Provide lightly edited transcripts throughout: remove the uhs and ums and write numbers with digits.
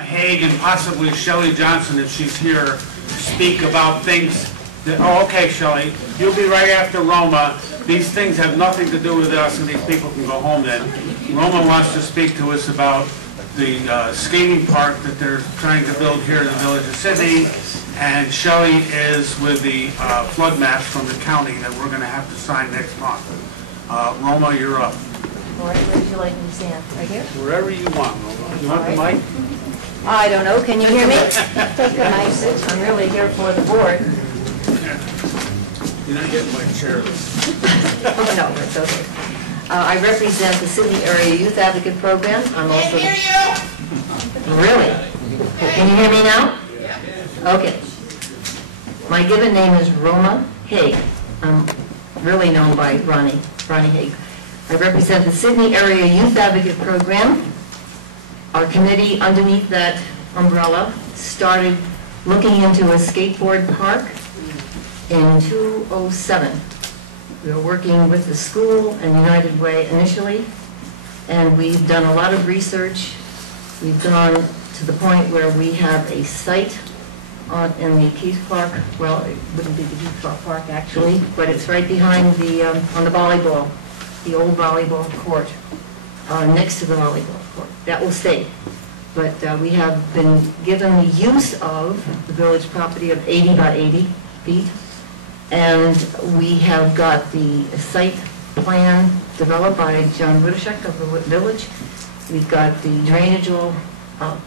Haig and possibly Shelley Johnson, if she's here, speak about things that, oh, okay, Shelley, you'll be right after Roma. These things have nothing to do with us, and these people can go home then. Roma wants to speak to us about the skating park that they're trying to build here in the village of Sidney, and Shelley is with the flood maps from the county that we're going to have to sign next month. Roma, you're up. All right, where would you like me to stand? Right here? Wherever you want, Roma. You want the mic? I don't know. Can you hear me? Take the mic. I'm really here for the board. You're not getting my chair. Oh, no, that's okay. I represent the Sidney Area Youth Advocate Program. I'm also... I can't hear you! Really? Can you hear me now? Okay. My given name is Roma Haig. I'm really known by Ronnie Haig. I represent the Sidney Area Youth Advocate Program. Our committee, underneath that umbrella, started looking into a skateboard park in 2007. We were working with the school and United Way initially, and we've done a lot of research. We've gone to the point where we have a site in the Keith Clark, well, it wouldn't be the Keith Clark Park actually, but it's right behind the, on the volleyball, the old volleyball court, next to the volleyball court. That will stay. But we have been given the use of the village property of 80 by 80 feet. And we have got the site plan developed by John Woodishek of the village. We've got the drainage all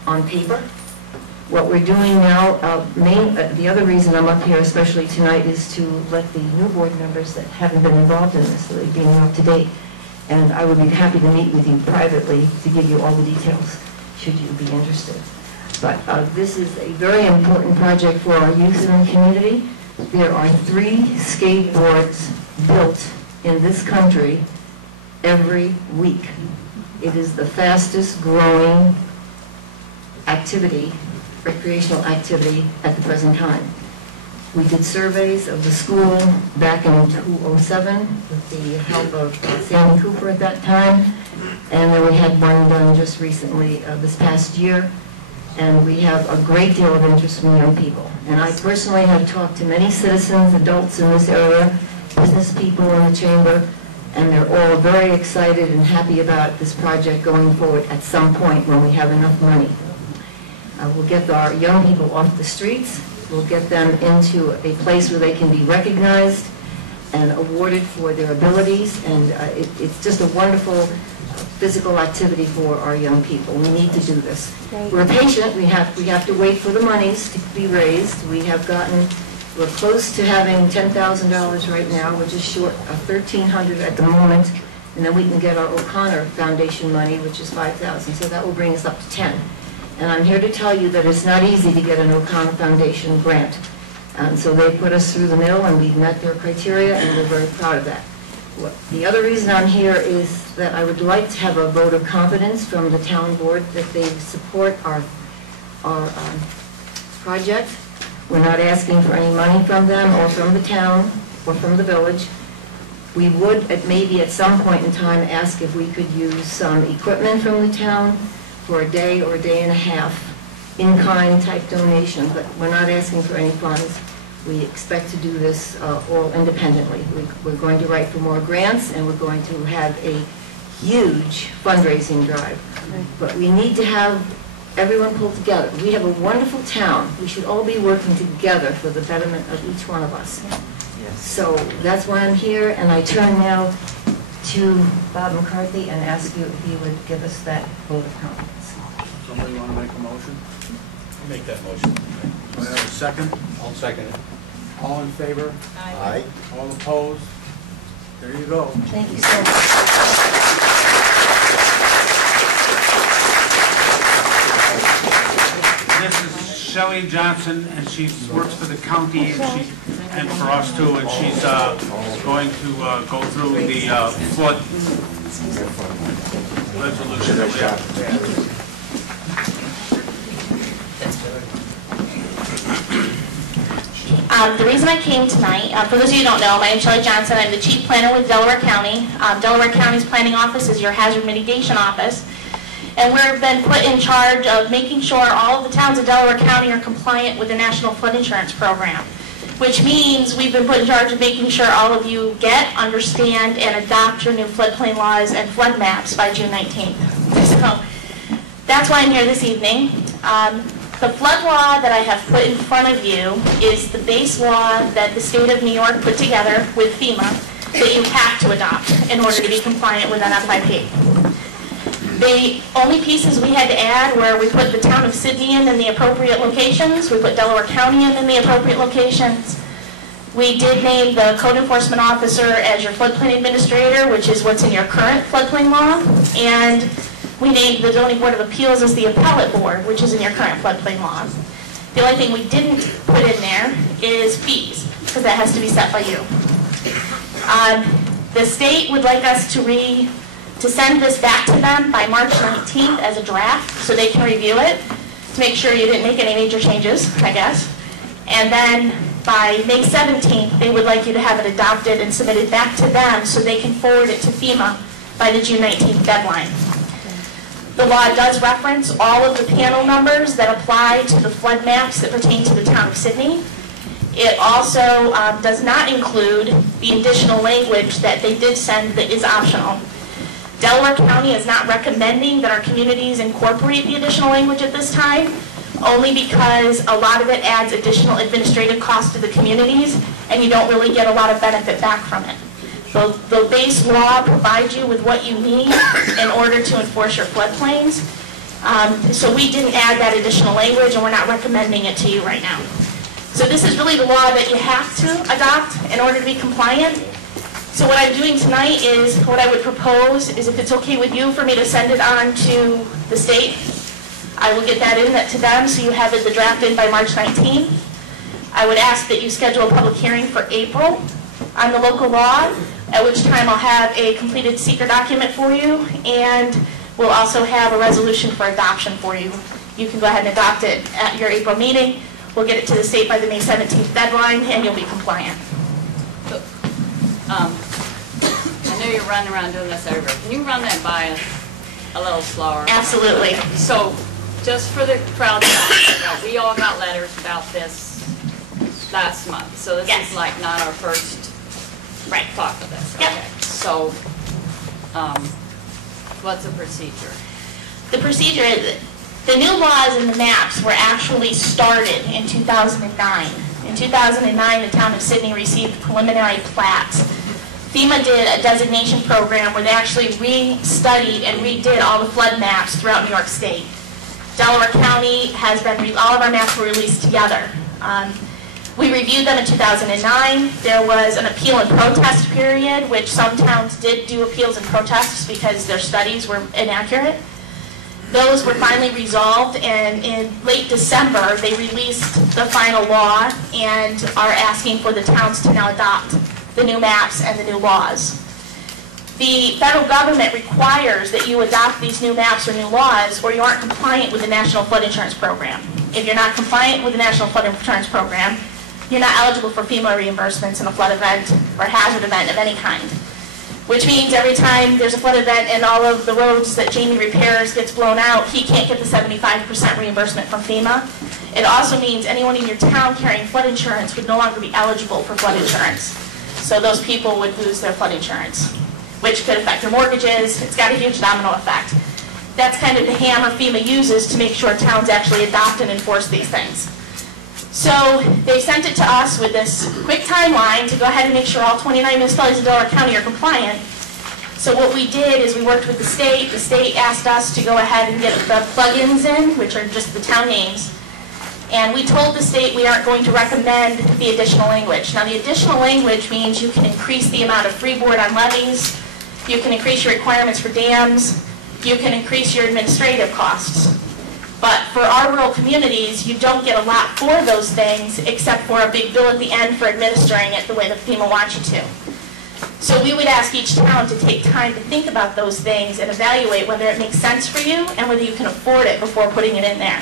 on paper. What we're doing now, the other reason I'm up here especially tonight is to let the new board members that haven't been involved in this, so they're being up to date. And I would be happy to meet with you privately to give you all the details, should you be interested. But this is a very important project for our youth in the community. There are 3 skateboards built in this country every week. It is the fastest growing activity, recreational activity at the present time. We did surveys of the school back in 2007 with the help of Sandy Cooper at that time, and then we had one done just recently this past year. And we have a great deal of interest from young people. And I personally have talked to many citizens, adults in this area, business people in the chamber, and they're all very excited and happy about this project going forward at some point when we have enough money. We'll get our young people off the streets. We'll get them into a place where they can be recognized and awarded for their abilities. And it's just a wonderful physical activity for our young people. We need to do this. Great. We're patient. We have to wait for the monies to be raised. We're close to having $10,000 right now. We're just short of $1,300 at the moment, and then we can get our O'Connor Foundation money, which is $5,000. So that will bring us up to 10. And I'm here to tell you that it's not easy to get an O'Connor Foundation grant. And so they put us through the mill, and we've met their criteria, and we're very proud of that. The other reason I'm here is that I would like to have a vote of confidence from the town board that they support our project. We're not asking for any money from them or from the town or from the village. We would maybe at some point in time ask if we could use some equipment from the town for a day or a day and a half, in-kind type donation, but we're not asking for any funds. We expect to do this all independently. We're going to write for more grants, and we're going to have a huge fundraising drive. But we need to have everyone pulled together. We have a wonderful town. We should all be working together for the betterment of each one of us. Yes. So that's why I'm here, and I turn now to Bob McCarthy and ask you if he would give us that vote of confidence. Somebody want to make a motion? I'll make that motion. Do I have a second? I'll second it. All in favor? Aye. All opposed? There you go. Thank you so much. This is Shelley Johnson, and she works for the county and for us too, and she's going to go through the flood resolution that we have to pass. The reason I came tonight, for those of you who don't know, my name is Shelley Johnson. I'm the Chief Planner with Delaware County. Delaware County's planning office is your hazard mitigation office. And we've been put in charge of making sure all of the towns of Delaware County are compliant with the National Flood Insurance Program, which means we've been put in charge of making sure all of you get, understand, and adopt your new floodplain laws and flood maps by June 19th. So that's why I'm here this evening. The flood law that I have put in front of you is the base law that the state of New York put together with FEMA that you have to adopt in order to be compliant with NFIP. The only pieces we had to add were we put the town of Sidney in the appropriate locations, we put Delaware County in the appropriate locations. We did name the code enforcement officer as your floodplain administrator, which is what's in your current floodplain law, and we named the zoning board of appeals as the appellate board, which is in your current floodplain law. The only thing we didn't put in there is fees, because that has to be set by you. The state would like us to send this back to them by March 19th as a draft, so they can review it, to make sure you didn't make any major changes, I guess. And then by May 17th, they would like you to have it adopted and submitted back to them so they can forward it to FEMA by the June 19th deadline. The law does reference all of the panel numbers that apply to the flood maps that pertain to the town of Sidney. It also does not include the additional language that they did send that is optional. Delaware County is not recommending that our communities incorporate the additional language at this time, only because a lot of it adds additional administrative costs to the communities, and you don't really get a lot of benefit back from it. So the base law provides you with what you need in order to enforce your floodplains. So we didn't add that additional language, and we're not recommending it to you right now. So this is really the law that you have to adopt in order to be compliant. So what I'm doing tonight is, what I would propose is, if it's okay with you for me to send it on to the state, I will get that in to them so you have the draft in by March 19th. I would ask that you schedule a public hearing for April on the local law, at which time I'll have a completed seeker document for you, and we'll also have a resolution for adoption for you. You can go ahead and adopt it at your April meeting. We'll get it to the state by the May 17th deadline, and you'll be compliant. So, I know you're running around doing this everywhere. Can you run that by us a little slower? Absolutely. So, just for the crowd, we all got letters about this last month. So this Yes. is like not our first talk of this. Yep. Okay. So, what's the procedure? The procedure is, the new laws and the maps were actually started in 2009. In 2009, the town of Sidney received preliminary plats. FEMA did a designation program where they actually re-studied and redid all the flood maps throughout New York State. Delaware County has been, all of our maps were released together. We reviewed them in 2009. There was an appeal and protest period, which some towns did do appeals and protests because their studies were inaccurate. Those were finally resolved, and in late December, they released the final law and are asking for the towns to now adopt the new maps and the new laws. The federal government requires that you adopt these new maps or new laws, or you aren't compliant with the National Flood Insurance Program. If you're not compliant with the National Flood Insurance Program, you're not eligible for FEMA reimbursements in a flood event or hazard event of any kind. Which means every time there's a flood event and all of the roads that Jamie repairs gets blown out, he can't get the 75% reimbursement from FEMA. It also means anyone in your town carrying flood insurance would no longer be eligible for flood insurance. So those people would lose their flood insurance, which could affect their mortgages. It's got a huge domino effect. That's kind of the hammer FEMA uses to make sure towns actually adopt and enforce these things. So they sent it to us with this quick timeline to go ahead and make sure all 29 municipalities in Delaware County are compliant. So what we did is we worked with the state. The state asked us to go ahead and get the plugins in, which are just the town names. And we told the state we aren't going to recommend the additional language. Now the additional language means you can increase the amount of freeboard on levees, you can increase your requirements for dams, you can increase your administrative costs. But for our rural communities, you don't get a lot for those things except for a big bill at the end for administering it the way that FEMA wants you to. So we would ask each town to take time to think about those things and evaluate whether it makes sense for you and whether you can afford it before putting it in there.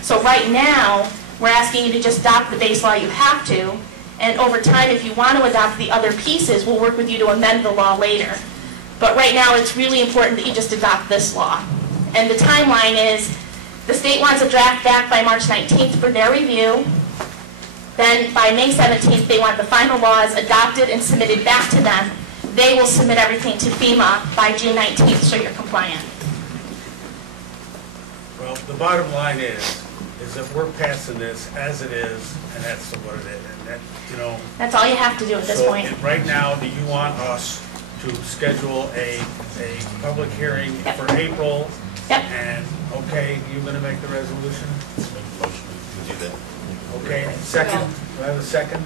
So right now, we're asking you to just adopt the base law you have to, and over time, if you want to adopt the other pieces, we'll work with you to amend the law later. But right now, it's really important that you just adopt this law. And the timeline is, the state wants a draft back by March 19th for their review. Then by May 17th, they want the final laws adopted and submitted back to them. They will submit everything to FEMA by June 19th, so you're compliant. Well, the bottom line is that we're passing this as it is, and that's what it is. And that, you know. That's all you have to do at this So point. right now, do you want us to schedule a public hearing Yep. for April? Yep. And, okay, you're gonna make the resolution? Let's make a motion to do that. Okay, second, do I have a second?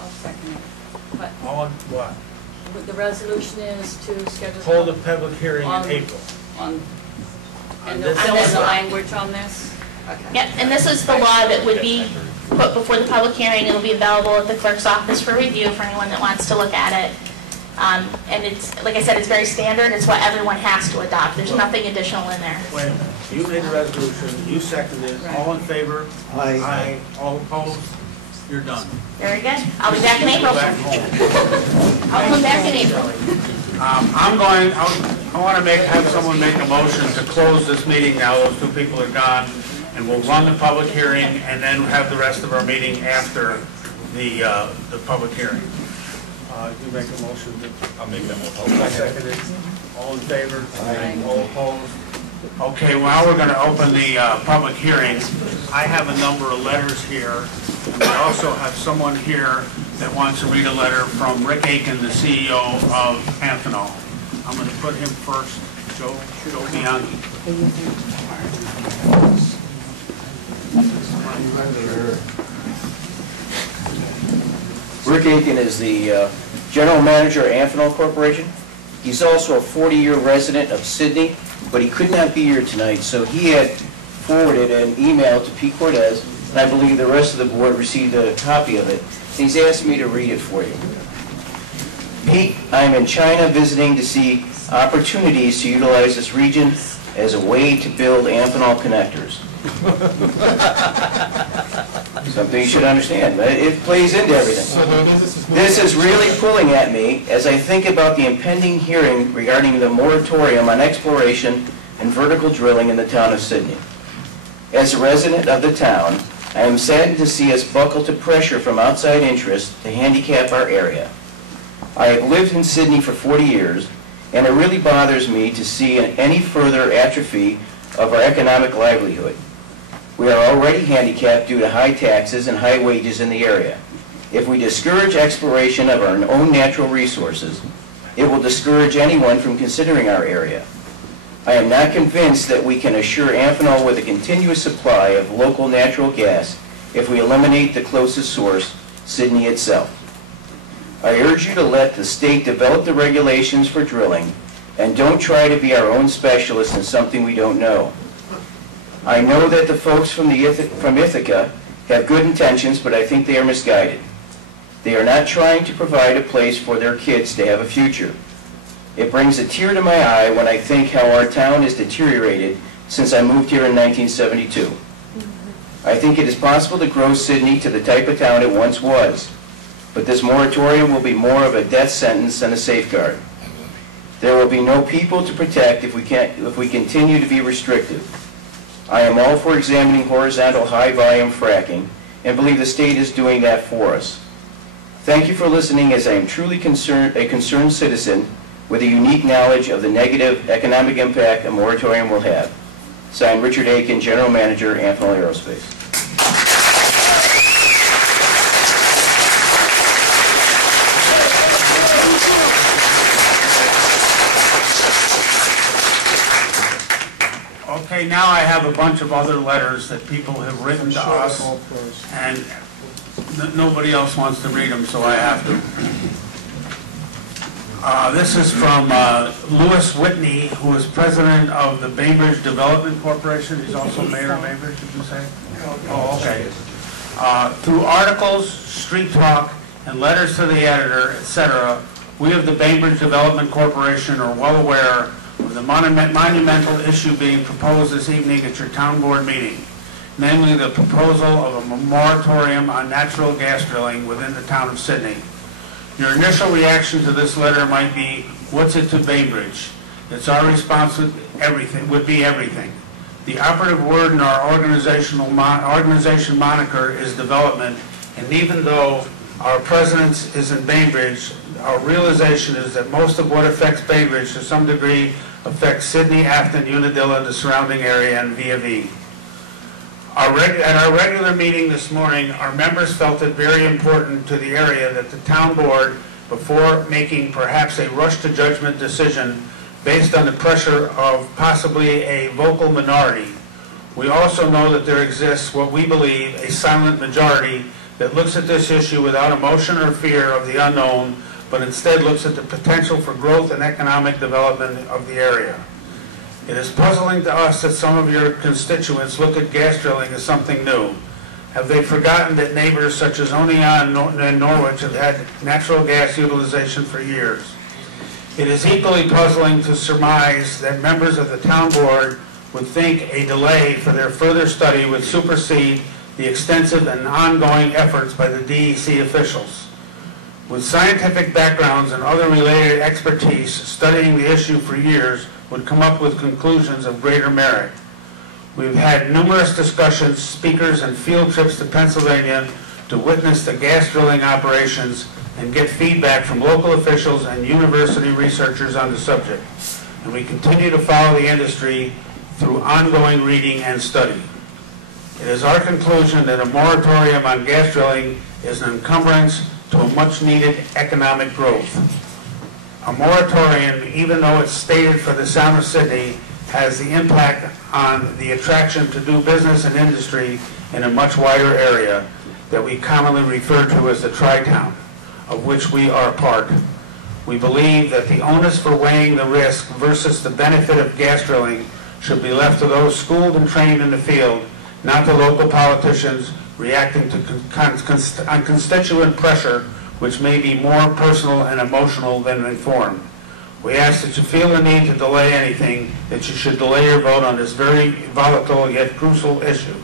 I'll second it. But All in, what? the resolution is to schedule. Hold a public hearing in On- April. On, and this- they'll fill in this the law. language on this? Yep, and this is the law that would be put before the public hearing. It'll be available at the clerk's office for review for anyone that wants to look at it. And it's, like I said, it's very standard. It's what everyone has to adopt. There's nothing additional in there. Wait a minute, you made the resolution, you seconded it, all in favor? Aye. All opposed? You're done. Very good. I'll be back in April. Go back home. I'll come back in April. I want to have someone make a motion to close this meeting now, those two people are gone, and we'll run the public hearing and then have the rest of our meeting after the public hearing. You make a motion to... I'll make that motion. I second it. All in favor? Aye. All opposed? Okay, well, now we're going to open the public hearing. I have a number of letters here, and I also have someone here that wants to read a letter from Rick Aiken, the CEO of Amphenol. I'm going to put him first. Joe Bianchi. Rick Aiken is the general manager of Amphenol Corporation. He's also a 40-year resident of Sidney, but he could not be here tonight, so he had forwarded an email to Pete Cortez, and I believe the rest of the board received a copy of it. And he's asked me to read it for you. Pete, I'm in China visiting to see opportunities to utilize this region as a way to build Amphenol connectors. Something you should understand. It plays into everything. This is really pulling at me as I think about the impending hearing regarding the moratorium on exploration and vertical drilling in the town of Sidney. As a resident of the town, I am saddened to see us buckle to pressure from outside interests to handicap our area. I have lived in Sidney for 40 years, and it really bothers me to see any further atrophy of our economic livelihood. We are already handicapped due to high taxes and high wages in the area. If we discourage exploration of our own natural resources, it will discourage anyone from considering our area. I am not convinced that we can assure Amphenol with a continuous supply of local natural gas if we eliminate the closest source, Sidney itself. I urge you to let the state develop the regulations for drilling and don't try to be our own specialists in something we don't know. I know that the folks from Ithaca have good intentions, but I think they are misguided. They are not trying to provide a place for their kids to have a future. It brings a tear to my eye when I think how our town has deteriorated since I moved here in 1972. I think it is possible to grow Sidney to the type of town it once was, but this moratorium will be more of a death sentence than a safeguard. There will be no people to protect if we continue to be restrictive. I am all for examining horizontal high-volume fracking and believe the state is doing that for us. Thank you for listening, as I am truly a concerned citizen with a unique knowledge of the negative economic impact a moratorium will have. Signed, Richard Aiken, General Manager, Amphenol Aerospace. Okay, now I have a bunch of other letters that people have written to us, and nobody else wants to read them, so I have to. This is from Louis Whitney, who is president of the Bainbridge Development Corporation. He's also mayor of Bainbridge, did you say? Oh, okay. Through articles, street talk, and letters to the editor, etc., we of the Bainbridge Development Corporation are well aware of the monumental issue being proposed this evening at your town board meeting, namely the proposal of a moratorium on natural gas drilling within the town of Sidney. Your initial reaction to this letter might be, what's it to Bainbridge? It's our responsibility everything, would be everything. The operative word in our organization moniker is development, and even though our presence is in Bainbridge, our realization is that most of what affects Bainbridge to some degree affects Sidney, Afton, Unadilla, the surrounding area, and Via V. At our regular meeting this morning, our members felt it very important to the area that the town board, before making perhaps a rush-to-judgment decision based on the pressure of possibly a vocal minority, we also know that there exists what we believe a silent majority that looks at this issue without emotion or fear of the unknown, but instead looks at the potential for growth and economic development of the area. It is puzzling to us that some of your constituents look at gas drilling as something new. Have they forgotten that neighbors such as Onion and Norwich have had natural gas utilization for years? It is equally puzzling to surmise that members of the town board would think a delay for their further study would supersede the extensive and ongoing efforts by the DEC officials. With scientific backgrounds and other related expertise, studying the issue for years would come up with conclusions of greater merit. We've had numerous discussions, speakers, and field trips to Pennsylvania to witness the gas drilling operations and get feedback from local officials and university researchers on the subject. And we continue to follow the industry through ongoing reading and study. It is our conclusion that a moratorium on gas drilling is an encumbrance to a much-needed economic growth. A moratorium, even though it's stated for the sound of Sidney, has the impact on the attraction to do business and industry in a much wider area that we commonly refer to as the Tri-Town, of which we are part. We believe that the onus for weighing the risk versus the benefit of gas drilling should be left to those schooled and trained in the field, not to local politicians reacting to constituent pressure, which may be more personal and emotional than informed. We ask that you feel the need to delay anything, that you should delay your vote on this very volatile yet crucial issue.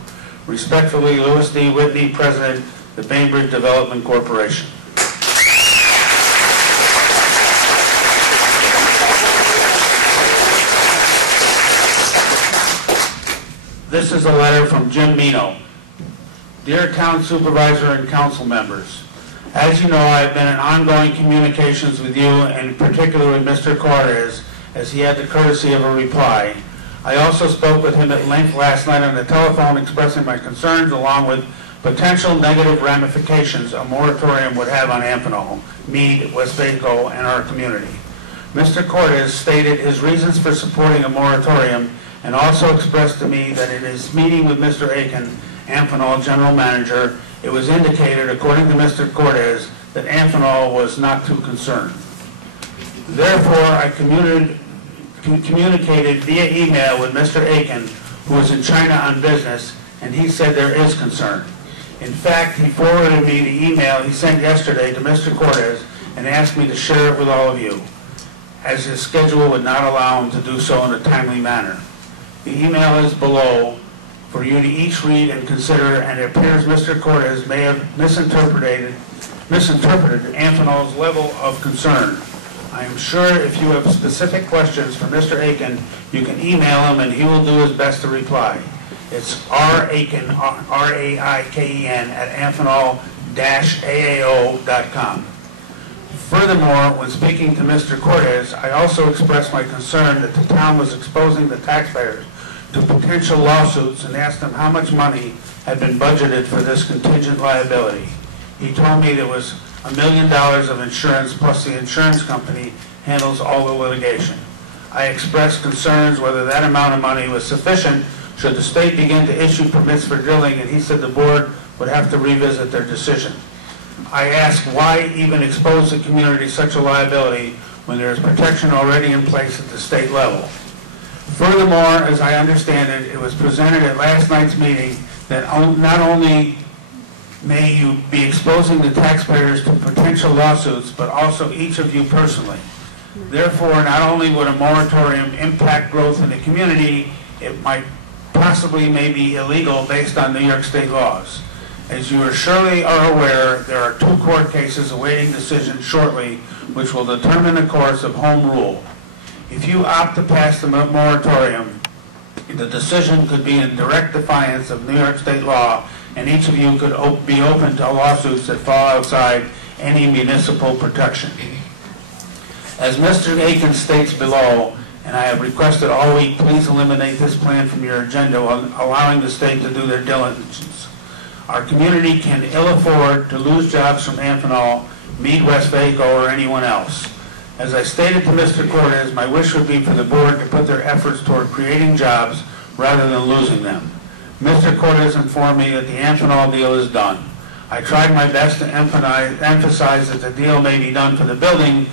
Respectfully, Louis D. Whitney, President, the Bainbridge Development Corporation. This is a letter from Jim Mino. Dear Town Supervisor and Council members, as you know, I have been in ongoing communications with you, and in particular with Mr. Cortez, as he had the courtesy of a reply. I also spoke with him at length last night on the telephone, expressing my concerns along with potential negative ramifications a moratorium would have on Amphenol, Meade, Westvaco, and our community. Mr. Cortez stated his reasons for supporting a moratorium and also expressed to me that in his meeting with Mr. Aiken, Amphenol General Manager, it was indicated, according to Mr. Cortez, that Amphenol was not too concerned. Therefore, I communicated via email with Mr. Aiken, who was in China on business, and he said there is concern. In fact, he forwarded me the email he sent yesterday to Mr. Cortez and asked me to share it with all of you, as his schedule would not allow him to do so in a timely manner. The email is below for you to each read and consider, and it appears Mr. Cortez may have misinterpreted Amphenol's level of concern. I am sure if you have specific questions for Mr. Aiken, you can email him and he will do his best to reply. It's R-Aiken, R-A-I-K-E-N, at amphenol-aao.com. Furthermore, when speaking to Mr. Cortez, I also expressed my concern that the town was exposing the taxpayers to potential lawsuits and asked him how much money had been budgeted for this contingent liability. He told me there was $1 million of insurance, plus the insurance company handles all the litigation. I expressed concerns whether that amount of money was sufficient should the state begin to issue permits for drilling, and he said the board would have to revisit their decision. I asked why even expose the community to such a liability when there is protection already in place at the state level. Furthermore, as I understand it, it was presented at last night's meeting that not only may you be exposing the taxpayers to potential lawsuits, but also each of you personally. Therefore, not only would a moratorium impact growth in the community, it might possibly may be illegal based on New York state laws. As you surely are aware, there are 2 court cases awaiting decision shortly, which will determine the course of home rule. If you opt to pass the moratorium, the decision could be in direct defiance of New York state law, and each of you could be open to lawsuits that fall outside any municipal protection. As Mr. Aiken states below, and I have requested all week, please eliminate this plan from your agenda, allowing the state to do their diligence. Our community can ill afford to lose jobs from Amphenol, Mead Westvaco, or anyone else. As I stated to Mr. Cortez, my wish would be for the board to put their efforts toward creating jobs rather than losing them. Mr. Cortez informed me that the Amphenol deal is done. I tried my best to emphasize that the deal may be done for the building,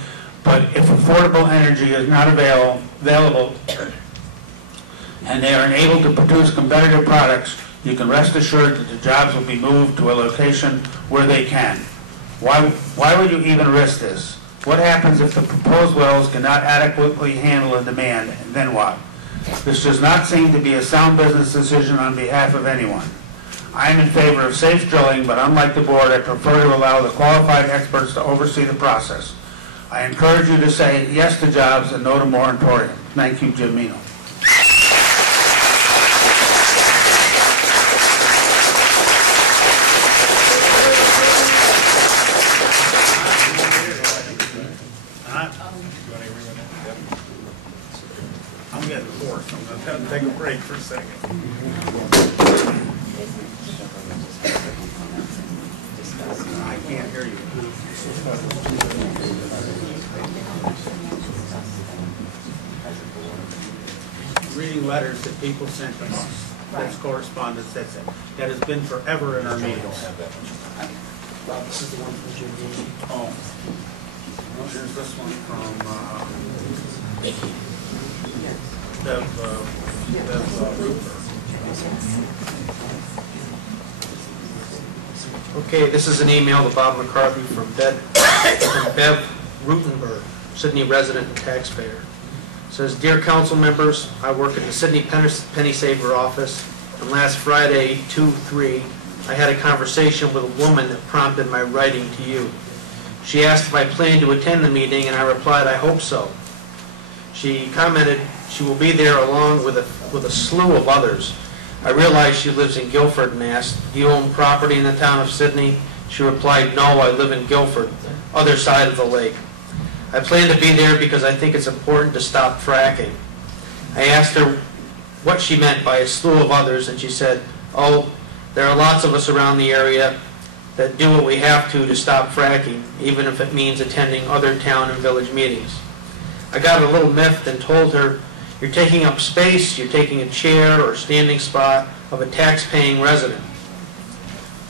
but if affordable energy is not available and they are unable to produce competitive products, you can rest assured that the jobs will be moved to a location where they can. Why would you even risk this? What happens if the proposed wells cannot adequately handle the demand, and then what? This does not seem to be a sound business decision on behalf of anyone. I am in favor of safe drilling, but unlike the board, I prefer to allow the qualified experts to oversee the process. I encourage you to say yes to jobs and no to moratorium. Thank you, Jim Mino. I'm getting bored, so I'm going to take a break for a second. I can't hear you. Reading letters that people sent to us. That's correspondence that has been forever in our meetings. This is the one from Jim. Oh. Well, here's this one from Okay, this is an email to Bob McCarthy from Bev Rutenberg, Sidney resident and taxpayer. It says, Dear council members, I work at the Sidney Penny Saver office, and last Friday, 2/3, I had a conversation with a woman that prompted my writing to you. She asked if I planned to attend the meeting, and I replied, I hope so. She commented she will be there along with a slew of others. I realized she lives in Guilford and asked, do you own property in the town of Sidney? She replied, no, I live in Guilford, other side of the lake. I plan to be there because I think it's important to stop fracking. I asked her what she meant by a slew of others, and she said, oh, there are lots of us around the area that do what we have to stop fracking, even if it means attending other town and village meetings. I got a little miffed and told her, you're taking up space, you're taking a chair or standing spot of a tax-paying resident.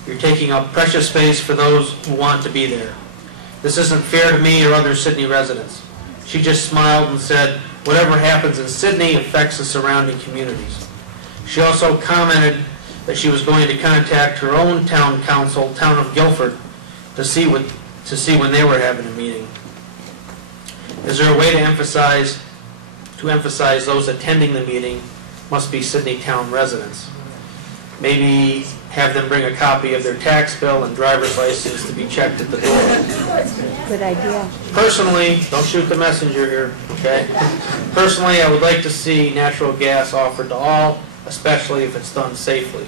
You're taking up precious space for those who want to be there. This isn't fair to me or other Sidney residents. She just smiled and said, whatever happens in Sidney affects the surrounding communities. She also commented that she was going to contact her own town council, town of Guilford, to see when they were having a meeting. Is there a way to emphasize those attending the meeting must be Sidney town residents? Maybe have them bring a copy of their tax bill and driver's license to be checked at the door. Good idea. Personally, don't shoot the messenger here, okay? Personally, I would like to see natural gas offered to all, especially if it's done safely.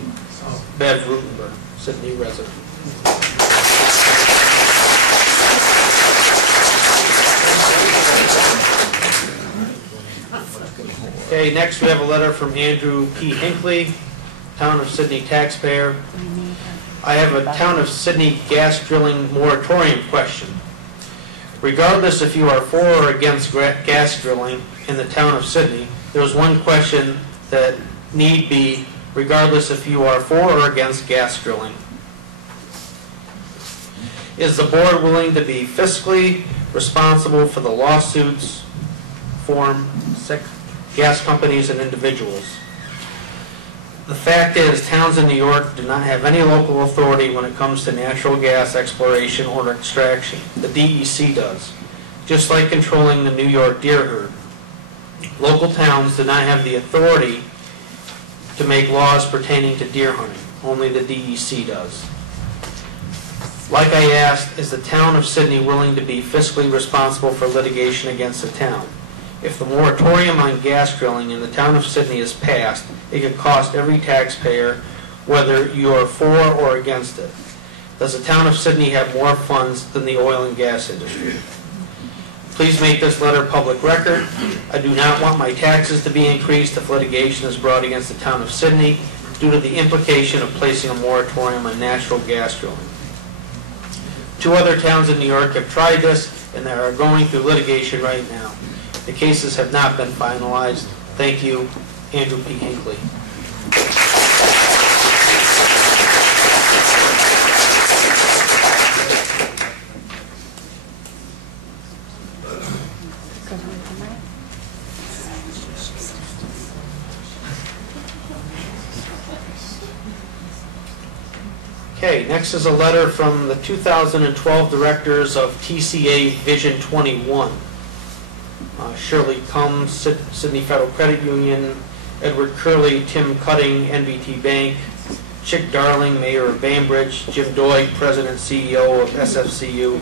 Bev Rutenberg, Sidney resident. Okay, next we have a letter from Andrew P. Hinckley, Town of Sidney taxpayer. I have a Town of Sidney gas drilling moratorium question. Regardless if you are for or against gas drilling in the Town of Sidney, there is one question that need be regardless if you are for or against gas drilling. Is the board willing to be fiscally responsible for the lawsuits form gas companies and individuals? The fact is, towns in New York do not have any local authority when it comes to natural gas exploration or extraction. The DEC does, just like controlling the New York deer herd. Local towns do not have the authority to make laws pertaining to deer hunting. Only the DEC does. Like I asked, is the Town of Sidney willing to be fiscally responsible for litigation against the town? If the moratorium on gas drilling in the town of Sidney is passed, it could cost every taxpayer whether you are for or against it. Does the town of Sidney have more funds than the oil and gas industry? Please make this letter public record. I do not want my taxes to be increased if litigation is brought against the town of Sidney due to the implication of placing a moratorium on natural gas drilling. 2 other towns in New York have tried this, and they are going through litigation right now. The cases have not been finalized. Thank you, Andrew P. Hinckley. Okay, next is a letter from the 2012 directors of TCA Vision 21. Shirley Combs, Sidney Federal Credit Union, Edward Curley, Tim Cutting, NBT Bank, Chick Darling, Mayor of Bainbridge, Jim Doig, President CEO of SFCU,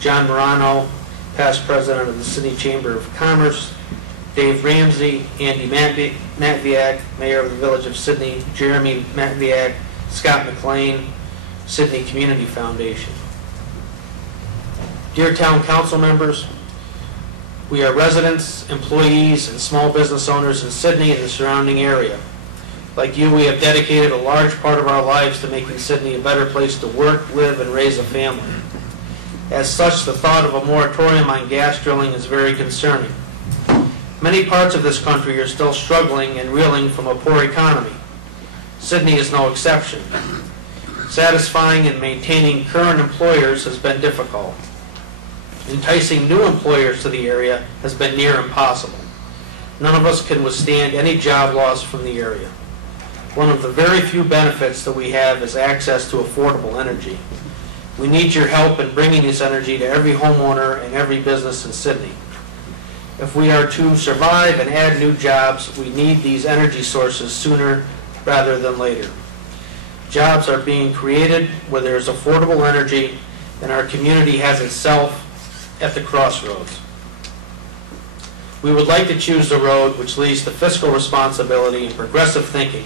John Morano, past President of the Sidney Chamber of Commerce, Dave Ramsey, Andy Matviak, Mayor of the Village of Sidney, Jeremy Matviak, Scott McLean, Sidney Community Foundation. Dear Town Council members, we are residents, employees, and small business owners in Sidney and the surrounding area. Like you, we have dedicated a large part of our lives to making Sidney a better place to work, live, and raise a family. As such, the thought of a moratorium on gas drilling is very concerning. Many parts of this country are still struggling and reeling from a poor economy. Sidney is no exception. Satisfying and maintaining current employers has been difficult. Enticing new employers to the area has been near impossible. None of us can withstand any job loss from the area. One of the very few benefits that we have is access to affordable energy. We need your help in bringing this energy to every homeowner and every business in Sidney. If we are to survive and add new jobs, we need these energy sources sooner rather than later. Jobs are being created where there is affordable energy, and our community has itself at the crossroads. We would like to choose the road which leads to fiscal responsibility and progressive thinking,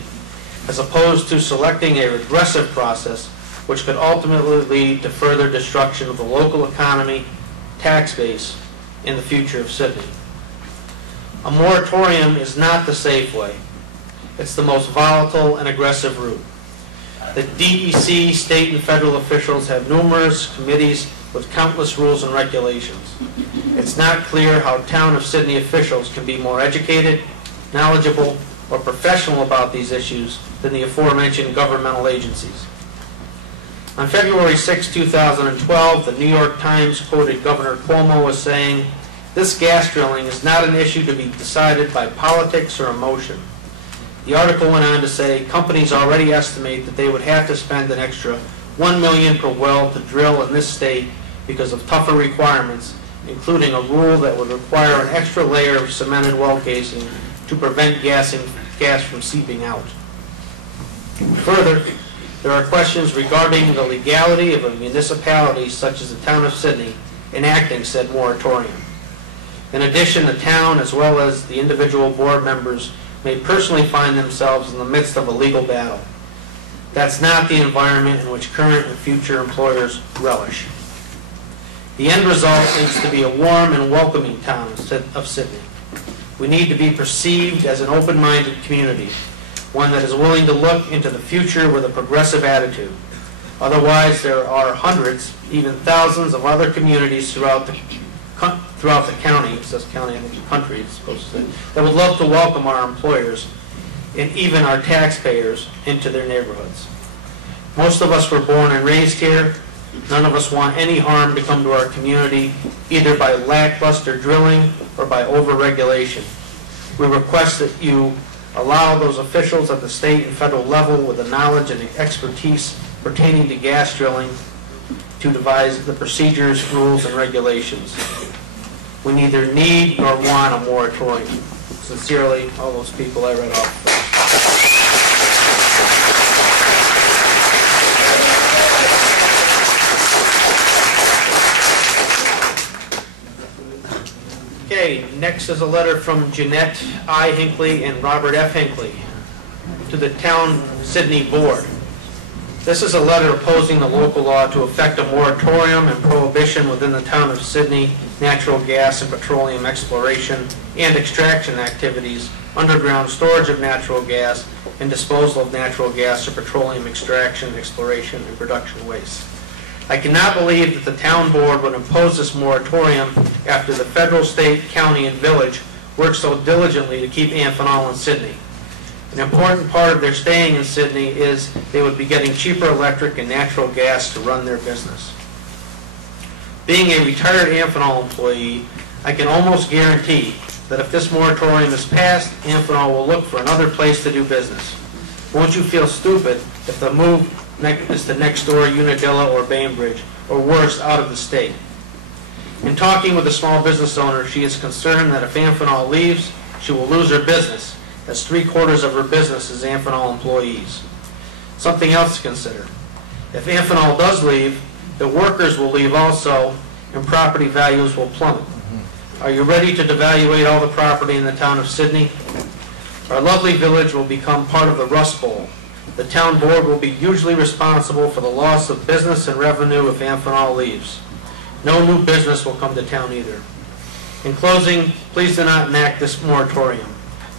as opposed to selecting a regressive process which could ultimately lead to further destruction of the local economy, tax base, and the future of Sidney. A moratorium is not the safe way. It's the most volatile and aggressive route. The DEC, state and federal officials have numerous committees with countless rules and regulations. It's not clear how town of Sidney officials can be more educated, knowledgeable, or professional about these issues than the aforementioned governmental agencies. On February 6, 2012, the New York Times quoted Governor Cuomo as saying, "This gas drilling is not an issue to be decided by politics or emotion." The article went on to say companies already estimate that they would have to spend an extra $1 million per well to drill in this state because of tougher requirements, including a rule that would require an extra layer of cemented well casing to prevent gas from seeping out. Further, there are questions regarding the legality of a municipality such as the town of Sidney enacting said moratorium. In addition, the town, as well as the individual board members, may personally find themselves in the midst of a legal battle. That's not the environment in which current and future employers relish. The end result needs to be a warm and welcoming town of Sidney. We need to be perceived as an open-minded community, one that is willing to look into the future with a progressive attitude. Otherwise, there are hundreds, even thousands of other communities throughout the county, it says county, I think the country is supposed to say, that would love to welcome our employers and even our taxpayers into their neighborhoods. Most of us were born and raised here. None of us want any harm to come to our community, either by lackluster drilling or by over-regulation. We request that you allow those officials at the state and federal level with the knowledge and expertise pertaining to gas drilling to devise the procedures, rules, and regulations. We neither need nor want a moratorium. Sincerely, all those people I read off. Okay, Next is a letter from Jeanette I. Hinckley and Robert F. Hinckley to the Town Sidney Board. This is a letter opposing the local law to effect a moratorium and prohibition within the Town of Sidney natural gas and petroleum exploration and extraction activities, underground storage of natural gas, and disposal of natural gas or petroleum extraction, exploration, and production waste. I cannot believe that the town board would impose this moratorium after the federal, state, county, and village worked so diligently to keep Amphenol in Sidney. An important part of their staying in Sidney is they would be getting cheaper electric and natural gas to run their business. Being a retired Amphenol employee, I can almost guarantee that if this moratorium is passed, Amphenol will look for another place to do business. Won't you feel stupid if the move is to next door Unadilla or Bainbridge, or worse, out of the state? In talking with a small business owner, she is concerned that if Amphenol leaves, she will lose her business, as 3/4 of her business is Amphenol employees. Something else to consider. If Amphenol does leave, the workers will leave also, and property values will plummet. Are you ready to devaluate all the property in the town of Sidney? Our lovely village will become part of the Rust Bowl. The town board will be hugely responsible for the loss of business and revenue if Amphenol leaves. No new business will come to town either. In closing, please do not enact this moratorium.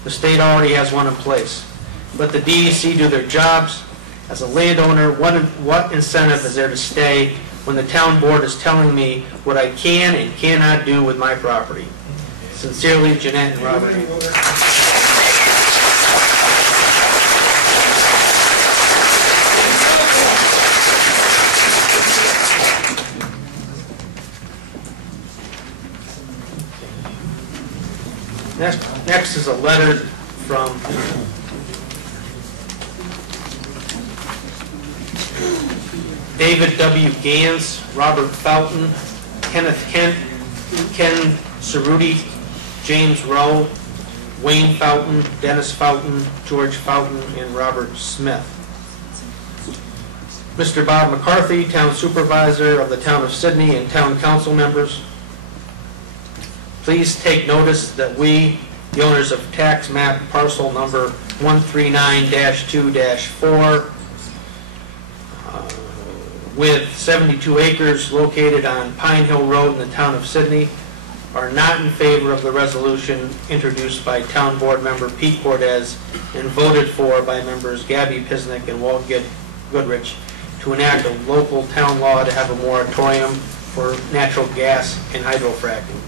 The state already has one in place. Let the DEC do their jobs. As a landowner, what incentive is there to stay when the town board is telling me what I can and cannot do with my property? Sincerely, Jeanette and Robert. Next is a letter from David W. Gans, Robert Fountain, Kenneth Kent, Ken Cerruti, James Rowe, Wayne Fountain, Dennis Fountain, George Fountain, and Robert Smith. Mr. Bob McCarthy, Town Supervisor of the Town of Sidney, and Town Council members, please take notice that we, the owners of tax map parcel number 139-2-4, with 72 acres located on Pine Hill Road in the town of Sidney, are not in favor of the resolution introduced by Town Board Member Pete Cortez and voted for by members Gaby Pysnik and Walt Goodrich to enact a local town law to have a moratorium for natural gas and hydrofracking.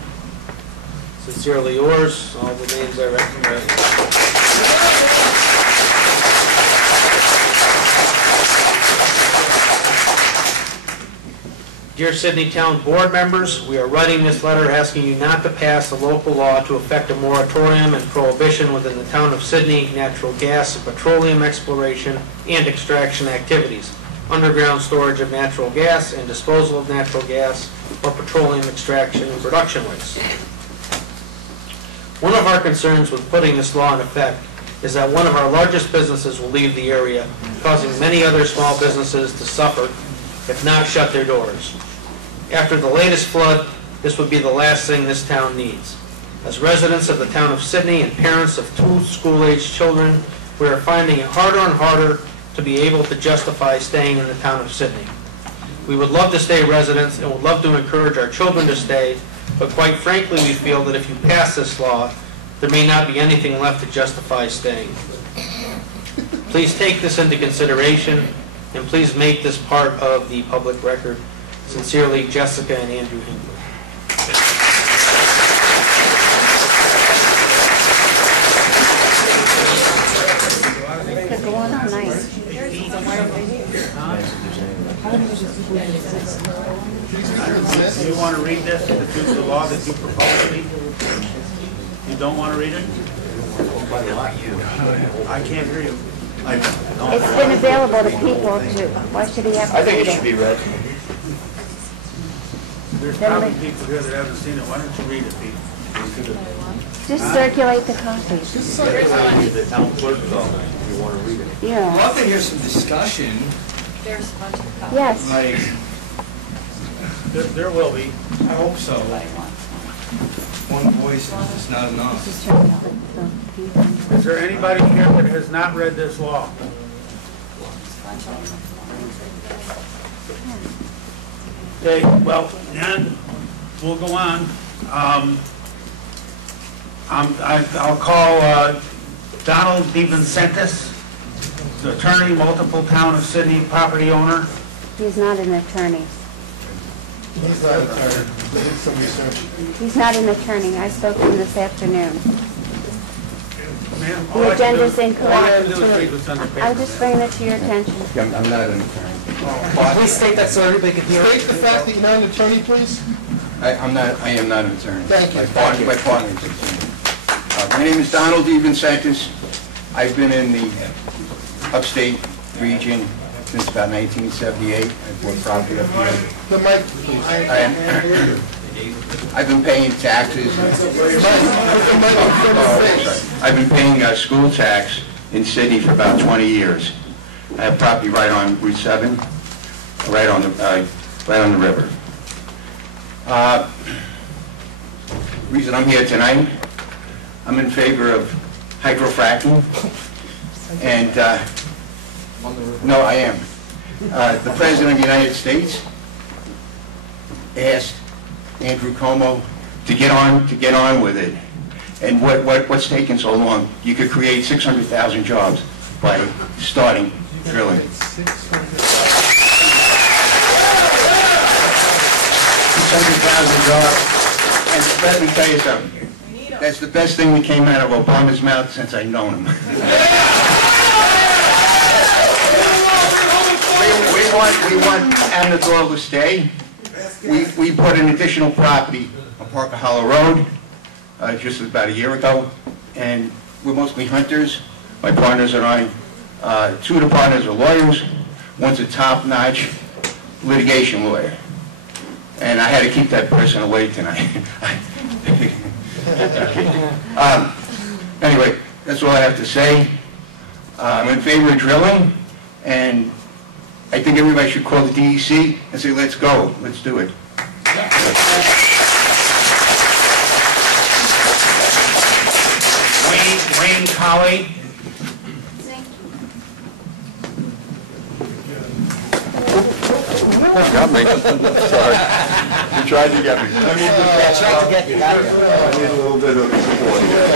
Sincerely yours, all the names I recognize. Dear Sidney Town Board members, we are writing this letter asking you not to pass a local law to effect a moratorium and prohibition within the town of Sidney natural gas and petroleum exploration and extraction activities, underground storage of natural gas and disposal of natural gas or petroleum extraction and production waste. One of our concerns with putting this law in effect is that one of our largest businesses will leave the area, causing many other small businesses to suffer, if not shut their doors. After the latest flood, this would be the last thing this town needs. As residents of the town of Sidney and parents of 2 school-aged children, we are finding it harder and harder to be able to justify staying in the town of Sidney. We would love to stay residents and would love to encourage our children to stay, but quite frankly, we feel that if you pass this law, there may not be anything left to justify staying. Please take this into consideration, and please make this part of the public record. Sincerely, Jessica and Andrew Hinckley. Go on all night. Do you want to read this, the law that you propose to read? You don't want to read it? I can't hear you. It's been available to people to, why should he have to I think read it should be read. There's probably people here that haven't seen it. Why don't you read it, Pete? Just circulate the copies. The town clerk's office, if you want to read it. Yeah, I'd love to hear some discussion. There's a bunch of copies. yes. Like, There will be. I hope so. one voice is not enough. Is there anybody here that has not read this law? Okay, well, then, we'll go on. I'll call Donald DeVincentis, the attorney, multiple town of Sidney property owner. He's not an attorney. He's not an attorney. We did some research. He's not an attorney. I spoke to him this afternoon. Ma'am, The agenda's all I have to incorrect. do is read what's on the paper. I'll just bring it to your attention. I'm not an attorney. Please state that so everybody can hear. State the fact that you're not an attorney, please. I am not an attorney. Thank you. My partner is an attorney. My name is Donald DeVincentis. I've been in the upstate region since about 1978. I bought property up here. The mic, please. I've been paying taxes. I've been paying school tax in Sidney for about 20 years. I have property right on Route 7, right on the river. Reason I'm here tonight, I'm in favor of hydrofracking, and no, I am. The President of the United States asked Andrew Cuomo to get on with it. And what's taken so long? You could create 600,000 jobs by starting drilling. 600,000 jobs. And let me tell you something. That's the best thing that came out of Obama's mouth since I've known him. We want Amphenol to stay. We bought an additional property on Parker Hollow Road just about a year ago, and we're mostly hunters. My partners and I, two of the partners are lawyers. One's a top-notch litigation lawyer, and I had to keep that person away tonight. Anyway, that's all I have to say. I'm in favor of drilling, and I think everybody should call the DEC and say, let's go, let's do it. Wayne Colley. Got me. Sorry. You tried to get me. I tried to get you out here. I need a little bit of support here.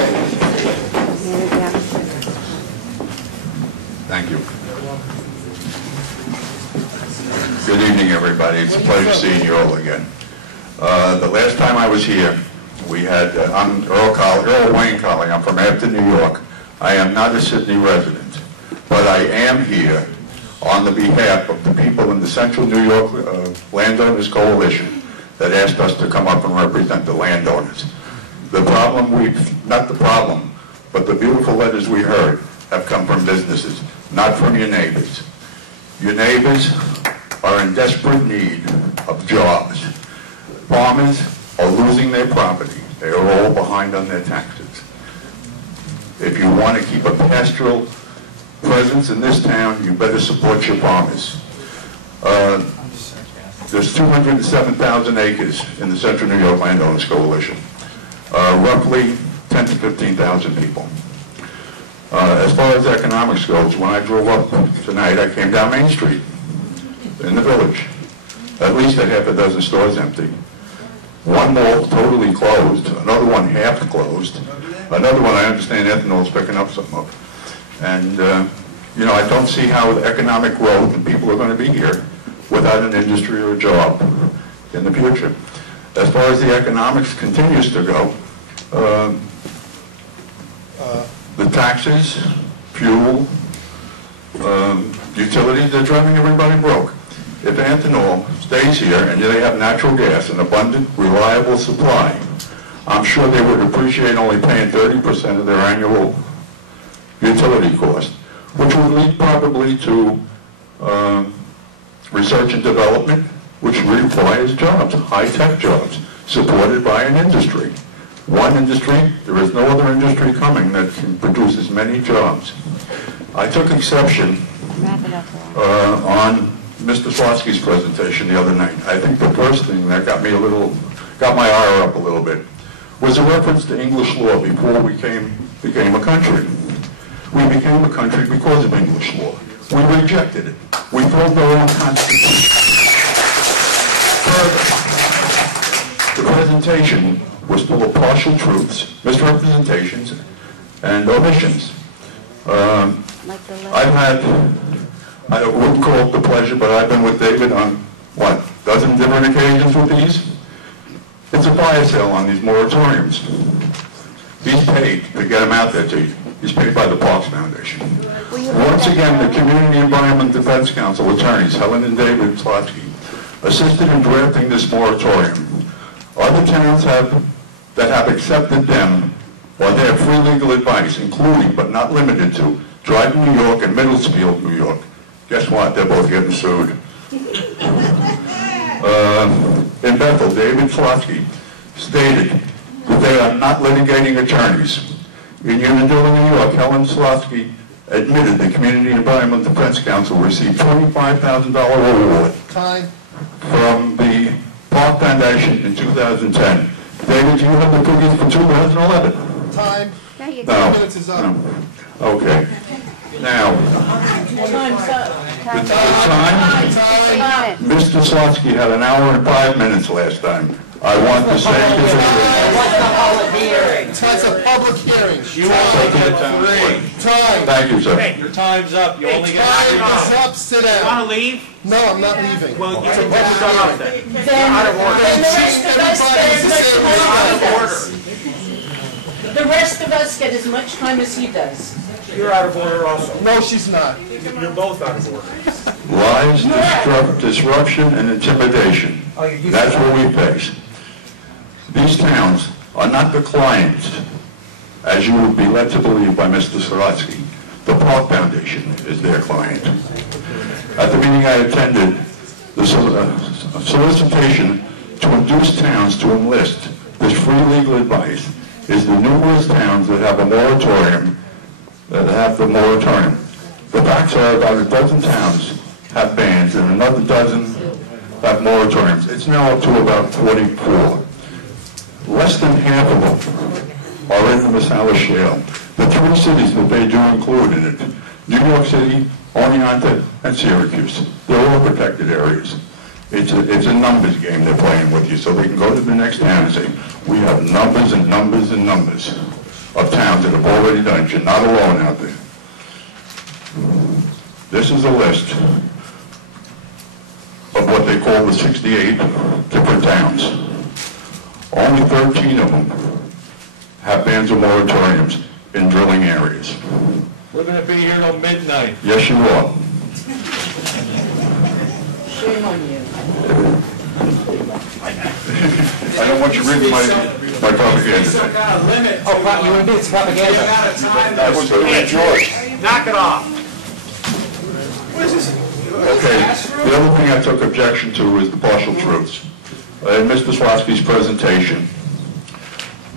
Thank you. Good evening, everybody. It's a pleasure seeing you all again. The last time I was here, we had, I'm Earl Wayne Colley. I'm from Hampton, New York. I am not a Sidney resident, but I am here on the behalf of the people in the Central New York Landowners Coalition that asked us to come up and represent the landowners. The problem not the problem, but the beautiful letters we heard have come from businesses, not from your neighbors. Your neighbors are in desperate need of jobs. Farmers are losing their property. They are all behind on their taxes. If you want to keep a pastoral presence in this town, you better support your farmers. There's 207,000 acres in the Central New York Landowners Coalition. Roughly 10 to 15,000 people. As far as economics goes, when I drove up tonight, I came down Main Street in the village. At least a half a dozen stores empty. One mall totally closed, another one half closed, another one I understand Amphenol's picking up some of. And, you know, I don't see how the economic growth and people are going to be here without an industry or a job in the future. As far as the economics continues to go, the taxes, fuel, utilities, they're driving everybody broke. If Amphenol stays here and they have natural gas, an abundant, reliable supply, I'm sure they would appreciate only paying 30% of their annual utility cost, which would lead probably to research and development, which requires jobs, high-tech jobs, supported by an industry. One industry, there is no other industry coming that can produce as many jobs. I took exception on Mr. Slotski's presentation the other night. I think the first thing that got my ire up a little bit was a reference to English law before we became a country. We became a country because of English law. We rejected it. We formed our own constitution. Further, the presentation was full of partial truths, misrepresentations, and omissions. I wouldn't call it the pleasure, but I've been with David on, what, dozen different occasions with these? It's a fire sale on these moratoriums. He's paid to get them out there to you. He's paid by the Parks Foundation. Once again, the Community Environment Defense Council attorneys, Helen and David Slotsky, assisted in drafting this moratorium. Other towns that have accepted them or their free legal advice, including but not limited to Dryden, New York, and Middlesfield, New York. Guess what? They're both getting sued. In Bethel, David Slotsky stated that they are not litigating attorneys. In Unadilla, New York, Helen Slotsky admitted the Community Environment Defense Council received $25,000 reward from the Park Foundation in 2010. David, do you have the figures for 2011? Time. No. 2 minutes is up. No. Okay. Now, the time? Mr. Slotsky had an hour and 5 minutes last time. I want the same It's a public hearing. Time. Thank you, sir. Your time's up. You only get Time is up. Sit down. You want to leave? No, I'm not leaving. Well, you can get it done up then. Out of order. The rest of us get as much time as he does. You're out of order also. No, she's not. You're both out of order. Lies, disruption, and intimidation. That's what we face. These towns are not the clients, as you would be led to believe by Mr. Slotsky. The Park Foundation is their client. At the meeting I attended, the solicitation to induce towns to enlist this free legal advice is the numerous towns that have a moratorium, The facts are about a dozen towns have bans and another dozen have moratoriums. It's now up to about 44. Less than half of them are in the Marcellus Shale. The 3 cities that they do include in it, New York City, Oneonta, and Syracuse. They're all protected areas. It's a numbers game they're playing with you, so they can go to the next town and say, we have numbers and numbers and numbers of towns that have already done it. You're not alone out there. This is a list of what they call the 68 different towns. Only 13 of them have bans or moratoriums in drilling areas. We're going to be here till midnight. Yes, you are. Shame on you. I don't want you reading my propaganda. Some kind of limit. Oh, you want to do it's propaganda. The amount of time That was going to be George. Knock it off. Okay, the other thing I took objection to is the partial truths. In Mr. Slotsky's presentation,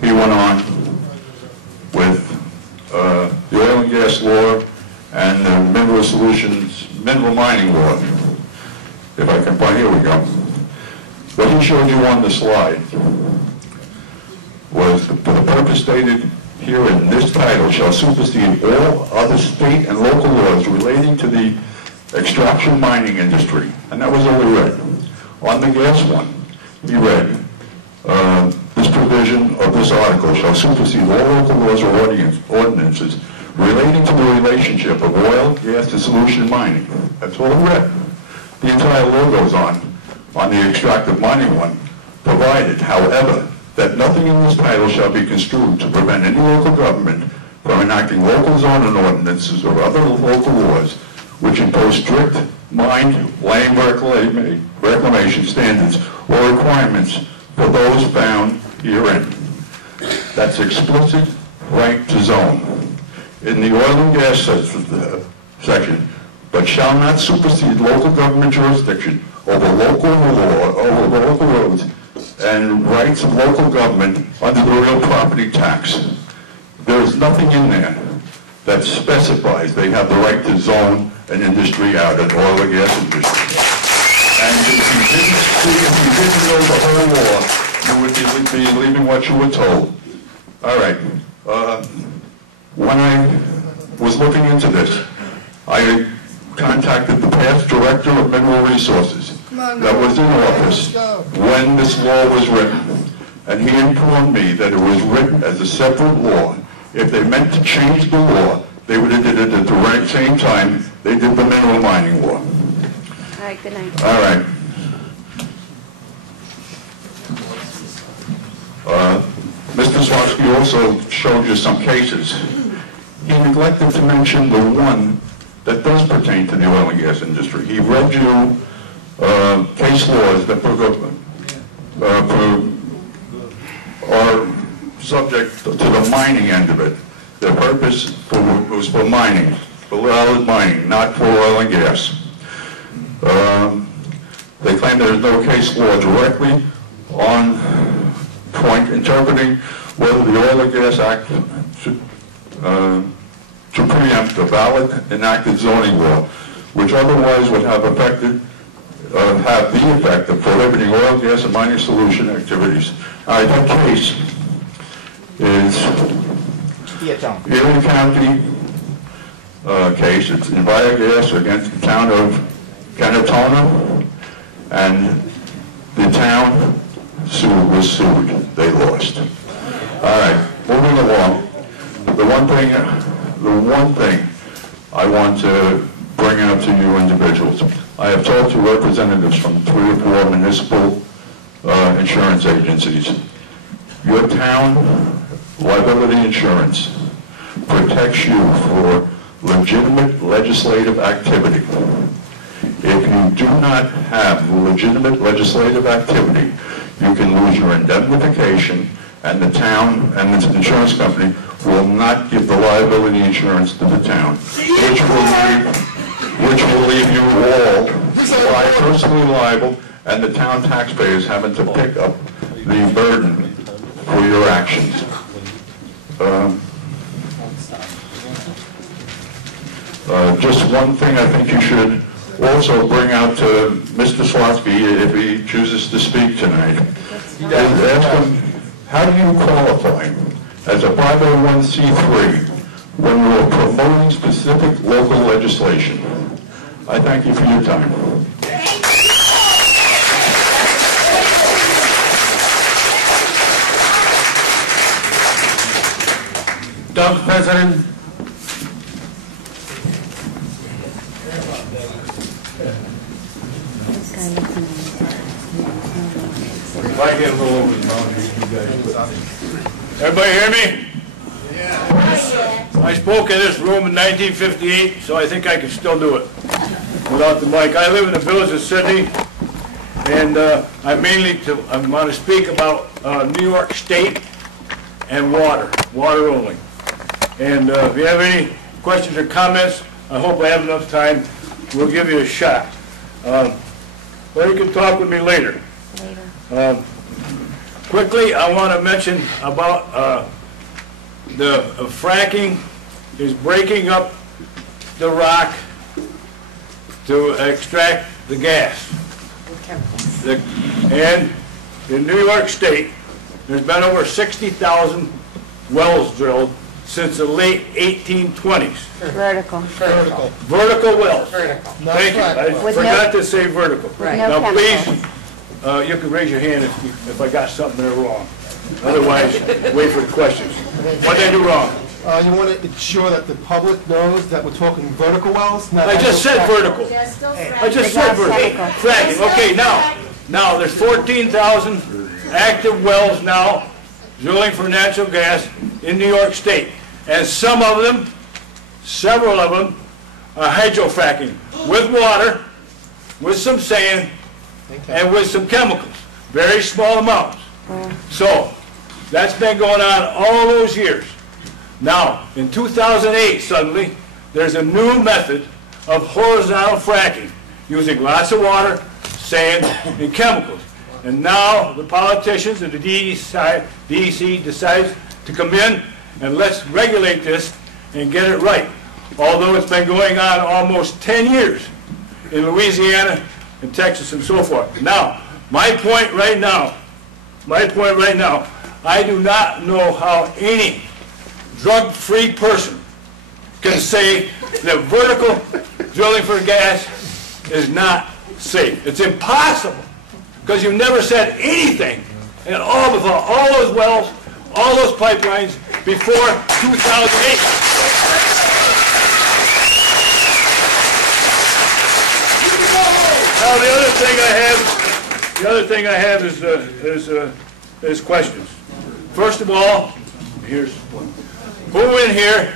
he went on with the oil and gas law and the mineral mining law. If I can find, here we go. What he showed you on the slide was for the purpose stated here in this title shall supersede all other state and local laws relating to the extraction mining industry. And that was all he read. On the gas one, he read, this provision of this article shall supersede all local laws or ordinances relating to the relationship of oil, gas, and solution mining. That's all he read. The entire law goes on the extractive mining one, provided, however, that nothing in this title shall be construed to prevent any local government from enacting local zoning ordinances or other local laws which impose strict mine land reclamation standards or requirements for those found herein. That's explicit right to zone. In the oil and gas section, but shall not supersede local government jurisdiction over local law, over local roads, and rights of local government under the real property tax. There is nothing in there that specifies they have the right to zone an industry out, an oil and gas industry. And if you didn't know the whole law, you would be believing what you were told. All right. When I was looking into this, I contacted the past director of mineral resources that was in office when this law was written, and he informed me that it was written as a separate law. If they meant to change the law, they would have did it at the right same time they did the mineral mining law. All right, good night. All right. Mr. Swansky also showed you some cases. He neglected to mention the one that does pertain to the oil and gas industry. He read you case laws that are subject to the mining end of it. The purpose was for mining, for valid mining, not for oil and gas. They claim there is no case law directly on point interpreting whether the Oil and Gas Act should to preempt a valid enacted zoning law, which otherwise would have the effect of prohibiting oil, gas, and mining solution activities. That case is Erie County case. It's in Biogas against the town of Canatona, and the town was sued. They lost. All right, moving along. The one thing I want to bring out to you individuals. I have talked to representatives from 3 or 4 municipal insurance agencies. Your town liability insurance protects you for legitimate legislative activity. If you do not have legitimate legislative activity, you can lose your indemnification, and the town and the insurance company will not give the liability insurance to the town, which will leave you all personally liable, and the town taxpayers having to pick up the burden for your actions. Just one thing I think you should also bring out to Mr. Swansky if he chooses to speak tonight. Ask him, how do you qualify as a 501c3 when we're promoting specific local legislation? I thank you for your time. Doug, President. If I get a little over the boundaries, you guys. Everybody hear me? Yeah. I spoke in this room in 1958, so I think I can still do it without the mic. I live in the village of Sidney, and I want to speak about New York State and water only. And if you have any questions or comments, I hope I have enough time. We'll give you a shot. Or you can talk with me later. Quickly, I want to mention about the fracking is breaking up the rock to extract the gas. And in New York State, there's been over 60,000 wells drilled since the late 1820s. Vertical. Vertical wells. Thank you. I forgot to say vertical. Right. Now, please, you can raise your hand if I got something there wrong. Otherwise, wait for the questions. What did I do wrong? You want to ensure that the public knows that we're talking vertical wells? I just said vertical. I just said vertical. Fracking. Okay, now there's 14,000 active wells now drilling for natural gas in New York State. And several of them are hydrofracking with water, with some sand, and with some chemicals. Very small amounts. So, that's been going on all those years. Now, in 2008, suddenly, there's a new method of horizontal fracking, using lots of water, sand, and chemicals. And now, the politicians and the DEC decides to come in and let's regulate this and get it right. Although it's been going on almost 10 years in Louisiana and Texas and so forth. Now, my point right now my point right now, I do not know how any drug-free person can say that vertical drilling for gas is not safe. It's impossible, because you never said anything at all about all those wells, all those pipelines before 2008. Now the other thing I have is questions. First of all, here's one. Who in here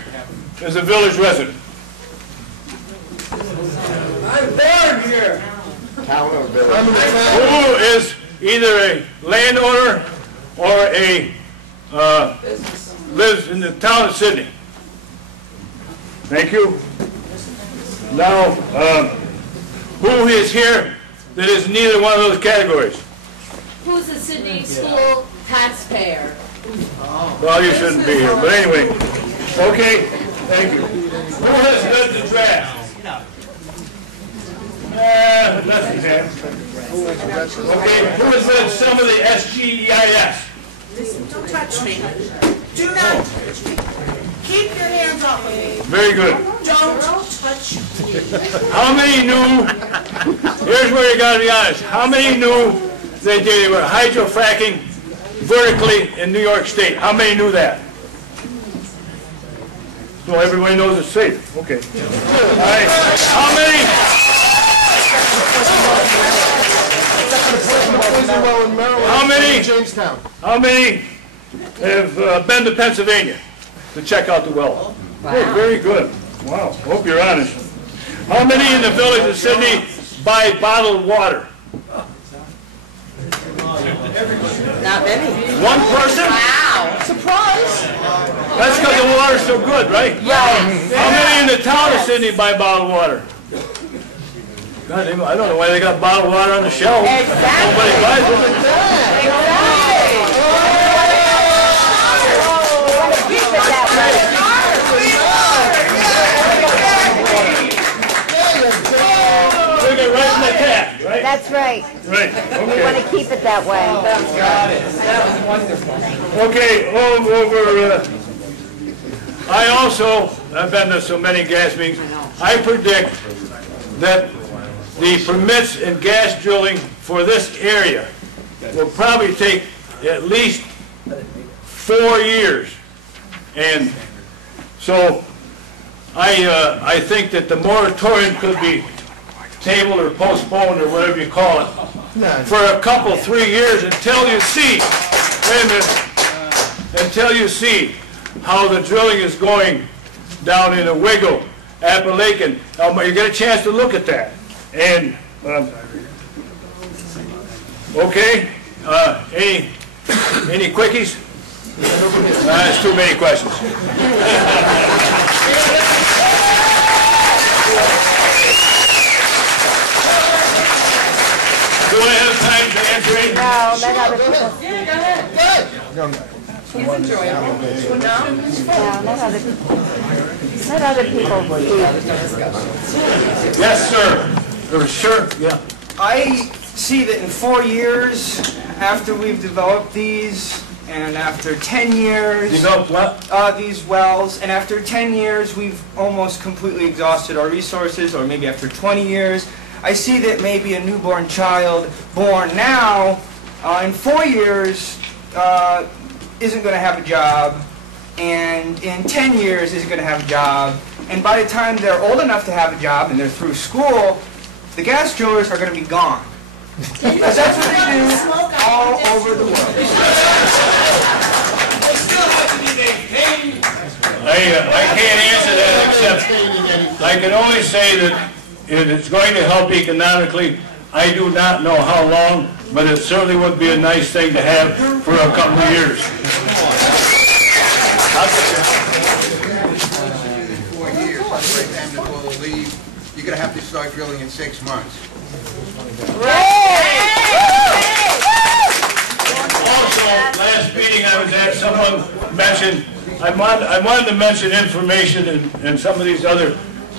is a village resident? I'm born here. Who is either a landowner or a lives in the town of Sidney? Thank you. Now, who is here that is neither one of those categories? Who's a Sidney school taxpayer? Well, you shouldn't be here, but anyway. Okay, thank you. Who has led the draft? Nothing there. Okay, who has led some of the SGEIS? Listen, don't touch me. Do not touch me. Keep your hands off of me. Very good. Don't touch me. How many knew, here's where you gotta be honest, how many knew that they were hydrofracking vertically in New York State? How many knew that? So everybody knows it's safe. Okay. All right. How many? How many have been to Pennsylvania to check out the well? Wow. Oh, very good. Wow. Hope you're honest. How many in the village of Sidney buy bottled water? Not many. One person? Wow. Surprise. That's because the water's so good, right? Yes. How many in the town of Sidney buy bottled water? God, I don't know why they got bottled water on the shelf. Exactly. Nobody buys it. Keep it that way. Bring it right in the tap, right? That's right. Right, We want okay. to keep it that way. Got it. That was wonderful. Okay, I also have been to so many gas meetings. I predict that the permits in gas drilling for this area will probably take at least 4 years. And so I think that the moratorium could be tabled or postponed or whatever you call it for a couple, 3 years until you see, wait a minute, until you see how the drilling is going down in Owego, Appalachian. You get a chance to look at that. And, okay, any quickies? That's too many questions. Do I have time to answer any? No, let other people speak. Yeah, go ahead. He's enjoyable. No, let other people speak. Yes, sir. Sure, yeah. I see that in 4 years, after we've developed these, and after 10 years... Developed what? These wells, and after 10 years, we've almost completely exhausted our resources, or maybe after 20 years, I see that maybe a newborn child born now, in 4 years, isn't going to have a job, and in 10 years isn't going to have a job, and by the time they're old enough to have a job and they're through school, the gas drillers are going to be gone. Because that's what they do all over the world. I can't answer that except I can only say that it's going to help economically. I do not know how long, but it certainly would be a nice thing to have for a couple of years. 4 years, by the time the will leave, you're going to have to start drilling in 6 months. Also, last meeting I was at, someone mentioned, I wanted to mention information, and some of these other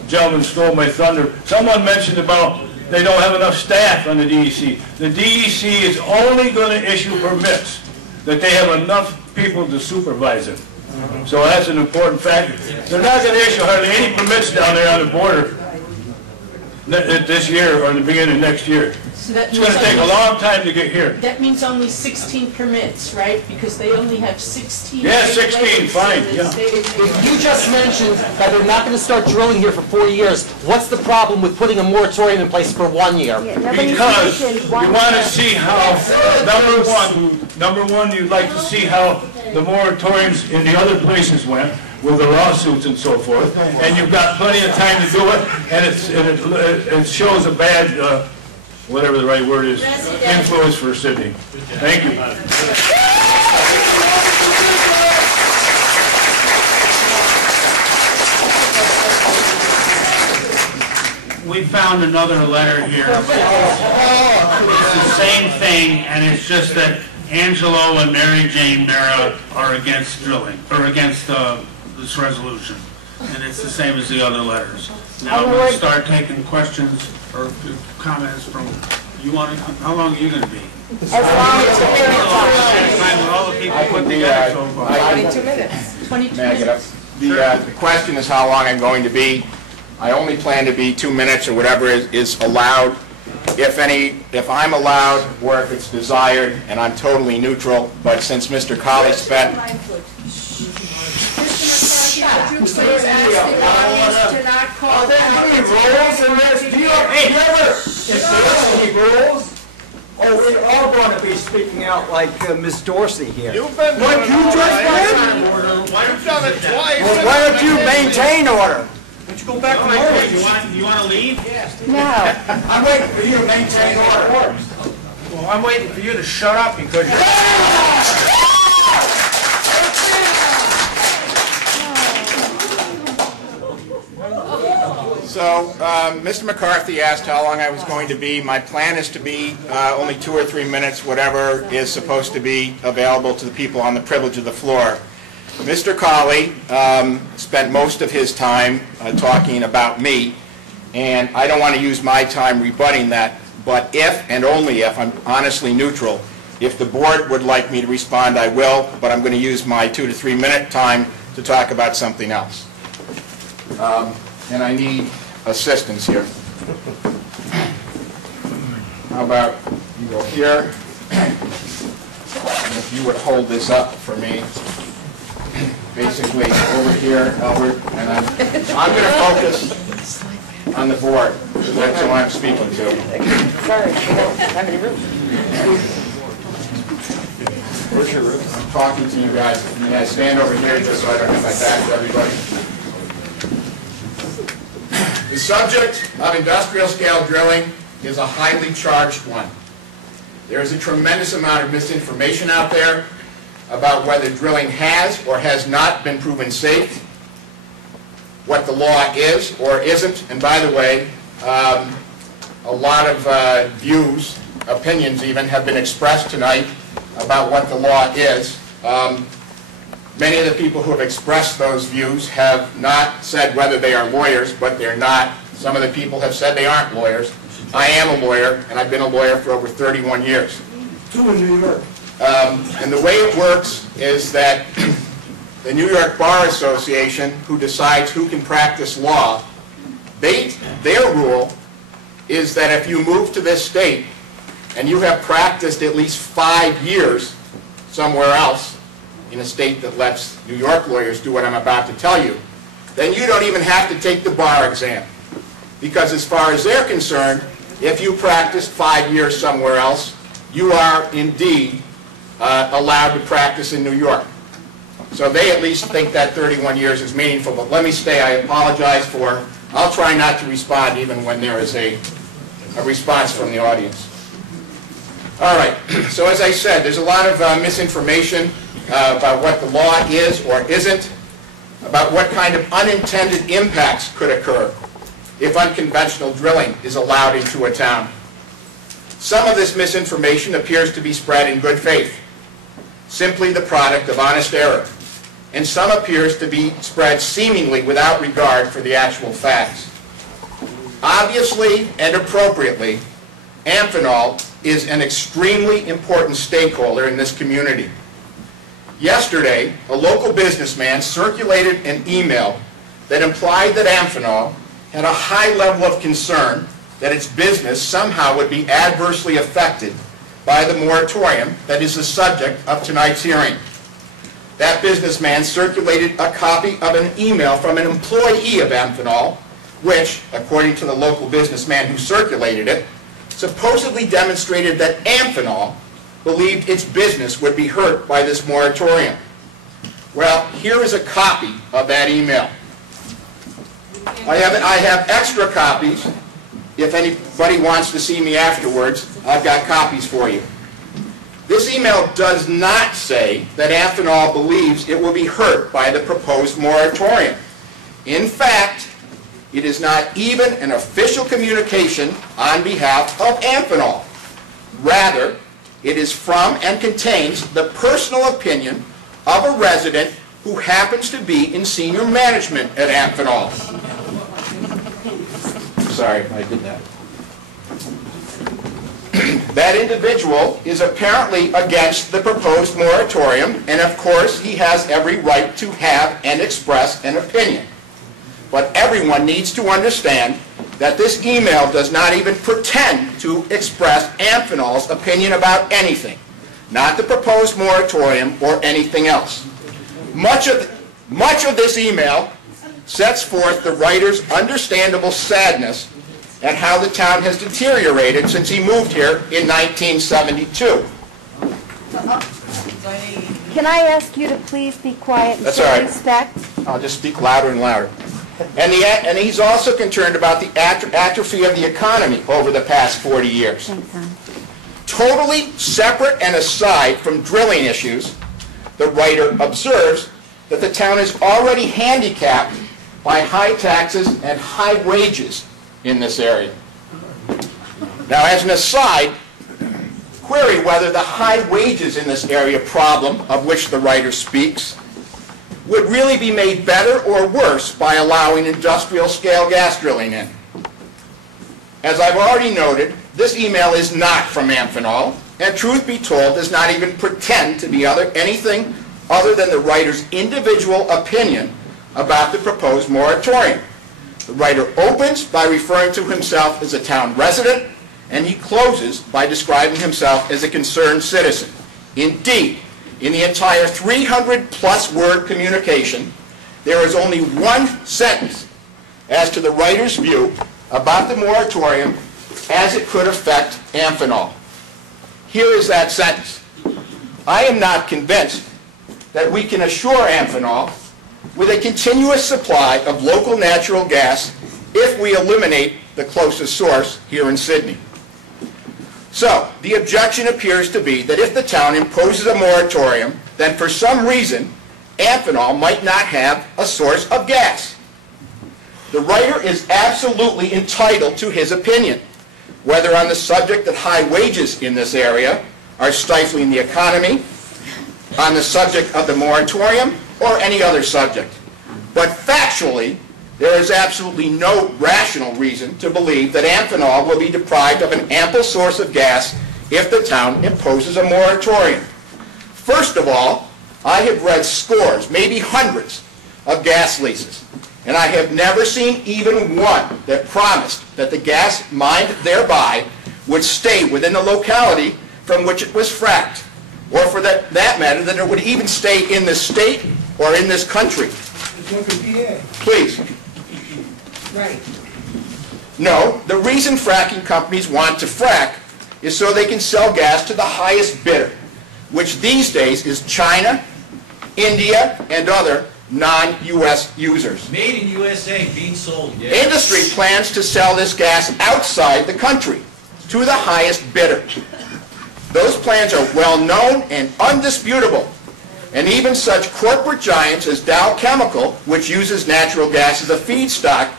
gentlemen stole my thunder. Someone mentioned about they don't have enough staff on the DEC. The DEC is only going to issue permits that they have enough people to supervise it. So that's an important factor. They're not going to issue hardly any permits down there on the border this year or in the beginning of next year. So that It's going to take a long time to get here. That means only 16 permits, right? Because they only have 16. Yeah, 16, fine, yeah. You just mentioned that they're not going to start drilling here for 4 years. What's the problem with putting a moratorium in place for 1 year? Because you want to see how, number one, you'd like to see how the moratoriums in the other places went with the lawsuits and so forth, and you've got plenty of time to do it, and it shows a bad, whatever the right word is, influence for Sidney. Thank you. We found another letter here. It's the same thing, and it's just that Angelo and Mary Jane Mara are against drilling, or against this resolution. And it's the same as the other letters. Now I'm going to start taking questions or comments from, how long are you going to be? As long as the hearing Time with all the people put together so far. 22 minutes. 22 May I get up? minutes. The question is how long I'm going to be. I only plan to be 2 minutes or whatever is allowed. If I'm allowed, or if it's desired, and I'm totally neutral, but since Mr. Colley spent... Please ask the audience to not call rules? Oh, we're all going to be speaking out like Ms. Dorsey here. You've been what you just did? You've done it twice. Well, why don't you maintain order? Why don't you go back to order? You want to leave? No. I'm waiting for you to maintain order. Well, I'm waiting for you to shut up because you're... So, Mr. McCarthy asked how long I was going to be. My plan is to be only 2 or 3 minutes, whatever is supposed to be available to the people on the privilege of the floor. Mr. Colley spent most of his time talking about me, and I don't want to use my time rebutting that, but if and only if I'm honestly neutral, if the board would like me to respond, I will, but I'm going to use my 2 to 3 minute time to talk about something else. And I need assistance here. How about you go here, and if you would hold this up for me. Basically, over here, Albert, and I'm going to focus on the board, because that's who I'm speaking to. Sorry, we don't have any room. Where's your room? I'm talking to you guys. May I stand over here just so I don't have my back to everybody? The subject of industrial scale drilling is a highly charged one. There is a tremendous amount of misinformation out there about whether drilling has or has not been proven safe, what the law is or isn't. And by the way, a lot of views, opinions even, have been expressed tonight about what the law is. Many of the people who have expressed those views have not said whether they are lawyers, but they're not. Some of the people have said they aren't lawyers. I am a lawyer, and I've been a lawyer for over 31 years. Two in New York. And the way it works is that the New York Bar Association, who decides who can practice law, their rule is that if you move to this state and you have practiced at least 5 years somewhere else, in a state that lets New York lawyers do what I'm about to tell you, then you don't even have to take the bar exam. Because as far as they're concerned, if you practiced 5 years somewhere else, you are indeed allowed to practice in New York. So they at least think that 31 years is meaningful. But let me stay. I apologize for, I'll try not to respond even when there is a response from the audience. All right. So as I said, there's a lot of misinformation about what the law is or isn't, about what kind of unintended impacts could occur if unconventional drilling is allowed into a town. Some of this misinformation appears to be spread in good faith, simply the product of honest error, and some appears to be spread seemingly without regard for the actual facts. Obviously and appropriately, Amphenol is an extremely important stakeholder in this community. Yesterday, a local businessman circulated an email that implied that Amphenol had a high level of concern that its business somehow would be adversely affected by the moratorium that is the subject of tonight's hearing. That businessman circulated a copy of an email from an employee of Amphenol, which, according to the local businessman who circulated it, supposedly demonstrated that Amphenol believed its business would be hurt by this moratorium. Well, here is a copy of that email. I have extra copies. If anybody wants to see me afterwards, I've got copies for you. This email does not say that Amphenol believes it will be hurt by the proposed moratorium. In fact, it is not even an official communication on behalf of Amphenol. Rather, it is from and contains the personal opinion of a resident who happens to be in senior management at Amphenol. Sorry, I did that. That individual is apparently against the proposed moratorium, and of course he has every right to have and express an opinion. But everyone needs to understand that this email does not even pretend to express Amphenol's opinion about anything, not the proposed moratorium or anything else. Much of this email sets forth the writer's understandable sadness at how the town has deteriorated since he moved here in 1972. Can I ask you to please be quiet and That's all show right. respect? I'll just speak louder and louder. And he's also concerned about the atrophy of the economy over the past 40 years. Thanks, hon. Totally separate and aside from drilling issues, the writer observes that the town is already handicapped by high taxes and high wages in this area. Now, as an aside, query whether the high wages in this area problem, of which the writer speaks, would really be made better or worse by allowing industrial-scale gas drilling in. As I've already noted, this email is not from Amphenol, and truth be told, does not even pretend to be anything other than the writer's individual opinion about the proposed moratorium. The writer opens by referring to himself as a town resident, and he closes by describing himself as a concerned citizen. Indeed, in the entire 300-plus word communication, there is only one sentence as to the writer's view about the moratorium as it could affect Amphenol. Here is that sentence. I am not convinced that we can assure Amphenol with a continuous supply of local natural gas if we eliminate the closest source here in Sidney. So, the objection appears to be that if the town imposes a moratorium, then for some reason, Amphenol might not have a source of gas. The writer is absolutely entitled to his opinion, whether on the subject that high wages in this area are stifling the economy, on the subject of the moratorium, or any other subject. But factually, there is absolutely no rational reason to believe that Amphenol will be deprived of an ample source of gas if the town imposes a moratorium. First of all, I have read scores, maybe hundreds, of gas leases, and I have never seen even one that promised that the gas mined thereby would stay within the locality from which it was fracked, or for that matter, that it would even stay in this state or in this country. Please. Right. No, the reason fracking companies want to frack is so they can sell gas to the highest bidder, which these days is China, India, and other non-U.S. users. Made in USA, being sold, yeah. Industry plans to sell this gas outside the country to the highest bidder. Those plans are well known and undisputable, and even such corporate giants as Dow Chemical, which uses natural gas as a feedstock,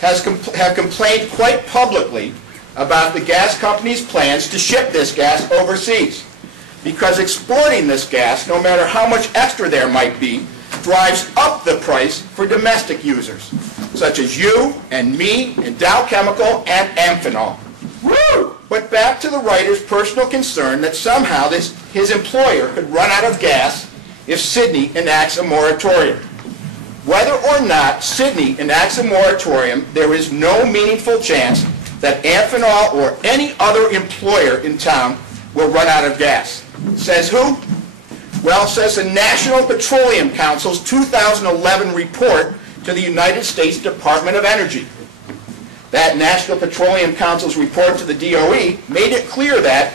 have complained quite publicly about the gas company's plans to ship this gas overseas, because exporting this gas, no matter how much extra there might be, drives up the price for domestic users. such as you and me and Dow Chemical and Amphenol. But back to the writer's personal concern that somehow his employer could run out of gas if Sidney enacts a moratorium. Whether or not Sidney enacts a moratorium, there is no meaningful chance that Amphenol or any other employer in town will run out of gas. Says who? Well, says the National Petroleum Council's 2011 report to the United States Department of Energy. That National Petroleum Council's report to the DOE made it clear that,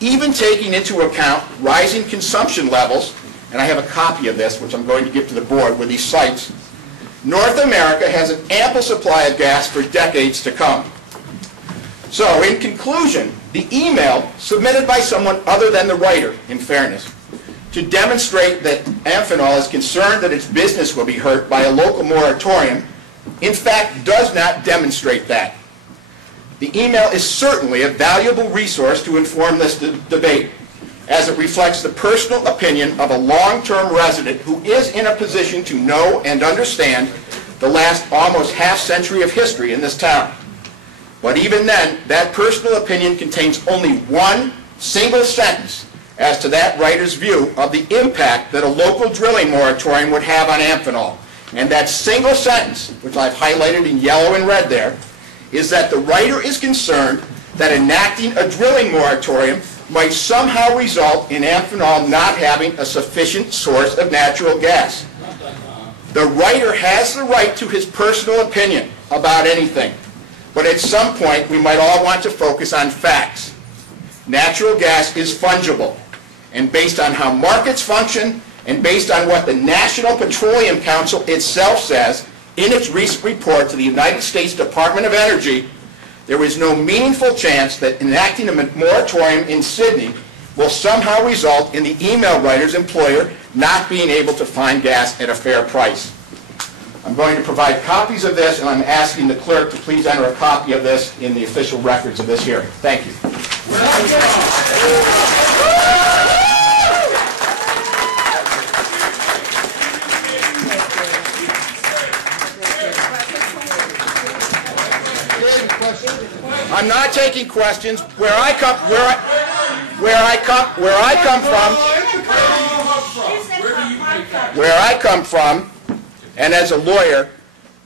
even taking into account rising consumption levels, and I have a copy of this, which I'm going to give to the board with these sites, North America has an ample supply of gas for decades to come. So, in conclusion, the email submitted by someone other than the writer, in fairness, to demonstrate that Amphenol is concerned that its business will be hurt by a local moratorium, in fact, does not demonstrate that. The email is certainly a valuable resource to inform this debate, as it reflects the personal opinion of a long-term resident who is in a position to know and understand the last almost half-century of history in this town. But even then, that personal opinion contains only one single sentence as to that writer's view of the impact that a local drilling moratorium would have on Amphenol. And that single sentence, which I've highlighted in yellow and red there, is that the writer is concerned that enacting a drilling moratorium might somehow result in Amphenol not having a sufficient source of natural gas. The writer has the right to his personal opinion about anything, but at some point we might all want to focus on facts. Natural gas is fungible, and based on how markets function, and based on what the National Petroleum Council itself says in its recent report to the United States Department of Energy, there is no meaningful chance that enacting a moratorium in Sidney will somehow result in the email writer's employer not being able to find gas at a fair price. I'm going to provide copies of this, and I'm asking the clerk to please enter a copy of this in the official records of this hearing. Thank you. I'm not taking questions. Where I come from, and as a lawyer,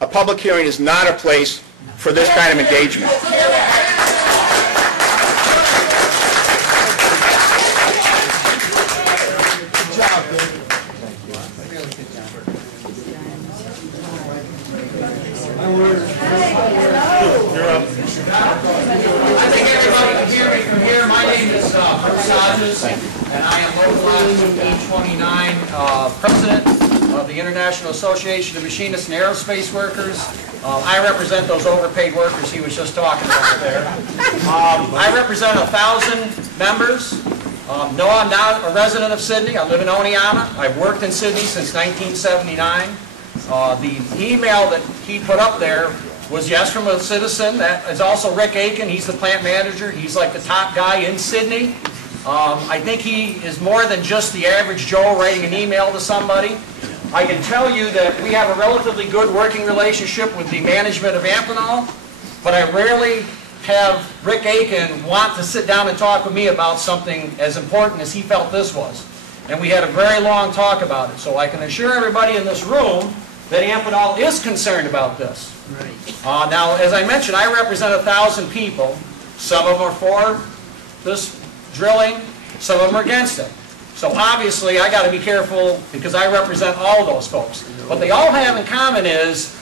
a public hearing is not a place for this kind of engagement. I think everybody can hear me from here. My name is Marcellus, and I am local 1529, president of the International Association of Machinists and Aerospace Workers. I represent those overpaid workers he was just talking about there. I represent 1,000 members. No, I'm not a resident of Sidney. I live in Oneonta. I've worked in Sidney since 1979. The email that he put up there was, yes, from a citizen. That is also Rick Aiken. He's the plant manager. He's like the top guy in Sidney. I think he is more than just the average Joe writing an email to somebody. I can tell you that we have a relatively good working relationship with the management of Amphenol, but I rarely have Rick Aiken want to sit down and talk with me about something as important as he felt this was. And we had a very long talk about it. So I can assure everybody in this room that Amphenol is concerned about this. Now, as I mentioned, I represent 1,000 people. Some of them are for this drilling, some of them are against it. So obviously, I got to be careful because I represent all those folks. What they all have in common is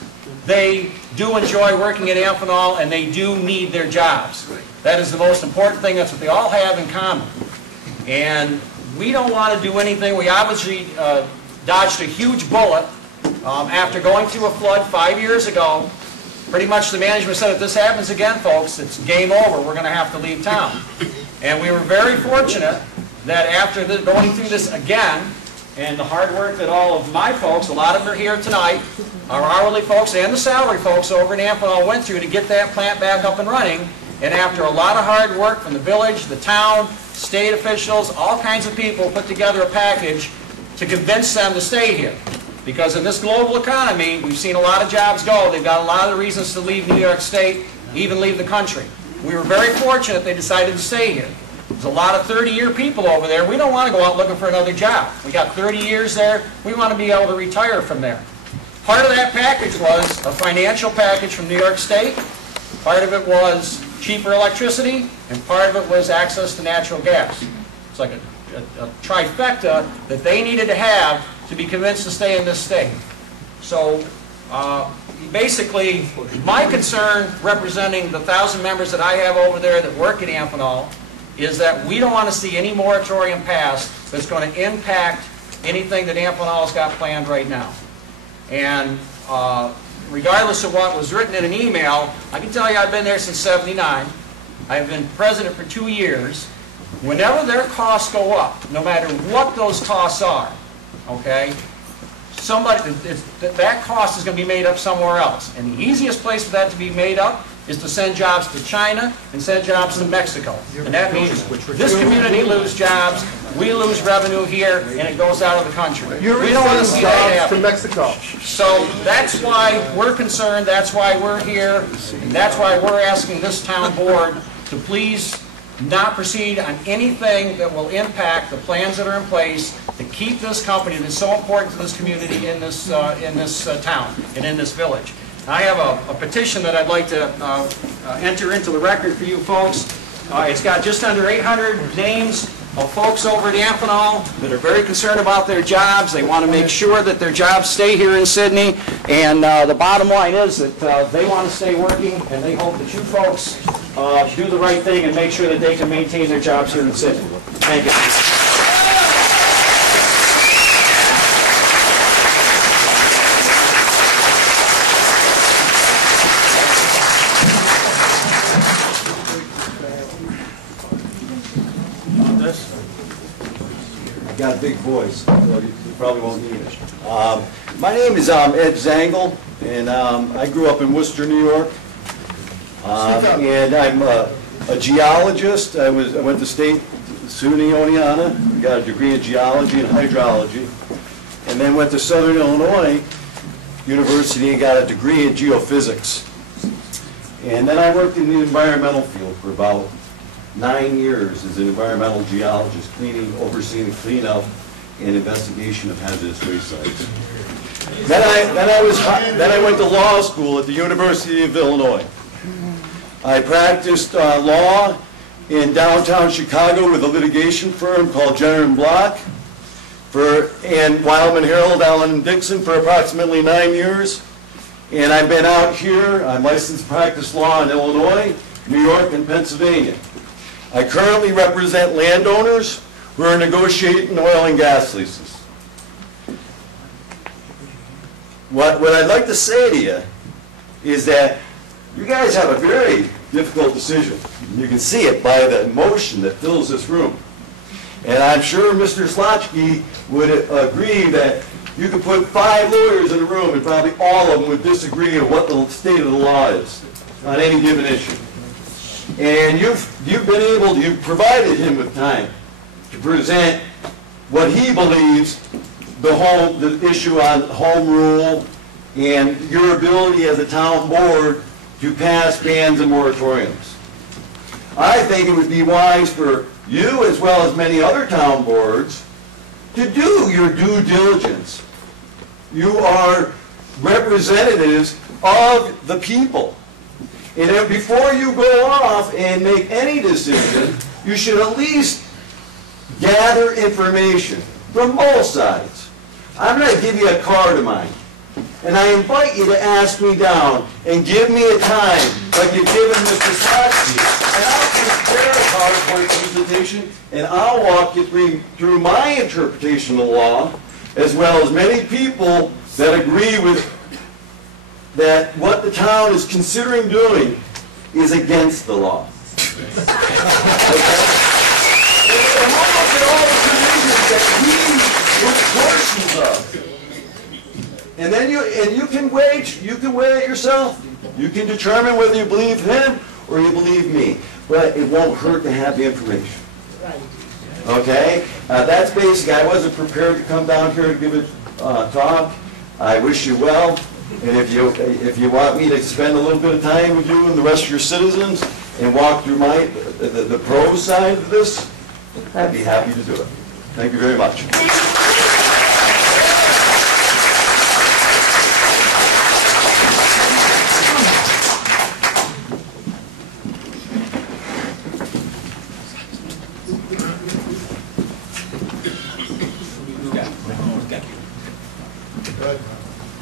they do enjoy working at Amphenol and they do need their jobs. That is the most important thing. That's what they all have in common. And we don't want to do anything. We obviously dodged a huge bullet after going through a flood 5 years ago. Pretty much the management said, if this happens again, folks, it's game over. We're going to have to leave town. And we were very fortunate that after going through this again, and the hard work that all of my folks, a lot of them are here tonight, our hourly folks and the salary folks over in Amphenol went through to get that plant back up and running. And after a lot of hard work from the village, the town, state officials, all kinds of people put together a package to convince them to stay here. Because in this global economy, we've seen a lot of jobs go. They've got a lot of reasons to leave New York State, even leave the country. We were very fortunate they decided to stay here. There's a lot of 30-year people over there. We don't want to go out looking for another job. We got 30 years there. We want to be able to retire from there. Part of that package was a financial package from New York State. Part of it was cheaper electricity, and part of it was access to natural gas. It's like a trifecta that they needed to have to be convinced to stay in this state. So basically, my concern representing the 1,000 members that I have over there that work at Amphenol is that we don't want to see any moratorium passed that's going to impact anything that Amphenol's got planned right now. And regardless of what was written in an email, I can tell you I've been there since '79. I've been president for 2 years. Whenever their costs go up, no matter what those costs are, okay, that cost is going to be made up somewhere else. And the easiest place for that to be made up is to send jobs to China and send jobs to Mexico. And that means this community loses jobs, we lose revenue here, and it goes out of the country. We don't want to see that happen. To Mexico. So that's why we're concerned, that's why we're here, and that's why we're asking this town board to please not proceed on anything that will impact the plans that are in place to keep this company that's so important to this community in this town and in this village. I have a petition that I'd like to enter into the record for you folks. It's got just under 800 names of folks over at Amphenol that are very concerned about their jobs. They want to make sure that their jobs stay here in Sidney. And the bottom line is that they want to stay working, and they hope that you folks do the right thing and make sure that they can maintain their jobs here in Sidney. Thank you. Got a big voice, so you probably won't need it. My name is Ed Zangle, and I grew up in Worcester, New York. And I'm a geologist. I went to State SUNY Oneonta, got a degree in geology and hydrology, and then went to Southern Illinois University and got a degree in geophysics. And then I worked in the environmental field for about 9 years as an environmental geologist, overseeing the cleanup and investigation of hazardous waste sites. Then I went to law school at the University of Illinois. I practiced law in downtown Chicago with a litigation firm called Jenner & Block, and Wildman Herald, Allen & Dixon for approximately 9 years. And I've been out here. I'm licensed to practice law in Illinois, New York, and Pennsylvania. I currently represent landowners who are negotiating oil and gas leases. What I'd like to say to you is that you guys have a very difficult decision. You can see it by the emotion that fills this room. And I'm sure Mr. Slotsky would agree that you could put 5 lawyers in a room and probably all of them would disagree on what the state of the law is on any given issue. And you've provided him with time to present what he believes the issue on home rule and your ability as a town board to pass bans and moratoriums. I think it would be wise for you, as well as many other town boards, to do your due diligence. You are representatives of the people. And then before you go off and make any decision, you should at least gather information from both sides. I'm going to give you a card of mine. And I invite you to ask me down and give me a time like you've given Mr. Slotsky. And I'll prepare a PowerPoint presentation and I'll walk you through my interpretation of the law, as well as many people that agree with that what the town is considering doing is against the law. And we'll look at all the provisions that he took portions of. And then you can weigh it yourself. You can determine whether you believe him or you believe me. But it won't hurt to have the information. Okay? That's basic. I wasn't prepared to come down here to give a talk. I wish you well, and if you want me to spend a little bit of time with you and the rest of your citizens and walk through the pro side of this, I'd be happy to do it. Thank you very much.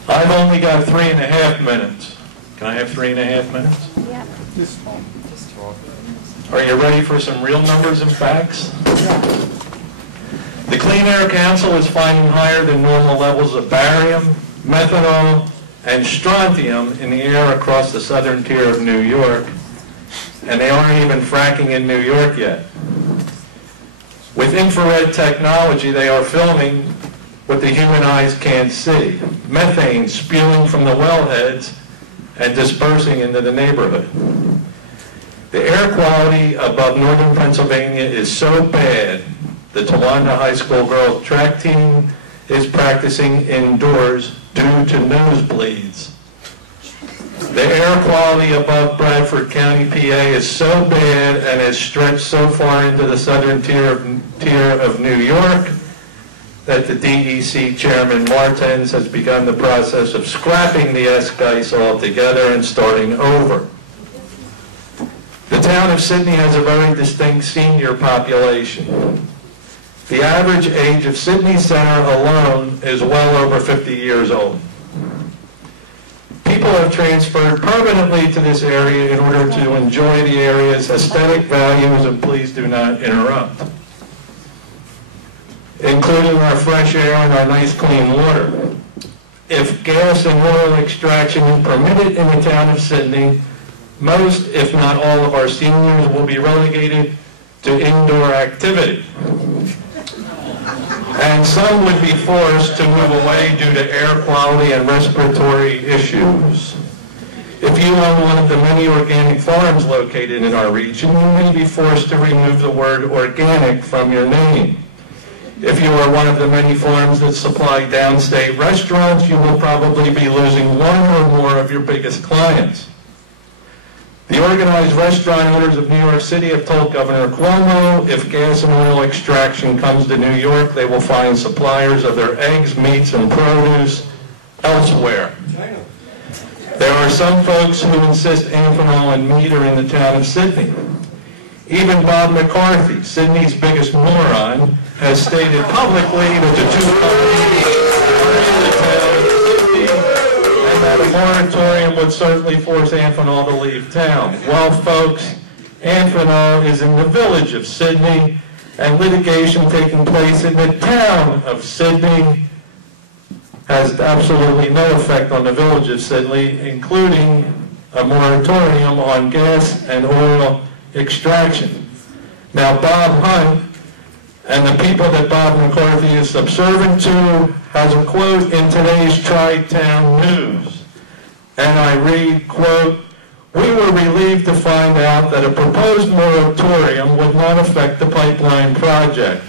I've only got 3.5 minutes. Can I have 3.5 minutes? Yeah. Are you ready for some real numbers and facts? The Clean Air Council is finding higher than normal levels of barium, methanol, and strontium in the air across the southern tier of New York, and they aren't even fracking in New York yet. With infrared technology, they are filming what the human eyes can't see. Methane spewing from the wellheads and dispersing into the neighborhood. The air quality above northern Pennsylvania is so bad, the Towanda High School girls track team is practicing indoors due to nosebleeds. The air quality above Bradford County, PA is so bad and has stretched so far into the southern tier of New York that the DEC Chairman Martens has begun the process of scrapping the S-Geis altogether and starting over. The town of Sidney has a very distinct senior population. The average age of Sidney Center alone is well over 50 years old. People have transferred permanently to this area in order to enjoy the area's aesthetic values, and please do not interrupt, including our fresh air and our nice clean water. If gas and oil extraction is permitted in the town of Sidney, most, if not all, of our seniors will be relegated to indoor activity. And some would be forced to move away due to air quality and respiratory issues. If you own one of the many organic farms located in our region, you may be forced to remove the word organic from your name. If you are one of the many farms that supply downstate restaurants, you will probably be losing one or more of your biggest clients. The organized restaurant owners of New York City have told Governor Cuomo if gas and oil extraction comes to New York, they will find suppliers of their eggs, meats, and produce elsewhere. There are some folks who insist Amphenol and meat are in the town of Sidney. Even Bob McCarthy, Sidney's biggest moron, has stated publicly that the two companies are in the town of Sidney and that a moratorium would certainly force Amphenol to leave town. Well, folks, Amphenol is in the village of Sidney, and litigation taking place in the town of Sidney has absolutely no effect on the village of Sidney, including a moratorium on gas and oil extraction. Now, Bob Hunt and the people that Bob McCarthy is subservient to has a quote in today's Tri-Town News, and I read, quote, "We were relieved to find out that a proposed moratorium would not affect the pipeline project.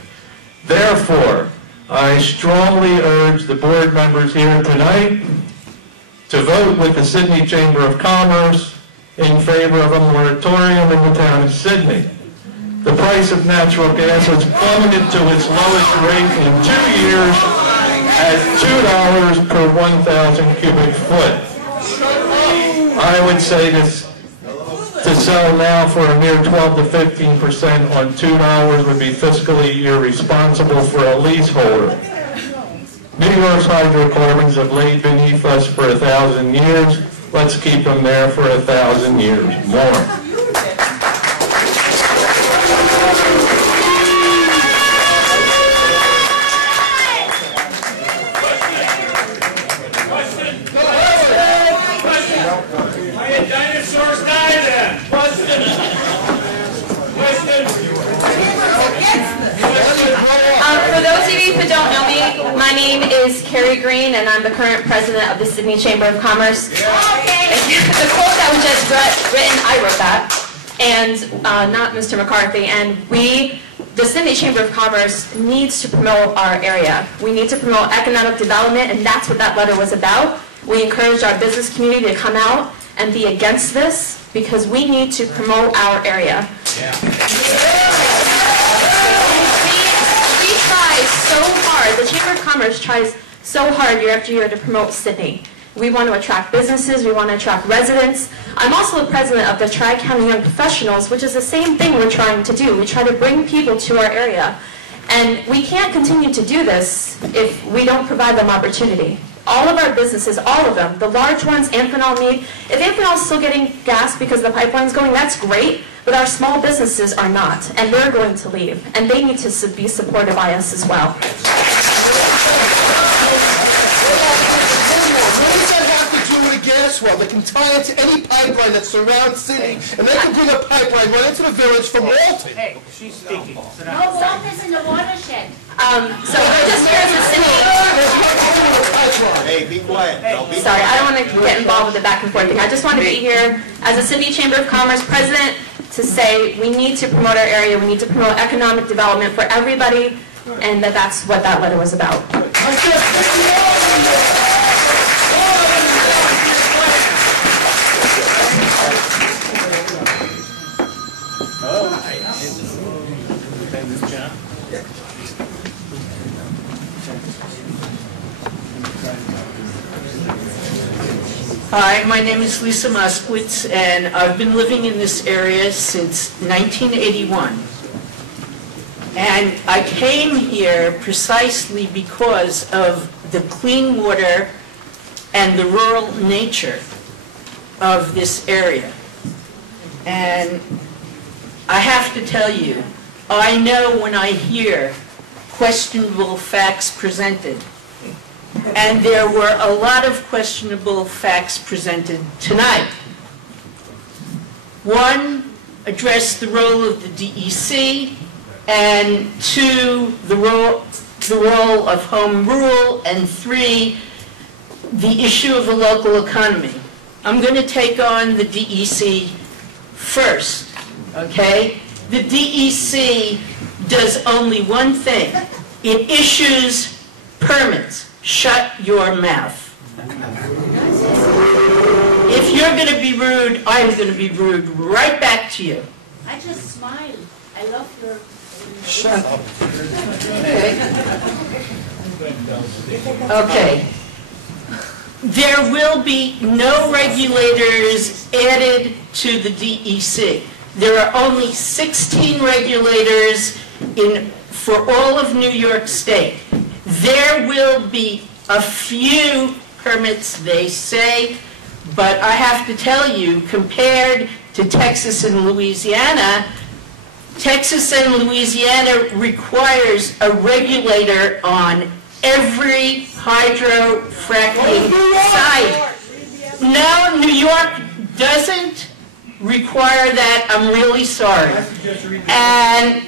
Therefore, I strongly urge the board members here tonight to vote with the Sidney Chamber of Commerce in favor of a moratorium in the town of Sidney. The price of natural gas has plummeted to its lowest rate in 2 years at $2 per 1,000 cubic foot. I would say this to sell now for a mere 12 to 15% on $2 would be fiscally irresponsible for a leaseholder. New York's hydrocarbons have laid beneath us for 1,000 years. Let's keep them there for 1,000 years more." For those of you who don't know me, my name is Carrie Green, and I'm the current president of the Sidney Chamber of Commerce. The quote that was just written, I wrote that, and not Mr. McCarthy. And we the Sidney Chamber of Commerce needs to promote our area. We need to promote economic development, and that's what that letter was about. We encourage our business community to come out and be against this because we need to promote our area. We try so hard, the Chamber of Commerce tries so hard year after year to promote Sidney. We want to attract businesses, we want to attract residents. I'm also the president of the Tri-County Young Professionals, which is the same thing we're trying to do. We try to bring people to our area. And we can't continue to do this if we don't provide them opportunity. All of our businesses, all of them, the large ones, Amphenol need, if Amphenol is still getting gas because the pipeline's going, that's great, but our small businesses are not, and they're going to leave, and they need to be supported by us as well. What does that have to do with a gas well? They can tie it to any pipeline that surrounds Sidney, and they can bring a pipeline right into the village from Alton. Hey, she's speaking. Sit down. No, Walt is in the watershed. So we're just here as a city. Hey, be quiet. Sorry, I don't want to get involved with the back and forth thing. I just want to be here as a Sidney Chamber of Commerce president to say we need to promote our area, we need to promote economic development for everybody, and that's what that letter was about. Hi, my name is Lisa Moskowitz, and I've been living in this area since 1981. And I came here precisely because of the clean water and the rural nature of this area. And I have to tell you, I know when I hear questionable facts presented, and there were a lot of questionable facts presented tonight. One, addressed the role of the DEC, and two, the role of home rule, and three, the issue of the local economy. I'm going to take on the DEC first, okay? The DEC does only one thing. It issues permits. Shut your mouth. If you're going to be rude, I'm going to be rude right back to you. I just smiled. I love your... Shut up. Okay. There will be no regulators added to the DEC. There are only 16 regulators for all of New York State. There will be a few permits, they say, but I have to tell you, compared to Texas and Louisiana, Texas and Louisiana requires a regulator on every hydrofracking site. No, New York doesn't require that. I'm really sorry. And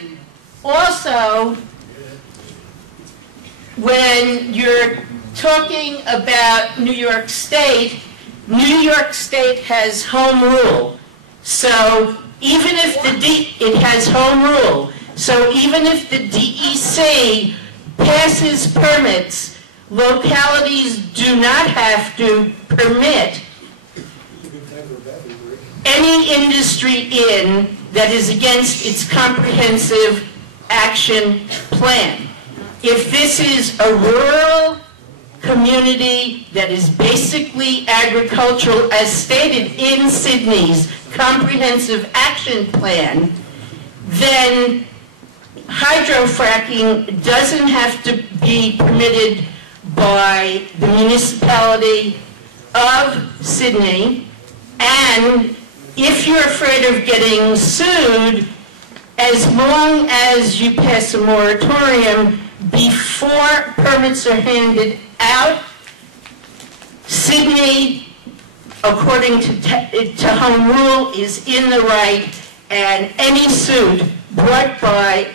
also, when you're talking about New York State has home rule. So even if it has home rule. So even if the DEC passes permits, localities do not have to permit any industry in that is against its comprehensive action plan. If this is a rural community that is basically agricultural, as stated in Sidney's comprehensive action plan, then hydrofracking doesn't have to be permitted by the municipality of Sidney. And if you're afraid of getting sued, as long as you pass a moratorium before permits are handed out, Sidney, according to home rule, is in the right, and any suit brought by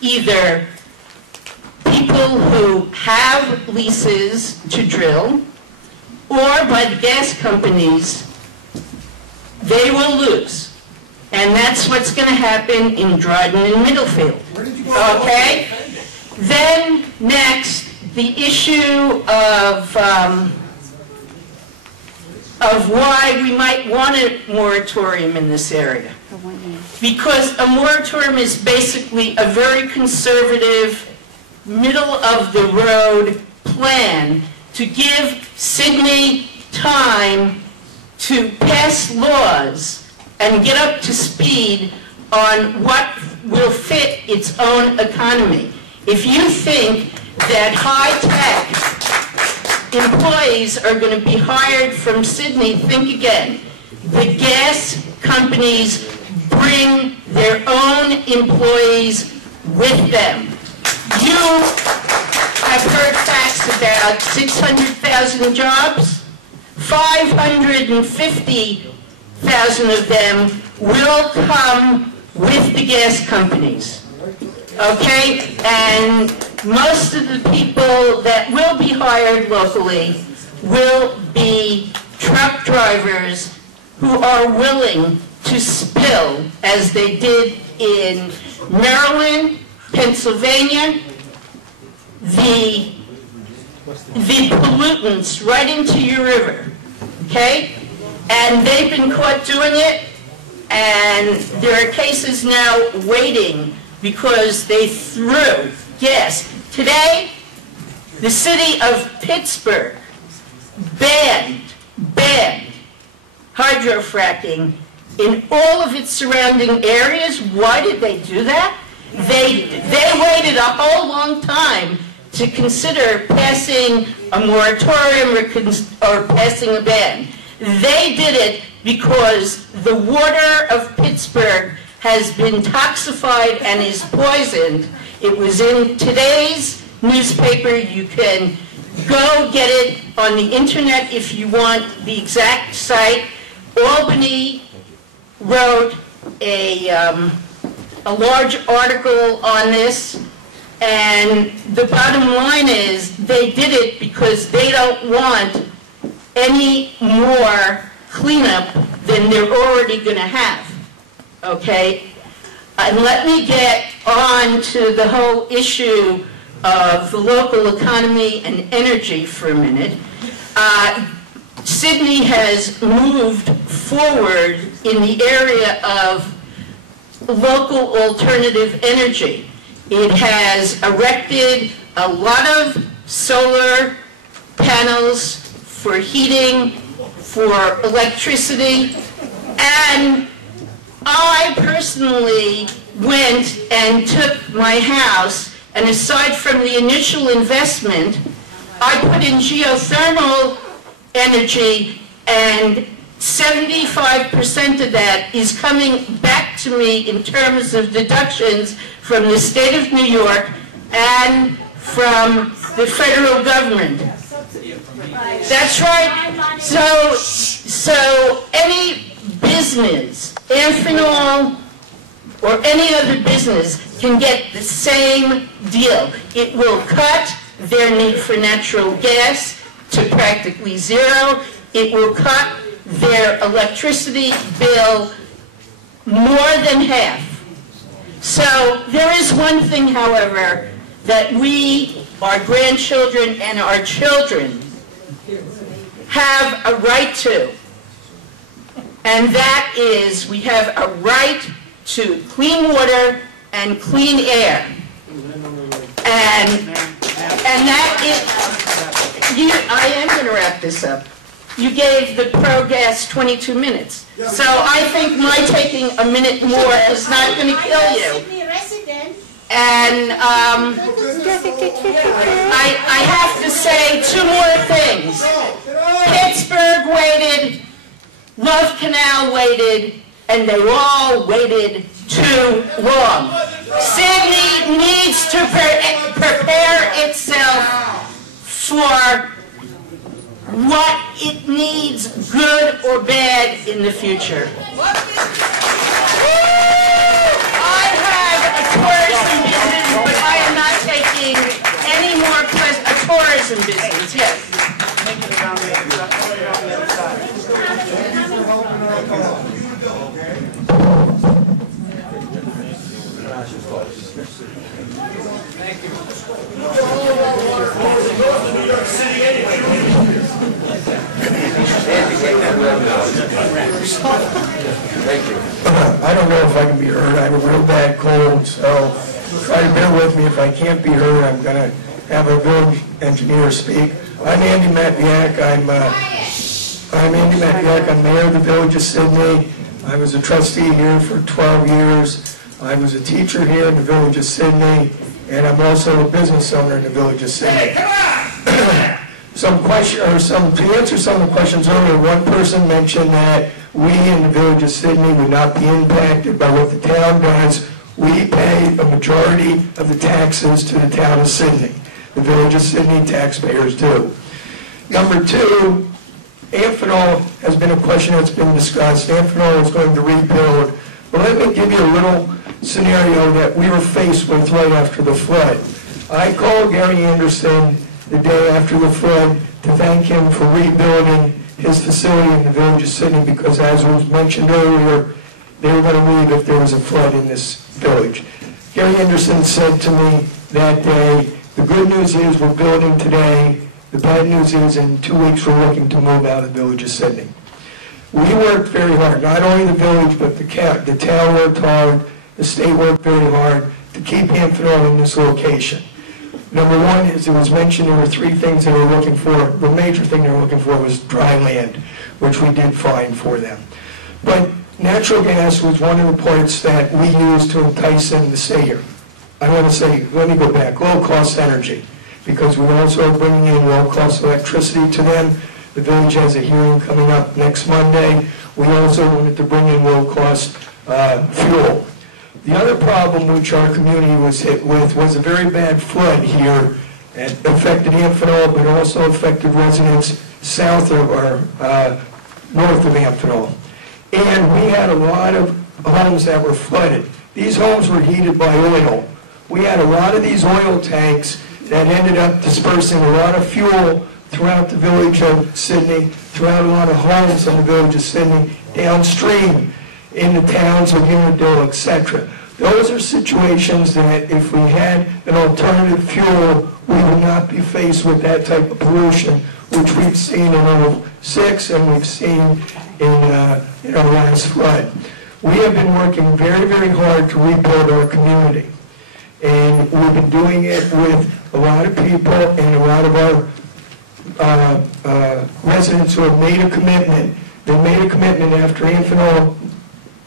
either people who have leases to drill or by the gas companies, they will lose. And that's what's going to happen in Dryden and Middlefield. Okay? Then, next, the issue of why we might want a moratorium in this area. Because a moratorium is basically a very conservative, middle-of-the-road plan to give Sidney time to pass laws and get up to speed on what will fit its own economy. If you think that high-tech employees are going to be hired from Sidney, think again. The gas companies bring their own employees with them. You have heard facts about 600,000 jobs. 550,000 of them will come with the gas companies. Okay? And most of the people that will be hired locally will be truck drivers who are willing to spill, as they did in Maryland, Pennsylvania, the pollutants right into your river, okay? And they've been caught doing it, and there are cases now waiting because they threw gas. Today, the city of Pittsburgh banned hydrofracking in all of its surrounding areas. Why did they do that? They waited a whole long time to consider passing a moratorium or passing a ban. They did it because the water of Pittsburgh has been toxified and is poisoned. It was in today's newspaper. You can go get it on the internet if you want the exact site. Albany wrote a large article on this, and the bottom line is they did it because they don't want any more cleanup than they're already going to have. Okay? And let me get on to the whole issue of the local economy and energy for a minute. Sidney has moved forward in the area of local alternative energy. It has erected a lot of solar panels for heating, for electricity, and I personally went and took my house, and aside from the initial investment, I put in geothermal energy, and 75% of that is coming back to me in terms of deductions from the state of New York and from the federal government. That's right. So any business, Amphenol or any other business, can get the same deal. It will cut their need for natural gas to practically zero. It will cut their electricity bill more than half. So there is one thing, however, that we, our grandchildren and our children, have a right to. And that is, we have a right to clean water and clean air. And that is, I am going to wrap this up. You gave the pro-gas 22 minutes. So I think my taking a minute more is not going to kill you. And I have to say two more things. Pittsburgh waited, Love Canal waited, and they all waited too long. Sidney needs to prepare itself for what it needs, good or bad, in the future. I have a tourism business, but I am not taking any more a tourism business. Yes. Okay. I don't know if I can be heard. I have a real bad cold, so try to bear with me. If I can't be heard, I'm going to have a village engineer speak. I'm Andy Matviak. I'm Andy Matviak. I'm mayor of the village of Sidney. I was a trustee here for 12 years. I was a teacher here in the village of Sidney, and I'm also a business owner in the village of Sidney. To answer some of the questions earlier, one person mentioned that we in the village of Sidney would not be impacted by what the town does. We pay a majority of the taxes to the town of Sidney. The village of Sidney taxpayers do. Number two, Amphenol has been a question that's been discussed. Amphenol is going to rebuild. But let me give you a little scenario that we were faced with right after the flood. I called Gary Anderson the day after the flood to thank him for rebuilding his facility in the village of Sidney because, as was mentioned earlier, they were going to leave if there was a flood in this village. Gary Anderson said to me that day, the good news is we're building today. The bad news is in 2 weeks we're looking to move out of the village of Sidney. We worked very hard, not only the village, but the town worked hard, the state worked very hard to keep Amphenol in this location. Number one, as it was mentioned, there were three things they were looking for. The major thing they were looking for was dry land, which we did find for them. But natural gas was one of the parts that we used to entice them to stay here. I want to say, let me go back, low-cost energy, because we're also bringing in low-cost electricity to them. The village has a hearing coming up next Monday. We also wanted to bring in low-cost fuel. The other problem which our community was hit with was a very bad flood here. It affected Amphenol, but also affected residents south of or north of Amphenol. And we had a lot of homes that were flooded. These homes were heated by oil. We had a lot of these oil tanks that ended up dispersing a lot of fuel throughout the village of Sidney, throughout a lot of homes in the village of Sidney, downstream in the towns of Unadilla, etc. Those are situations that if we had an alternative fuel, we would not be faced with that type of pollution, which we've seen in 06 and we've seen in our last flood. We have been working very, very hard to rebuild our community. And we've been doing it with a lot of people and a lot of our residents who have made a commitment. They made a commitment after Amphenol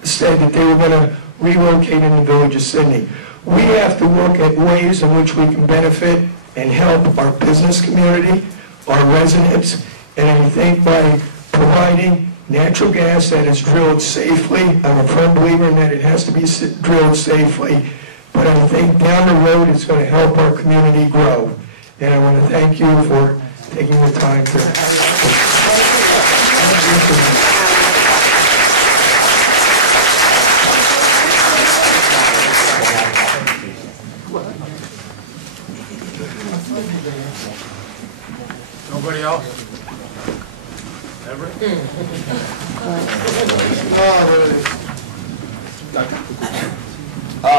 said that they were going to relocate in the village of Sidney. We have to look at ways in which we can benefit and help our business community, our residents, and I think by providing natural gas that is drilled safely, I'm a firm believer in that it has to be drilled safely, but I think down the road it's going to help our community grow. And I want to thank you for taking the time to... Nobody else? Everett?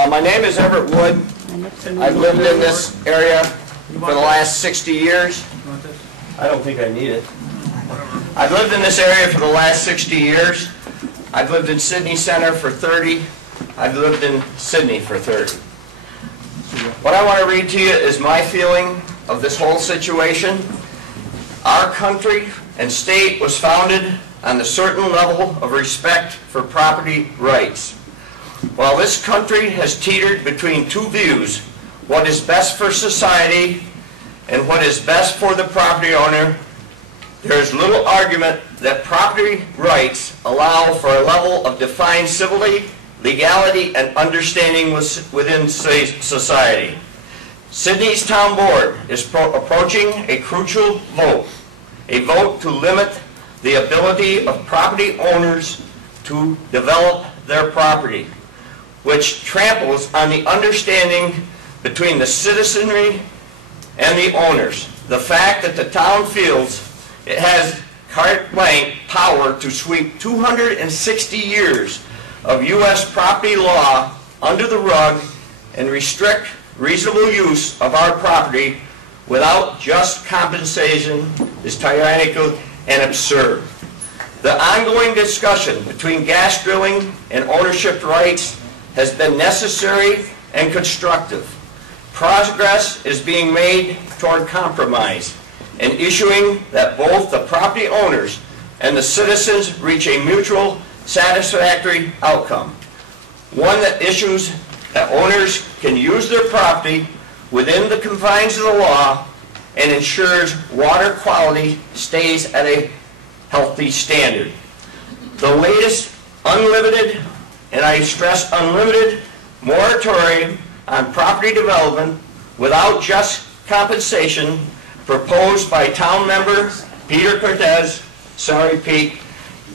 My name is Everett Wood. I've lived in this area for the last 60 years. I don't think I need it. I've lived in this area for the last 60 years. I've lived in Sidney Center for 30. I've lived in Sidney for 30. What I want to read to you is my feeling of this whole situation. Our country and state was founded on a certain level of respect for property rights. While this country has teetered between two views, what is best for society and what is best for the property owner, there is little argument that property rights allow for a level of defined civility, legality, and understanding within society. Sidney's town board is approaching a crucial vote, a vote to limit the ability of property owners to develop their property, which tramples on the understanding between the citizenry and the owners. The fact that the town feels it has carte blanche power to sweep 260 years of U.S. property law under the rug and restrict reasonable use of our property without just compensation is tyrannical and absurd. The ongoing discussion between gas drilling and ownership rights has been necessary and constructive. Progress is being made toward compromise and issuing that both the property owners and the citizens reach a mutual satisfactory outcome. One that issues that owners can use their property within the confines of the law and ensures water quality stays at a healthy standard. The latest unlimited, and I stress unlimited, moratorium on property development without just compensation proposed by town member Peter Cortez, sorry Pete,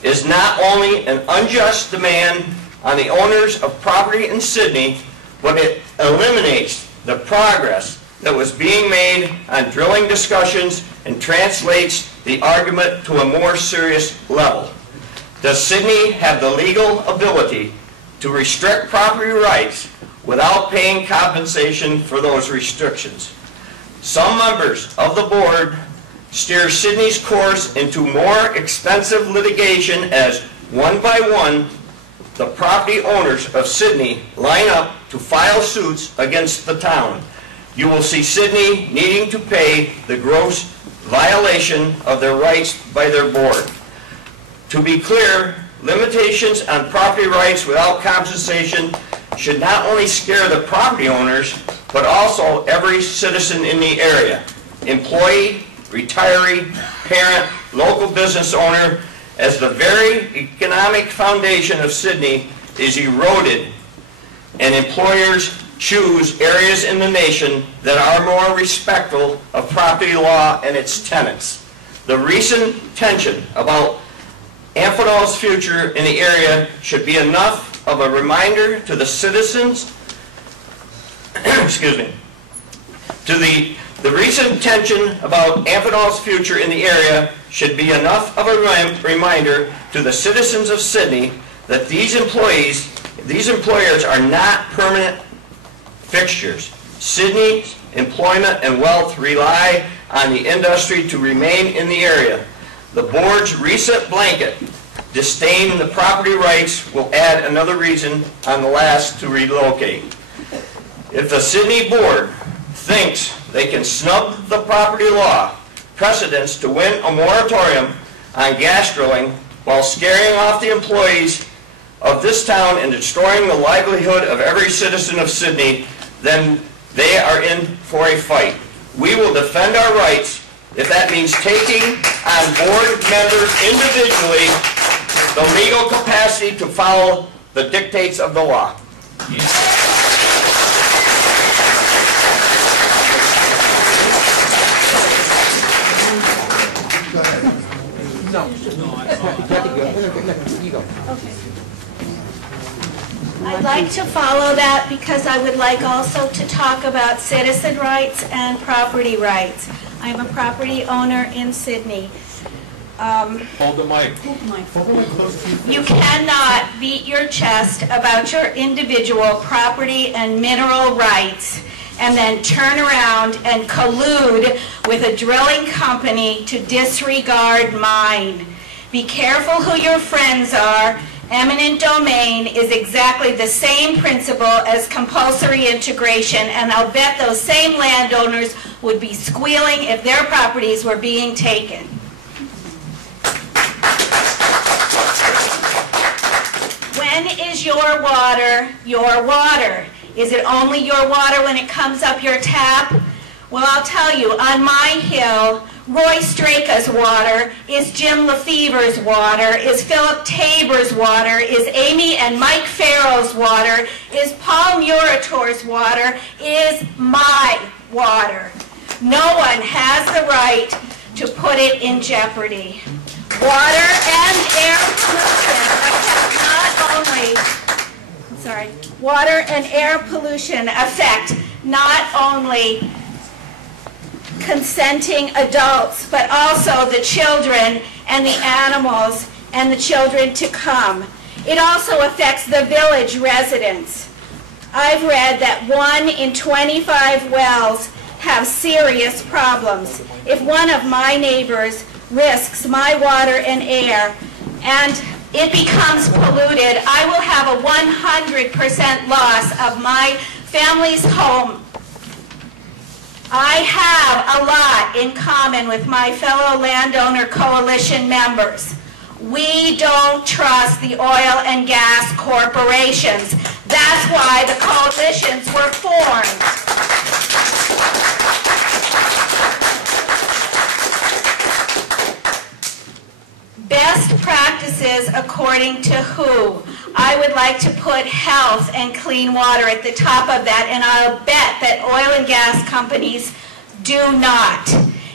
is not only an unjust demand on the owners of property in Sidney, but it eliminates the progress that was being made on drilling discussions and translates the argument to a more serious level. Does Sidney have the legal ability to restrict property rights without paying compensation for those restrictions? Some members of the board steer Sidney's course into more expensive litigation as one by one the property owners of Sidney line up to file suits against the town. You will see Sidney needing to pay the gross violation of their rights by their board. To be clear, limitations on property rights without compensation should not only scare the property owners, but also every citizen in the area, employee, retiree, parent, local business owner, as the very economic foundation of Sidney is eroded and employers choose areas in the nation that are more respectful of property law and its tenets. The recent tension about Amphenol's future in the area should be enough of a reminder to the citizens, excuse me, the recent tension about Amphenol's future in the area should be enough of a reminder to the citizens of Sidney that these employers are not permanent fixtures. Sidney's employment and wealth rely on the industry to remain in the area. The board's recent blanket disdain in the property rights will add another reason on the last to relocate. If the Sidney board thinks they can snub the property law precedents to win a moratorium on gas drilling while scaring off the employees of this town and destroying the livelihood of every citizen of Sidney, then they are in for a fight. We will defend our rights if that means taking on board members individually the legal capacity to follow the dictates of the law. I'd like to follow that because I would like also to talk about citizen rights and property rights. I'm a property owner in Sidney. Hold the mic. You cannot beat your chest about your individual property and mineral rights and then turn around and collude with a drilling company to disregard mine. Be careful who your friends are. Eminent domain is exactly the same principle as compulsory integration, and I'll bet those same landowners would be squealing if their properties were being taken. When is your water your water? Is it only your water when it comes up your tap? Well, I'll tell you, on my hill, Roy Straka's water is Jim Lefever's water, is Philip Tabor's water, is Amy and Mike Farrell's water, is Paul Murator's water, is my water. No one has the right to put it in jeopardy. Water and air pollution affect not only consenting adults, but also the children and the animals and the children to come. It also affects the village residents. I've read that 1 in 25 wells have serious problems. If one of my neighbors risks my water and air and it becomes polluted, I will have a 100% loss of my family's home. I have a lot in common with my fellow landowner coalition members. We don't trust the oil and gas corporations. That's why the coalitions were formed. Best practices according to who? I would like to put health and clean water at the top of that, and I'll bet that oil and gas companies do not.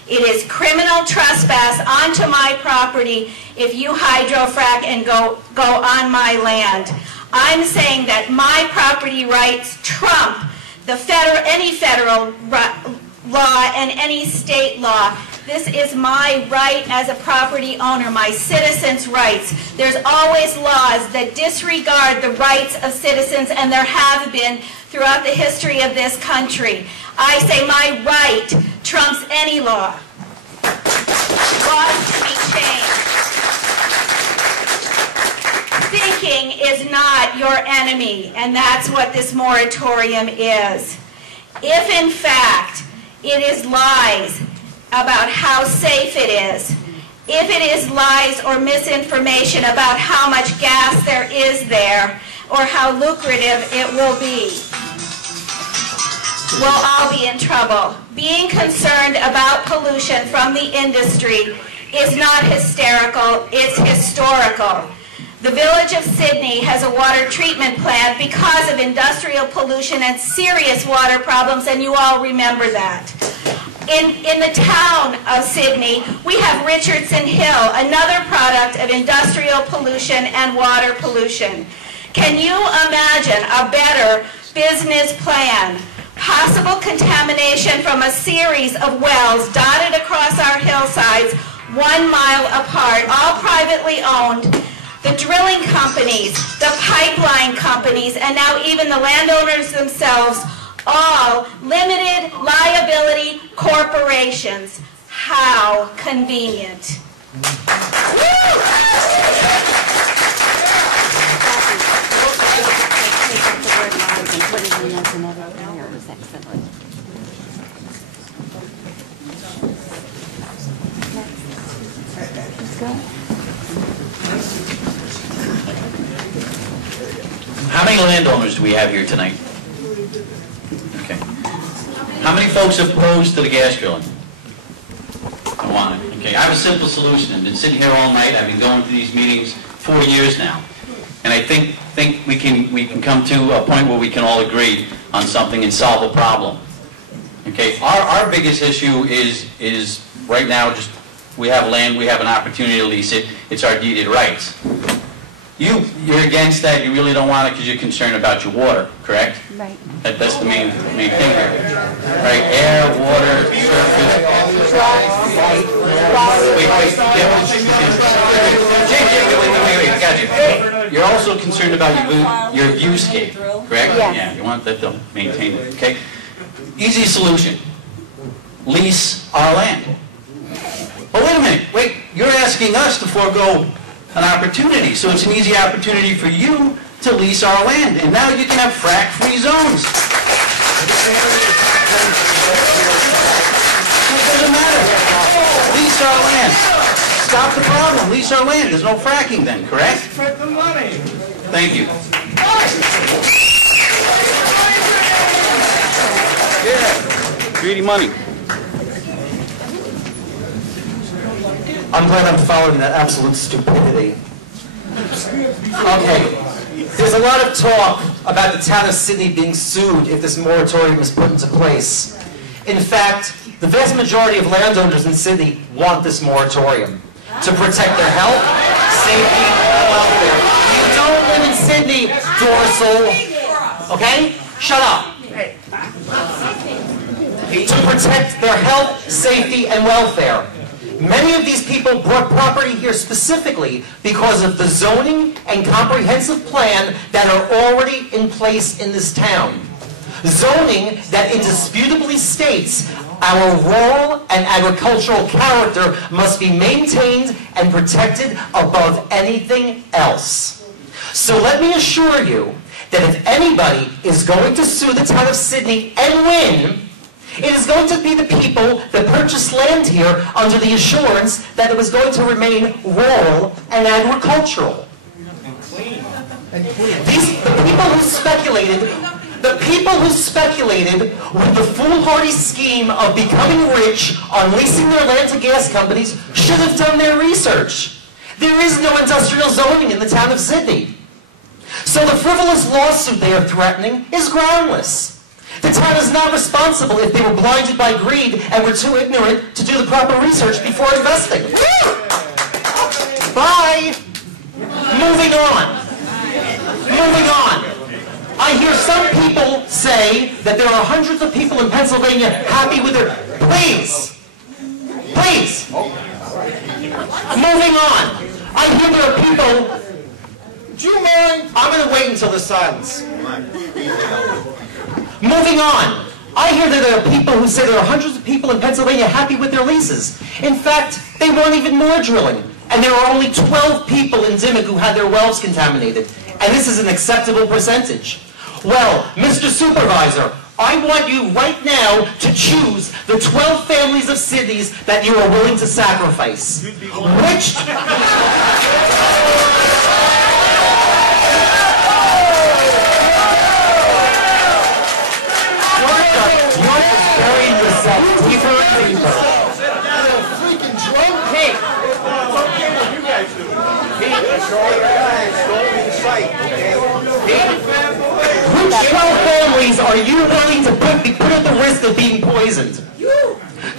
It is criminal trespass onto my property if you hydrofrack and go on my land. I'm saying that my property rights trump any federal law and any state law. This is my right as a property owner, my citizens' rights. There's always laws that disregard the rights of citizens, and there have been throughout the history of this country. I say my right trumps any law. Laws to be changed. Thinking is not your enemy, and that's what this moratorium is. If in fact it is lies about how safe it is, if it is lies or misinformation about how much gas there is there or how lucrative it will be, we'll all be in trouble. Being concerned about pollution from the industry is not hysterical, it's historical. The village of Sidney has a water treatment plant because of industrial pollution and serious water problems, and you all remember that. In the town of Sidney, we have Richardson Hill, another product of industrial pollution and water pollution. Can you imagine a better business plan? Possible contamination from a series of wells dotted across our hillsides, 1 mile apart, all privately owned. The drilling companies, the pipeline companies, and now even the landowners themselves, all limited liability corporations. How convenient. How many landowners do we have here tonight? Okay. How many folks are opposed to the gas drilling? I want it. Okay. I have a simple solution. I've been sitting here all night. I've been going to these meetings 4 years now, and I think we can come to a point where we can all agree on something and solve a problem. Okay. Our biggest issue is right now just we have land. We have an opportunity to lease it. It's our deeded rights. You're against that. You really don't want it because you're concerned about your water, correct? Right. That's the main thing here. Right? Air, water, surface. Wait, I got you. You're also concerned about your viewscape, correct? Yes. Yeah, you want that to maintain it, okay? Easy solution. Lease our land. But wait a minute, you're asking us to forego an opportunity, so it's an easy opportunity for you to lease our land, and now you can have frack-free zones. It doesn't matter. Lease our land. Stop the problem. Lease our land. There's no fracking then, correct? Spread the money. Thank you. Yeah. Greedy money. I'm glad I'm following that absolute stupidity. Okay, there's a lot of talk about the town of Sidney being sued if this moratorium is put into place. In fact, the vast majority of landowners in Sidney want this moratorium to protect their health, safety, and welfare. You don't live in Sidney, dorsal. Okay? Shut up. To protect their health, safety, and welfare. Many of these people bought property here specifically because of the zoning and comprehensive plan that are already in place in this town. Zoning that indisputably states our rural and agricultural character must be maintained and protected above anything else. So let me assure you that if anybody is going to sue the town of Sidney and win, it is going to be the people that purchased land here under the assurance that it was going to remain rural and agricultural. The people who speculated with the foolhardy scheme of becoming rich on leasing their land to gas companies should have done their research. There is no industrial zoning in the town of Sidney. So the frivolous lawsuit they are threatening is groundless. The town is not responsible if they were blinded by greed and were too ignorant to do the proper research before investing. Bye! Moving on. I hear some people say that there are hundreds of people in Pennsylvania happy with their... Please! Moving on. I hear there are people... Do you mind? I'm going to wait until there's silence. Moving on. I hear that there are people who say there are hundreds of people in Pennsylvania happy with their leases. In fact, they want even more drilling. And there are only 12 people in Dimmock who had their wells contaminated. And this is an acceptable percentage. Well, Mr. Supervisor, I want you right now to choose the 12 families of cities that you are willing to sacrifice. Which... Deeper and deeper. Freaking drunk pig. It's okay what you guys do. Pete, that's all your guys. Don't be the site, okay? Which 12 families are you willing to put at the risk of being poisoned?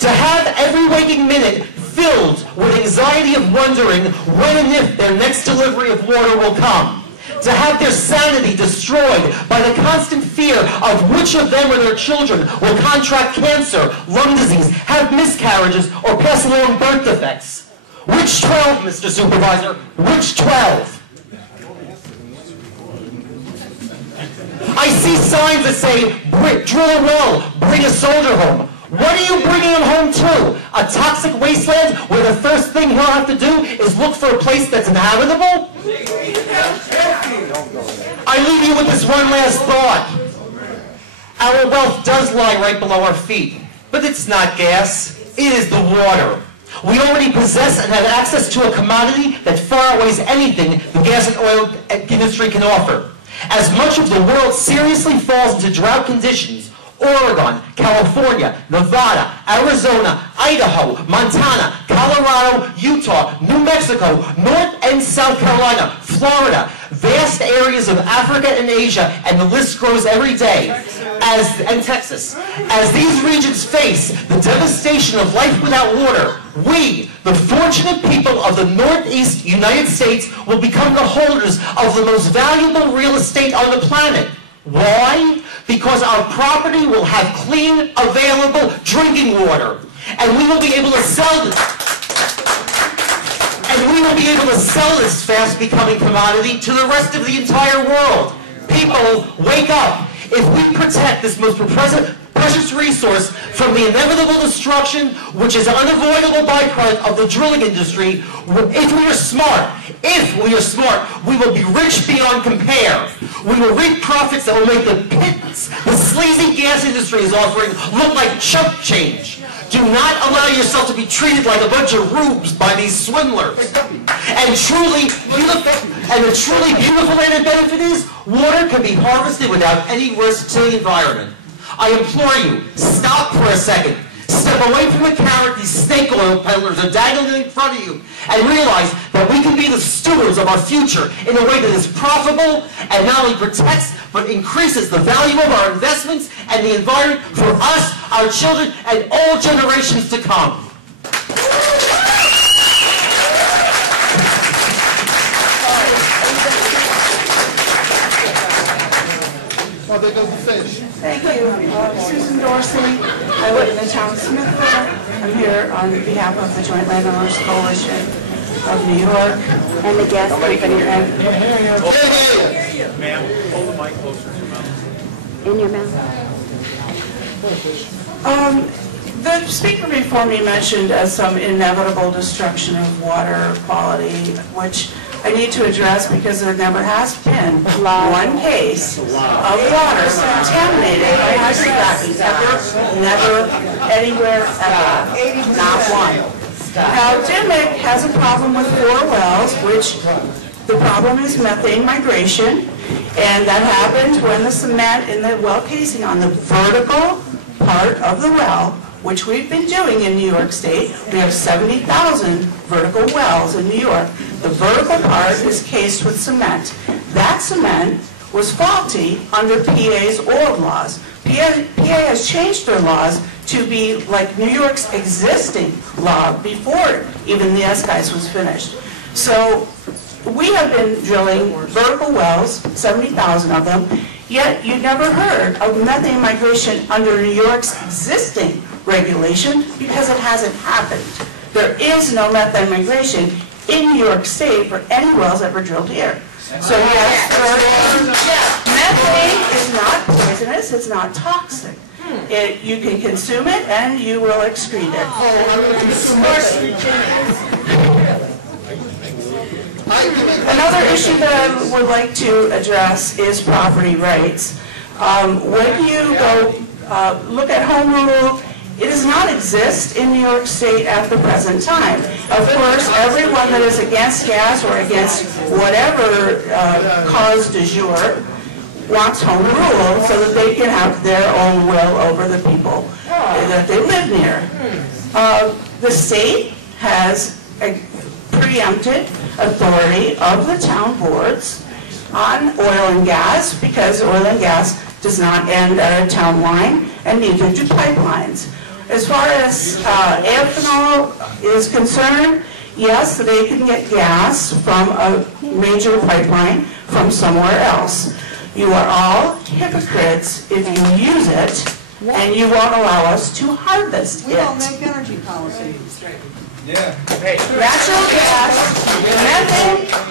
To have every waking minute filled with anxiety of wondering when and if their next delivery of water will come. To have their sanity destroyed by the constant fear of which of them or their children will contract cancer, lung disease, have miscarriages, or pass along birth defects. Which 12, Mr. Supervisor? Which 12? I see signs that say, drill a well, bring a soldier home. What are you bringing him home to? A toxic wasteland where the first thing he'll have to do is look for a place that's inhabitable? I leave you with this one last thought. Our wealth does lie right below our feet, but it's not gas, it is the water. We already possess and have access to a commodity that far outweighs anything the gas and oil industry can offer. As much of the world seriously falls into drought conditions, Oregon, California, Nevada, Arizona, Idaho, Montana, Colorado, Utah, New Mexico, North and South Carolina, Florida, vast areas of Africa and Asia, and the list grows every day, and Texas. As these regions face the devastation of life without water, we, the fortunate people of the Northeast United States, will become the holders of the most valuable real estate on the planet. Why? Because our property will have clean, available drinking water. And we will be able to sell this. This fast-becoming commodity to the rest of the entire world. People, wake up. If we protect this most precious resource from the inevitable destruction, which is an unavoidable byproduct of the drilling industry, if we are smart, we will be rich beyond compare. We will reap profits that will make the pittance the sleazy gas industry is offering look like chump change. Do not allow yourself to be treated like a bunch of rubes by these swindlers. And the truly beautiful added benefit is water can be harvested without any risk to the environment. I implore you, stop for a second. Step away from the carrot these snake oil peddlers are dangling in front of you and realize that we can be the stewards of our future in a way that is profitable and not only protects but increases the value of our investments and the environment for us, our children, and all generations to come. Oh, there goes the fish. Thank you. Susan Dorsey. I live in the town of Smithville. I'm here on behalf of the Joint Landowners Coalition of New York. And the gas company. Ma'am, hold the mic closer to your mouth. In your mouth. The speaker before me mentioned some inevitable destruction of water quality, which I need to address because there never has been one case of water contaminated by hydrocracking. Never, anywhere, ever. Not one. Now, Dimmick has a problem with 4 wells, which the problem is methane migration, and that happened when the cement in the well casing on the vertical part of the well, which we've been doing in New York State. We have 70,000 vertical wells in New York. The vertical part is cased with cement. That cement was faulty under PA's old laws. PA has changed their laws to be like New York's existing law before even the SGIS was finished. So we have been drilling vertical wells, 70,000 of them, yet you never heard of methane migration under New York's existing regulation because it hasn't happened. There is no methane migration in New York State for any wells ever drilled here. So yes, methane is not poisonous, it's not toxic. You can consume it and you will excrete it. Another issue that I would like to address is property rights. When you go look at home rule, it does not exist in New York State at the present time. Of course, everyone that is against gas or against whatever cause du jour wants home rule so that they can have their own will over the people that they live near. The state has preempted authority of the town boards on oil and gas because oil and gas does not end at a town line and neither do pipelines. As far as Amphenol is concerned, yes, they can get gas from a major pipeline from somewhere else. You are all hypocrites if you use it and you won't allow us to harvest it. We don't make energy policies. Yeah. Natural gas,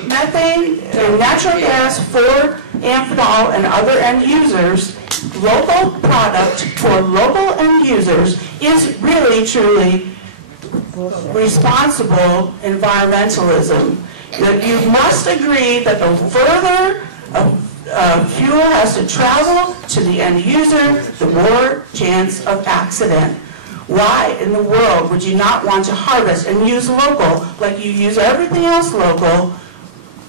methane, and natural gas for Amphenol and other end users, local product for local end users is really, truly responsible environmentalism. That you must agree that the further fuel has to travel to the end user, the more chance of accident. Why in the world would you not want to harvest and use local like you use everything else local,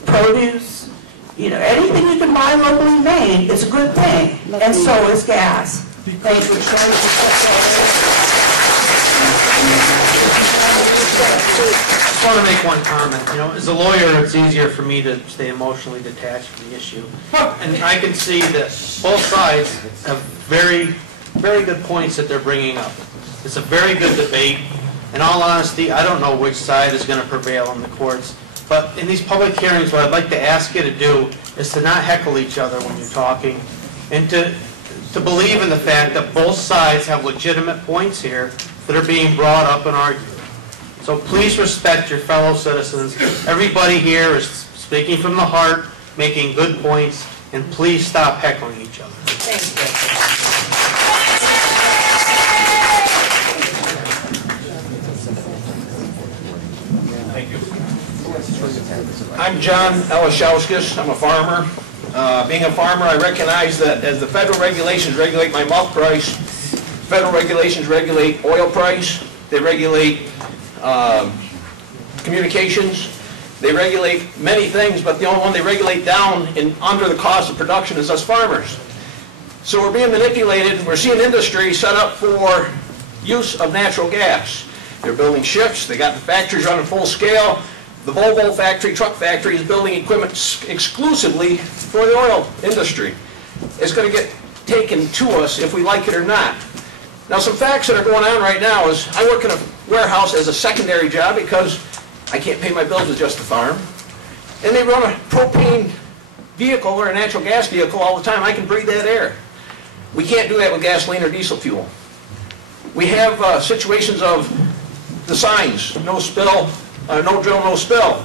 produce, anything you can buy locally made is a good thing, and so is gas. Thank you. I just want to make one comment. As a lawyer, it's easier for me to stay emotionally detached from the issue. And I can see that both sides have very, very good points that they're bringing up. It's a very good debate. In all honesty, I don't know which side is going to prevail in the courts. But in these public hearings, what I'd like to ask you to do is to not heckle each other when you're talking and to believe in the fact that both sides have legitimate points here that are being brought up and argued. So please respect your fellow citizens. Everybody here is speaking from the heart, making good points, and please stop heckling each other. Thank you. I'm John Elishowskis. I'm a farmer. Being a farmer, I recognize that as the federal regulations regulate my milk price, federal regulations regulate oil price, they regulate communications, they regulate many things, but the only one they regulate down and under the cost of production is us farmers. So we're being manipulated. We're seeing industry set up for use of natural gas. They're building ships. They got the factories running full scale. The Volvo factory, truck factory, is building equipment exclusively for the oil industry. It's going to get taken to us if we like it or not. Now, some facts that are going on right now is I work in a warehouse as a secondary job because I can't pay my bills with just the farm. And they run a propane vehicle or a natural gas vehicle all the time. I can breathe that air. We can't do that with gasoline or diesel fuel. We have situations of the signs, no spill, no drill, no spill.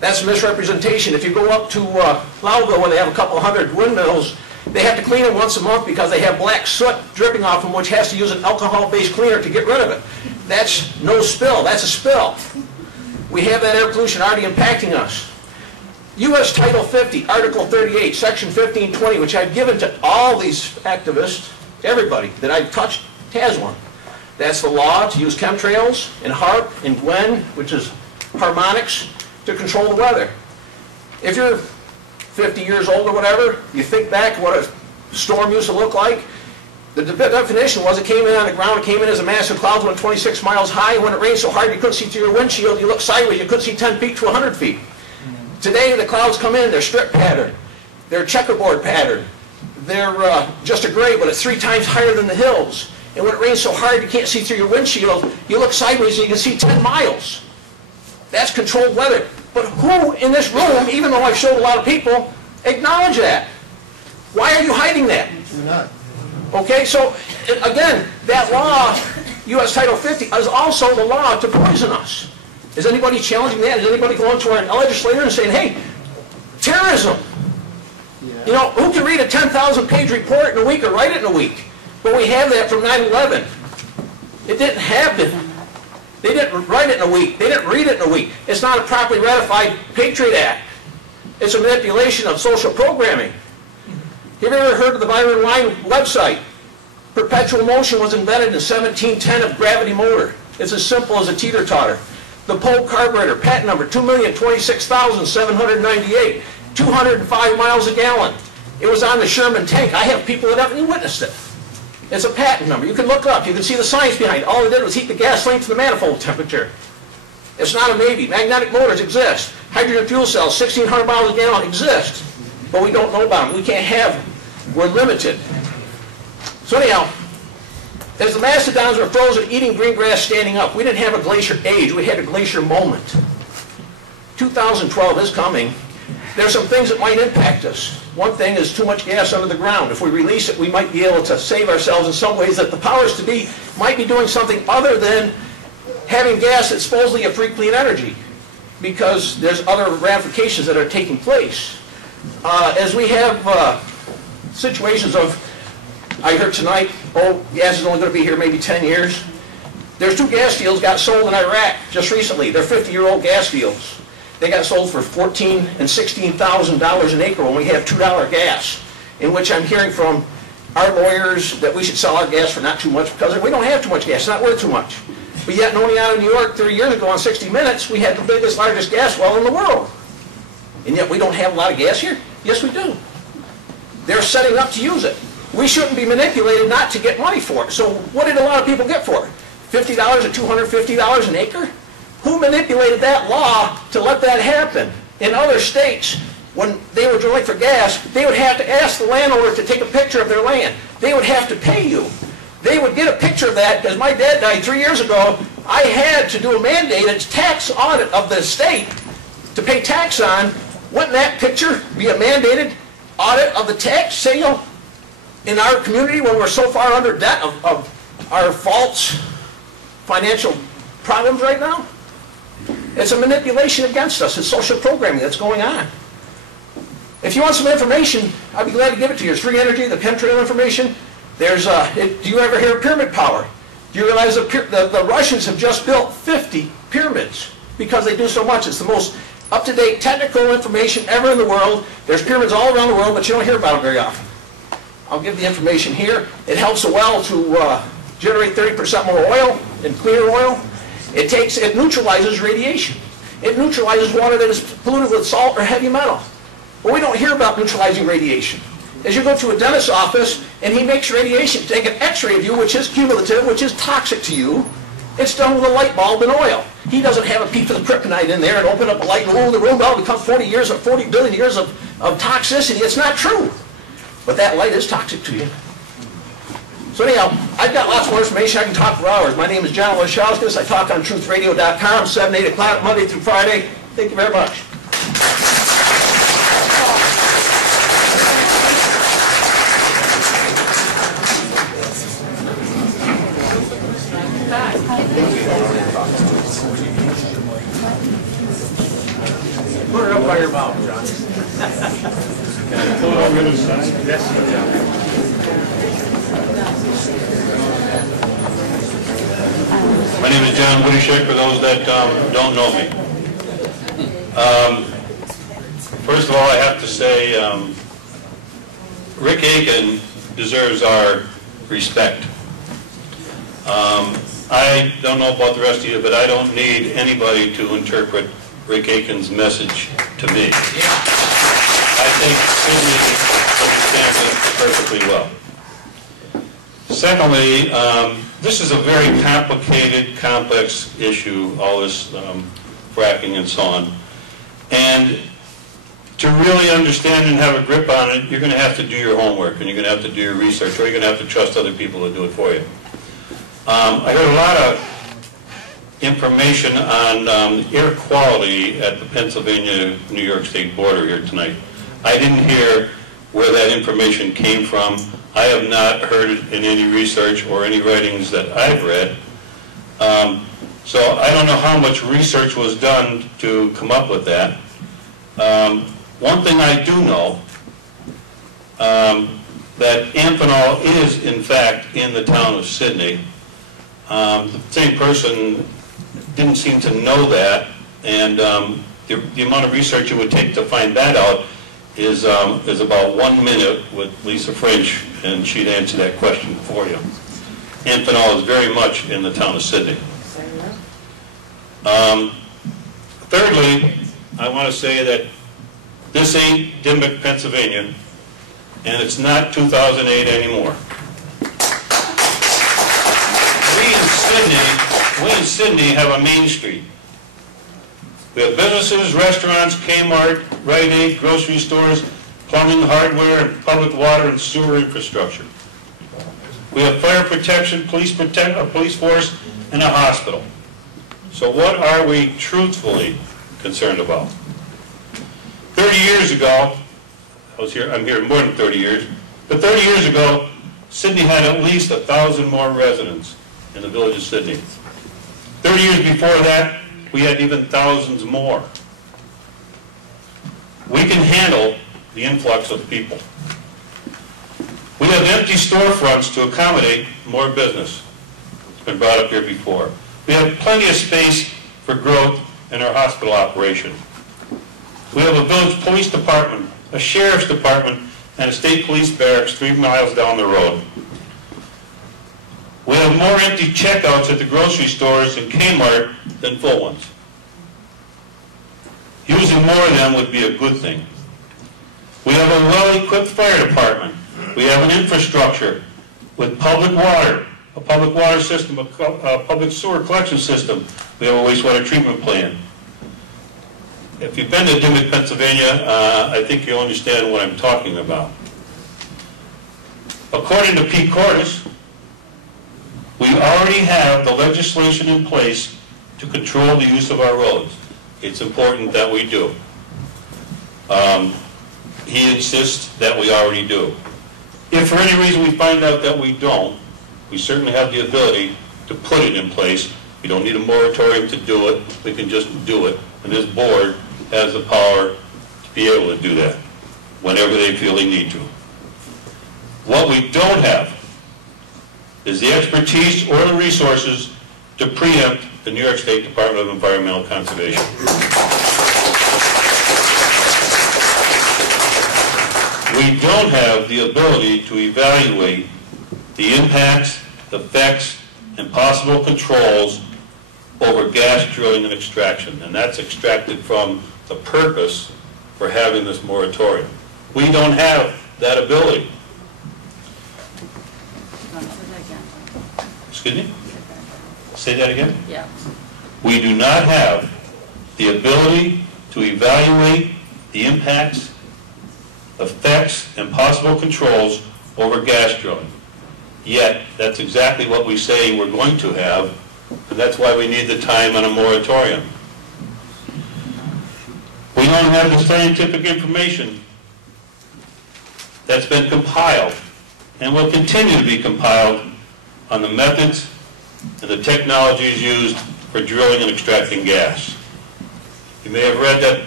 That's a misrepresentation. If you go up to Lowville where they have a couple hundred windmills, they have to clean them once a month because they have black soot dripping off them, which has to use an alcohol-based cleaner to get rid of it. That's no spill, that's a spill. We have that air pollution already impacting us. U.S. Title 50, Article 38, Section 1520, which I've given to all these activists, everybody that I've touched has one. That's the law to use chemtrails and HARP and GWEN, which is harmonics, to control the weather. If you're 50 years old or whatever, you think back what a storm used to look like. The definition was it came in on the ground, it came in as a mass of clouds went 26 miles high, and when it rained so hard you couldn't see through your windshield, you looked sideways, you couldn't see 10 feet to 100 feet. Today the clouds come in, they're strip pattern, they're checkerboard pattern, they're just a gray, but it's 3 times higher than the hills. And when it rains so hard you can't see through your windshield, you look sideways and you can see 10 miles. That's controlled weather. But who in this room, even though I've showed a lot of people, acknowledge that? Why are you hiding that? You're not. Okay, so again, that law, U.S. Title 50, is also the law to poison us. Is anybody challenging that? Is anybody going to our legislator and saying, hey, terrorism? Yeah. You know, who can read a 10,000-page report in a week or write it in a week? But we have that from 9/11. It didn't happen. They didn't write it in a week. They didn't read it in a week. It's not a properly ratified Patriot Act. It's a manipulation of social programming. Have you ever heard of the Byron Wine website? Perpetual motion was invented in 1710 of gravity motor. It's as simple as a teeter-totter. The Polk carburetor, patent number 2,026,798, 205 miles a gallon. It was on the Sherman tank. I have people that haven't witnessed it. It's a patent number. You can look it up. You can see the science behind it. All it did was heat the gasoline to the manifold temperature. It's not a maybe. Magnetic motors exist. Hydrogen fuel cells, 1,600 miles a gallon, exist. But we don't know about them. We can't have them. We're limited. So anyhow, as the mastodons were frozen, eating green grass, standing up, we didn't have a glacier age. We had a glacier moment. 2012 is coming. There's some things that might impact us. One thing is too much gas under the ground. If we release it, we might be able to save ourselves in some ways that the powers to be might be doing something other than having gas that's supposedly a free, clean energy, because there's other ramifications that are taking place. As we have situations of, I heard tonight, oh, gas is only going to be here maybe 10 years. There's 2 gas fields got sold in Iraq just recently. They're 50-year-old gas fields. They got sold for $14,000 and $16,000 an acre when we have $2 gas, in which I'm hearing from our lawyers that we should sell our gas for not too much because we don't have too much gas. It's not worth too much. But yet in Oneonta, New York, 30 years ago on 60 Minutes, we had the biggest, largest gas well in the world. And yet we don't have a lot of gas here? Yes, we do. They're setting up to use it. We shouldn't be manipulated not to get money for it. So what did a lot of people get for it? $50 or $250 an acre? Who manipulated that law to let that happen? In other states, when they were drilling for gas, they would have to ask the landowner to take a picture of their land. They would have to pay you. They would get a picture of that, because my dad died 3 years ago. I had to do a mandated tax audit of the state to pay tax on. Wouldn't that picture be a mandated audit of the tax sale in our community when we're so far under debt of our false financial problems right now? It's a manipulation against us. It's social programming that's going on. If you want some information, I'd be glad to give it to you. There's free energy, the chemtrail information. There's, do you ever hear of pyramid power? Do you realize the Russians have just built 50 pyramids because they do so much? It's the most up-to-date technical information ever in the world. There's pyramids all around the world, but you don't hear about them very often. I'll give the information here. It helps a well to generate 30% more oil and cleaner oil. It neutralizes radiation. It neutralizes water that is polluted with salt or heavy metal. But we don't hear about neutralizing radiation. As you go to a dentist's office and he makes radiation, take an x-ray of you, which is cumulative, which is toxic to you, it's done with a light bulb and oil. He doesn't have a piece of kryptonite in there and open up a light and the room all becomes 40 billion years of toxicity. It's not true. But that light is toxic to you. So anyhow, I've got lots more information. I can talk for hours. My name is John Wojciechowskis. I talk on truthradio.com, 7, 8 o'clock, Monday through Friday. Thank you very much. Thank you. your mouth, John. My name is John Goodrich, for those that don't know me. First of all, I have to say, Rick Aiken deserves our respect. I don't know about the rest of you, but I don't need anybody to interpret Rick Aiken's message to me. I think Sidney understands it perfectly well. Secondly, this is a very complicated, complex issue, all this fracking and so on. And to really understand and have a grip on it, you're going to have to do your homework, and you're going to have to do your research, or you're going to have to trust other people to do it for you. I heard a lot of information on air quality at the Pennsylvania-New York State border here tonight. I didn't hear where that information came from. I have not heard it in any research or any writings that I've read. So I don't know how much research was done to come up with that. One thing I do know, that Amphenol is in fact in the town of Sidney. The same person didn't seem to know that, and the amount of research it would take to find that out is about 1 minute with Lisa French, and she'd answer that question for you. Amphenol is very much in the town of Sidney. Thirdly, I want to say that this ain't Dimmock, Pennsylvania, and it's not 2008 anymore. We in Sidney have a main street. We have businesses, restaurants, Kmart, Rite Aid, grocery stores, plumbing, hardware, and public water and sewer infrastructure. We have fire protection, police force, and a hospital. So what are we truthfully concerned about? 30 years ago, I'm here more than 30 years, but 30 years ago, Sidney had at least 1,000 more residents in the village of Sidney. 30 years before that, we had even thousands more. We can handle the influx of people. We have empty storefronts to accommodate more business. It's been brought up here before. We have plenty of space for growth in our hospital operation. We have a village police department, a sheriff's department, and a state police barracks 3 miles down the road. We have more empty checkouts at the grocery stores and Kmart than full ones. Using more of them would be a good thing. We have a well-equipped fire department. We have an infrastructure with public water, a public water system, a public sewer collection system. We have a wastewater treatment plant. If you've been to Dimmock, Pennsylvania, I think you'll understand what I'm talking about. According to Pete Cordes, we already have the legislation in place to control the use of our roads. It's important that we do. He insists that we already do. If for any reason we find out that we don't, we certainly have the ability to put it in place. We don't need a moratorium to do it. We can just do it. And this board has the power to be able to do that whenever they feel they need to. What we don't have is the expertise or the resources to preempt the New York State Department of Environmental Conservation. We don't have the ability to evaluate the impacts, effects, and possible controls over gas drilling and extraction, and that's extracted from the purpose for having this moratorium. We don't have that ability. Excuse me? Say that again? Yeah. We do not have the ability to evaluate the impacts, effects, and possible controls over gas drilling. Yet, that's exactly what we say we're going to have, and that's why we need the time on a moratorium. We don't have the scientific information that's been compiled and will continue to be compiled on the methods and the technologies used for drilling and extracting gas. You may have read that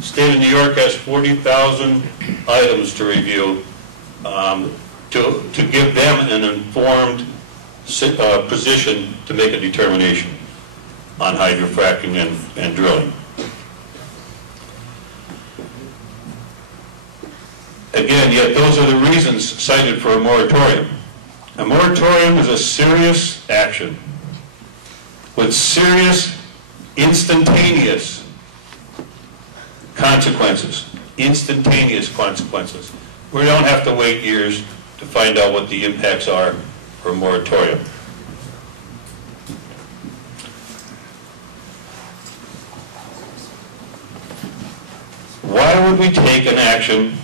the state of New York has 40,000 items to review to give them an informed position to make a determination on hydrofracking and drilling. Again, yet those are the reasons cited for a moratorium. A moratorium is a serious action with serious, instantaneous consequences. Instantaneous consequences. We don't have to wait years to find out what the impacts are for a moratorium. Why would we take an action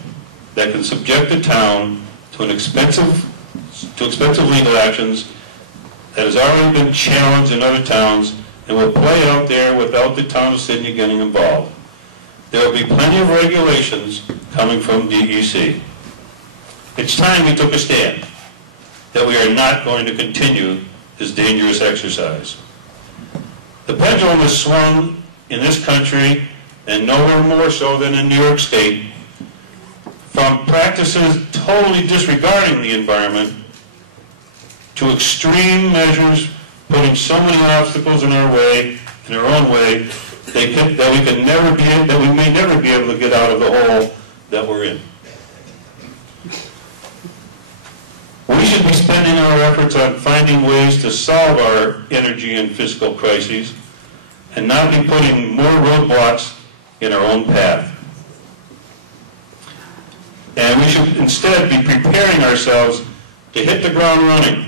that can subject the town to expensive legal actions that has already been challenged in other towns and will play out there without the town of Sidney getting involved? There will be plenty of regulations coming from DEC. It's time we took a stand that we are not going to continue this dangerous exercise. The pendulum has swung in this country, and nowhere more so than in New York State, from practices totally disregarding the environment to extreme measures putting so many obstacles in our way, in our own way, that we may never be able to get out of the hole that we're in. We should be spending our efforts on finding ways to solve our energy and fiscal crises and not be putting more roadblocks in our own path. And we should instead be preparing ourselves to hit the ground running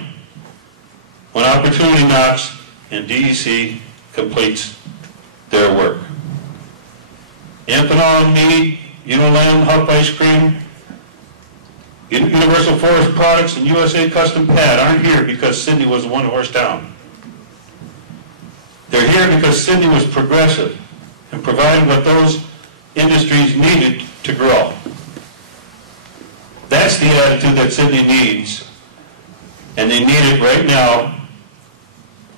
when opportunity knocks and DEC completes their work. Amphenol and Mead, Uniland, Huff Ice Cream, Universal Forest Products, and USA Custom Pad aren't here because Sidney was a one-horse town. They're here because Sidney was progressive and provided what those industries needed to grow. That's the attitude that Sidney needs, and they need it right now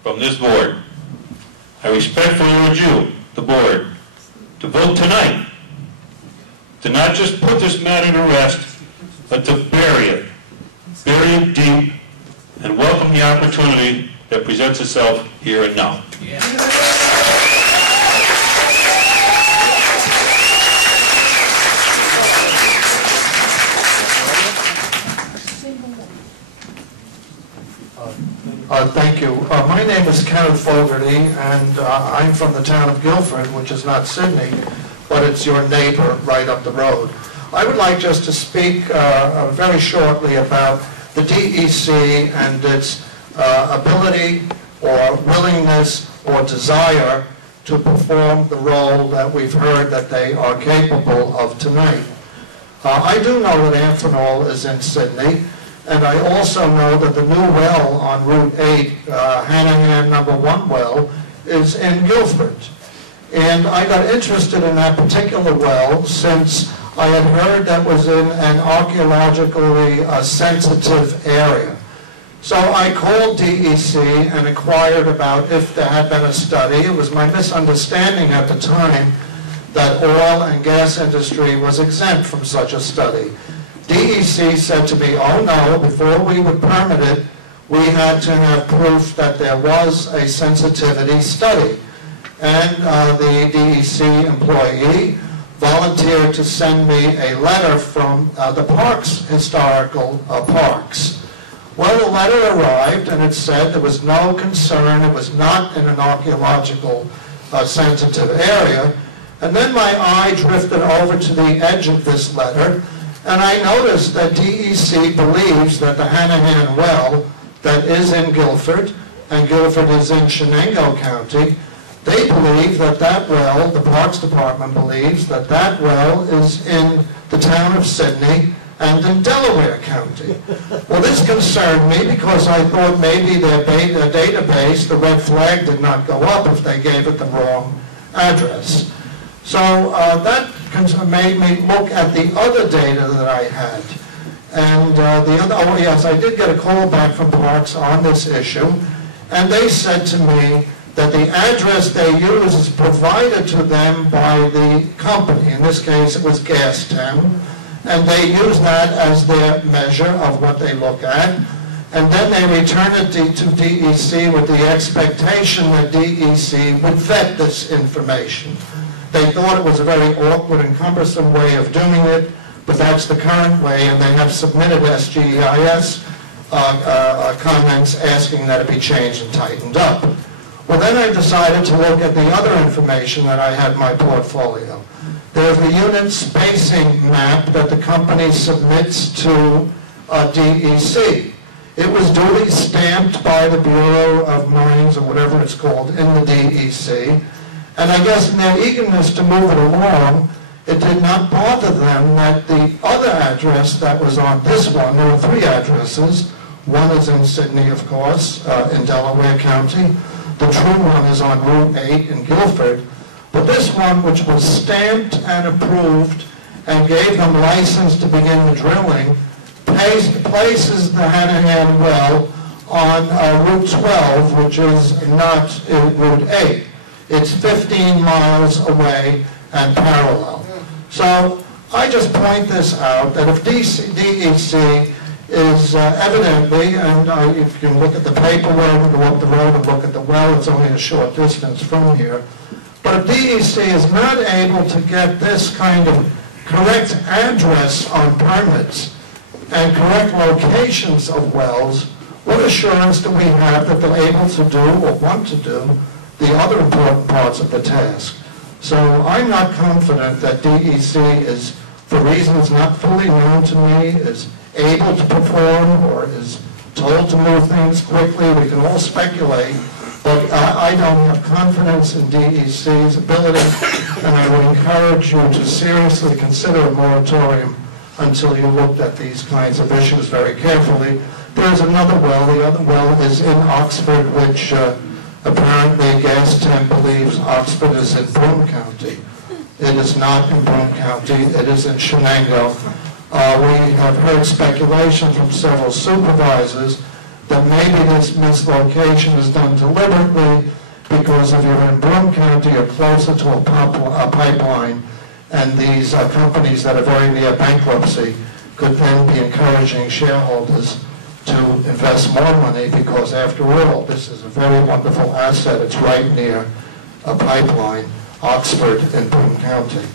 from this board. I respectfully urge you, the board, to vote tonight to not just put this matter to rest, but to bury it deep, and welcome the opportunity that presents itself here and now. Thank you. My name is Kenneth Fogarty, and I'm from the town of Guilford, which is not Sidney, but it's your neighbor right up the road. I would like just to speak very shortly about the DEC and its ability or willingness or desire to perform the role that we've heard that they are capable of tonight. I do know that Amphenol is in Sidney, and I also know that the new well on Route 8, Hanahan number 1 well, is in Guilford. And I got interested in that particular well since I had heard that was in an archaeologically sensitive area. So I called DEC and inquired about if there had been a study. It was my misunderstanding at the time that oil and gas industry was exempt from such a study. DEC said to me, oh no, before we would permit it, we had to have proof that there was a sensitivity study. And the DEC employee volunteered to send me a letter from the Parks, historical parks. Well, the letter arrived and it said there was no concern, it was not in an archaeological sensitive area. And then my eye drifted over to the edge of this letter, and I noticed that DEC believes that the Hanahan well that is in Guilford, and Guilford is in Shenango County, they believe that that well, the Parks Department believes that that well is in the town of Sidney and in Delaware County. Well, this concerned me because I thought maybe their database, the red flag, did not go up if they gave it the wrong address. So that made me look at the other data that I had. And yes, I did get a call back from Parks on this issue, and they said to me that the address they use is provided to them by the company. In this case, it was Gas Tem, and they use that as their measure of what they look at. And then they return it to DEC with the expectation that DEC would vet this information. They thought it was a very awkward and cumbersome way of doing it, but that's the current way, and they have submitted SGEIS comments asking that it be changed and tightened up. Well, then I decided to look at the other information that I had in my portfolio. There's the unit spacing map that the company submits to DEC. It was duly stamped by the Bureau of Mines, or whatever it's called, in the DEC. And I guess in their eagerness to move it along, it did not bother them that the other address that was on this one, there were 3 addresses. One is in Sidney, of course, in Delaware County. The true one is on Route 8 in Guilford. But this one, which was stamped and approved and gave them license to begin the drilling, places the Hanahan well on Route 12, which is not Route 8. It's 15 miles away and parallel. So I just point this out, that if DEC is evidently, and if you can look at the paperwork and go up the road and look at the well, it's only a short distance from here. But if DEC is not able to get this kind of correct address on permits and correct locations of wells, what assurance do we have that they're able to do or want to do the other important parts of the task? So I'm not confident that DEC is, for reasons not fully known to me, is able to perform or is told to move things quickly. We can all speculate, but I don't have confidence in DEC's ability, and I would encourage you to seriously consider a moratorium until you looked at these kinds of issues very carefully. There's another well. The other well is in Oxford, which apparently Gas Tem believes Oxford is in Broome County. It is not in Broome County. It is in Shenango. We have heard speculation from several supervisors that maybe this mislocation is done deliberately because if you're in Broome County, you're closer to a pipeline, and these companies that are very near bankruptcy could then be encouraging shareholders to invest more money because, after all, this is a very wonderful asset. It's right near a pipeline, Oxford in Broome County.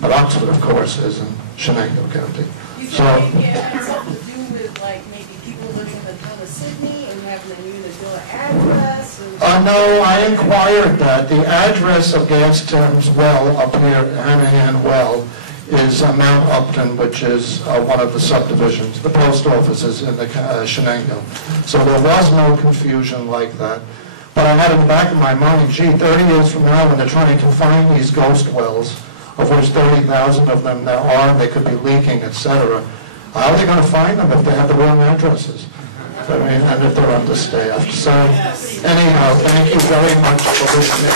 But Oxford, of course, is in Shenango County. So, it has something to do with, like, maybe people living in the town of Sidney and having a universal address? no, I inquired that. The address of Gas Tem's well up here, Hanahan Well, is Mount Upton, which is one of the subdivisions. The post office is in the Shenango. So there was no confusion like that. But I had in the back of my mind, gee, 30 years from now when they're trying to find these ghost wells, of which 30,000 of them there are, and they could be leaking, etc. How are they going to find them if they have the wrong addresses? I mean, and if they're understaffed. So, anyhow, thank you very much for listening.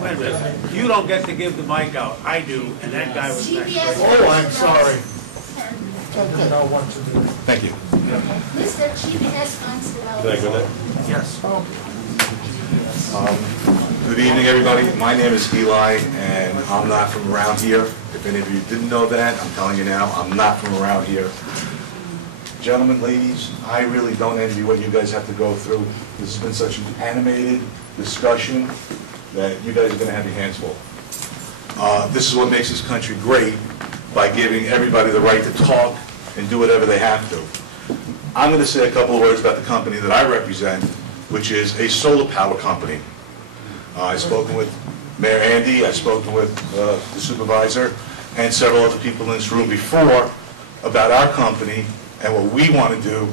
Wait a minute. You don't get to give the mic out. I do, and that guy was next. Oh, I'm sorry. Thank you. Mr. GPS Constable. Did I go there? Yes. Good evening, everybody. My name is Eli, and I'm not from around here. If any of you didn't know that, I'm telling you now, I'm not from around here. Gentlemen, ladies, I really don't envy what you guys have to go through. This has been such an animated discussion that you guys are going to have your hands full. This is what makes this country great, by giving everybody the right to talk and do whatever they have to. I'm going to say a couple of words about the company that I represent, which is a solar power company. I've spoken with Mayor Andy, I've spoken with the supervisor, and several other people in this room before about our company, and what we want to do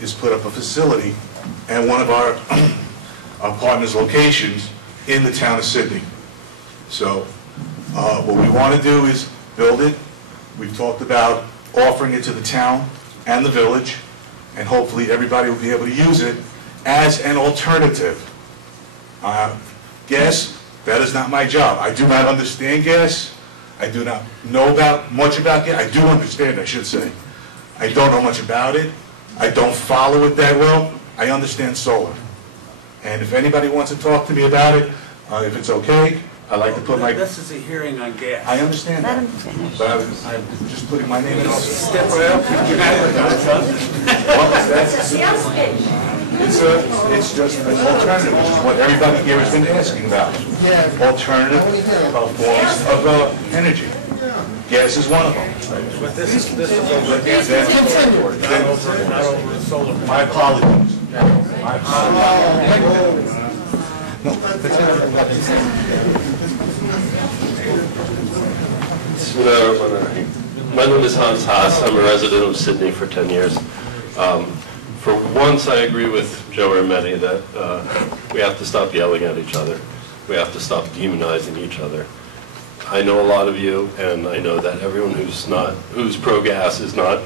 is put up a facility at one of our partners' locations in the town of Sidney. So what we want to do is build it. We've talked about offering it to the town and the village, and hopefully everybody will be able to use it as an alternative. Gas, that is not my job. I do not understand gas. I do not know much about gas. I do understand, I should say. I don't know much about it. I don't follow it that well. I understand solar. And if anybody wants to talk to me about it, if it's okay, I'd like to put my... This is a hearing on gas. I understand that. But I'm just putting my name in also. Step right up. You're not It's just an alternative, which is what everybody here has been asking about. Alternative forms of energy. Gas is one of them. But this is over gas. Not over solar. My apologies. My apologies. My name is Hans Haas. I'm a resident of Sidney for 10 years. For once, I agree with Joe Ermeti that we have to stop yelling at each other. We have to stop demonizing each other. I know a lot of you, and I know that everyone who's pro-gas is not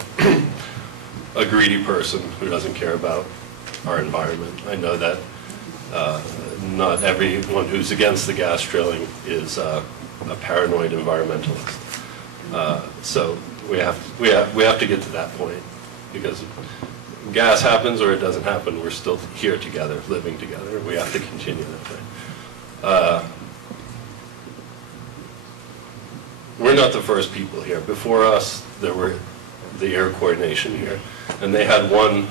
a greedy person who doesn't care about our environment. I know that not everyone who's against the gas drilling is a paranoid environmentalist. So we have to get to that point, because gas happens or it doesn't happen, we're still here together, living together. We have to continue that way. We're not the first people here. Before us, there were the Air Coordination here, and they had one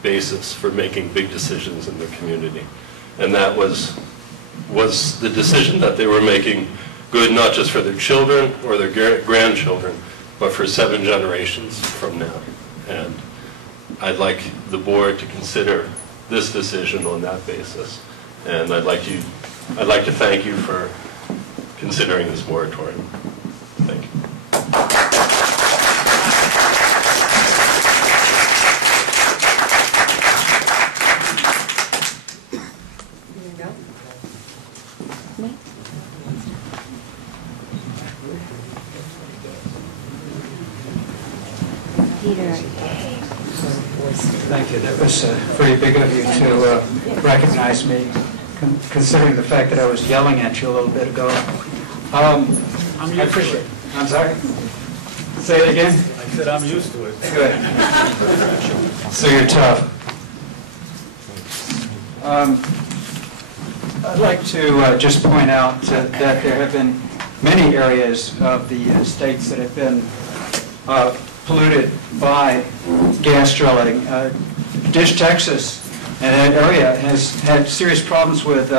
basis for making big decisions in the community, and that was the decision that they were making good not just for their children or their grandchildren, but for 7 generations from now. And I'd like the board to consider this decision on that basis, and I'd like to thank you for considering this moratorium. Thank you. Thank you. That was very big of you to recognize me, considering the fact that I was yelling at you a little bit ago. I appreciate it. I'm sorry? Say it again? I said I'm used to it. Good. So you're tough. I'd like to just point out that there have been many areas of the states that have been polluted by gas drilling. Dish, Texas, and that area has had serious problems with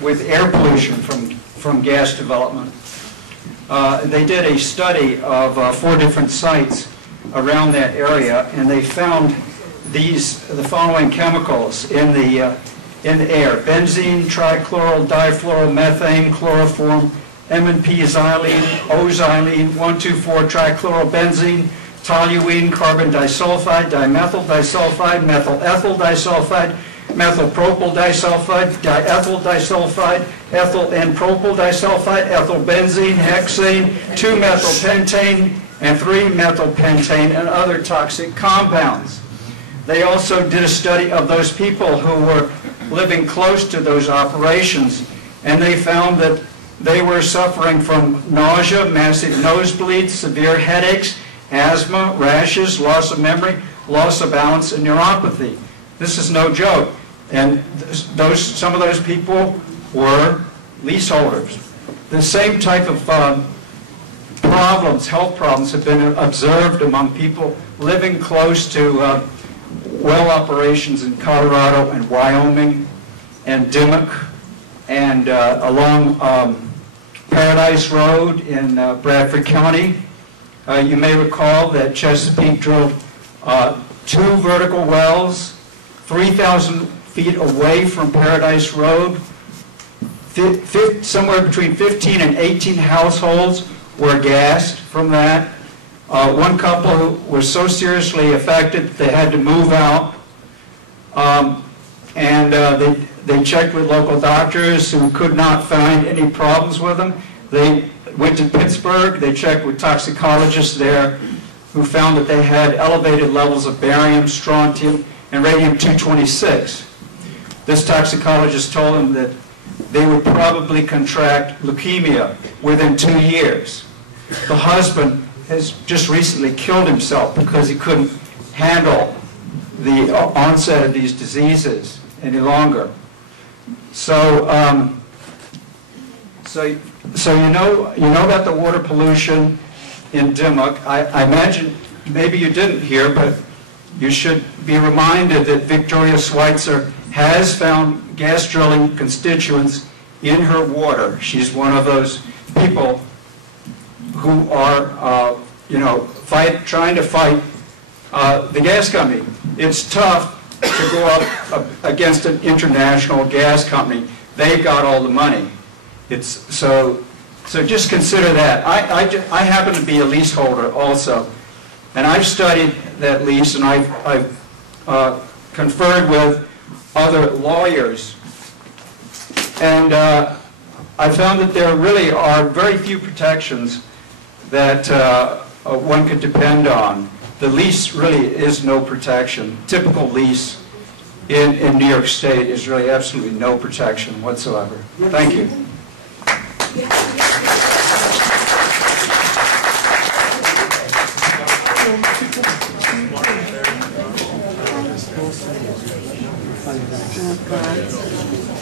with air pollution from gas development. They did a study of 4 different sites around that area, and they found the following chemicals in the air: benzene, trichloro, difluoromethane, chloroform, M&P xylene, O-xylene, 1,2,4-trichlorobenzene, toluene, carbon disulfide, dimethyl disulfide, methyl ethyl disulfide, methyl propyl disulfide, diethyl disulfide, ethyl and propyl disulfide, ethyl benzene, hexane, 2-methylpentane, and 3-methylpentane, and other toxic compounds. They also did a study of those people who were living close to those operations, and they found that they were suffering from nausea, massive nosebleeds, severe headaches, asthma, rashes, loss of memory, loss of balance, and neuropathy. This is no joke. And some of those people were leaseholders. The same type of health problems have been observed among people living close to well operations in Colorado and Wyoming and Dimmock and along Paradise Road in Bradford County. You may recall that Chesapeake drilled 2 vertical wells 3,000 feet away from Paradise Road. Somewhere between 15 and 18 households were gassed from that. One couple who was so seriously affected they had to move out. They checked with local doctors who could not find any problems with them. They went to Pittsburgh. They checked with toxicologists there who found that they had elevated levels of barium, strontium, and radium-226. This toxicologist told them that they would probably contract leukemia within 2 years. The husband has just recently killed himself because he couldn't handle the onset of these diseases any longer. So, so you know about the water pollution in Dimmock. I imagine maybe you didn't hear, but you should be reminded that Victoria Schweitzer has found gas drilling constituents in her water. She's one of those people who are, trying to fight the gas company. It's tough to go up against an international gas company. They've got all the money. So just consider that. I happen to be a leaseholder also, and I've studied that lease, and I've conferred with other lawyers, and I found that there really are very few protections that one could depend on. The lease really is no protection. Typical lease in New York State is really absolutely no protection whatsoever. Thank you.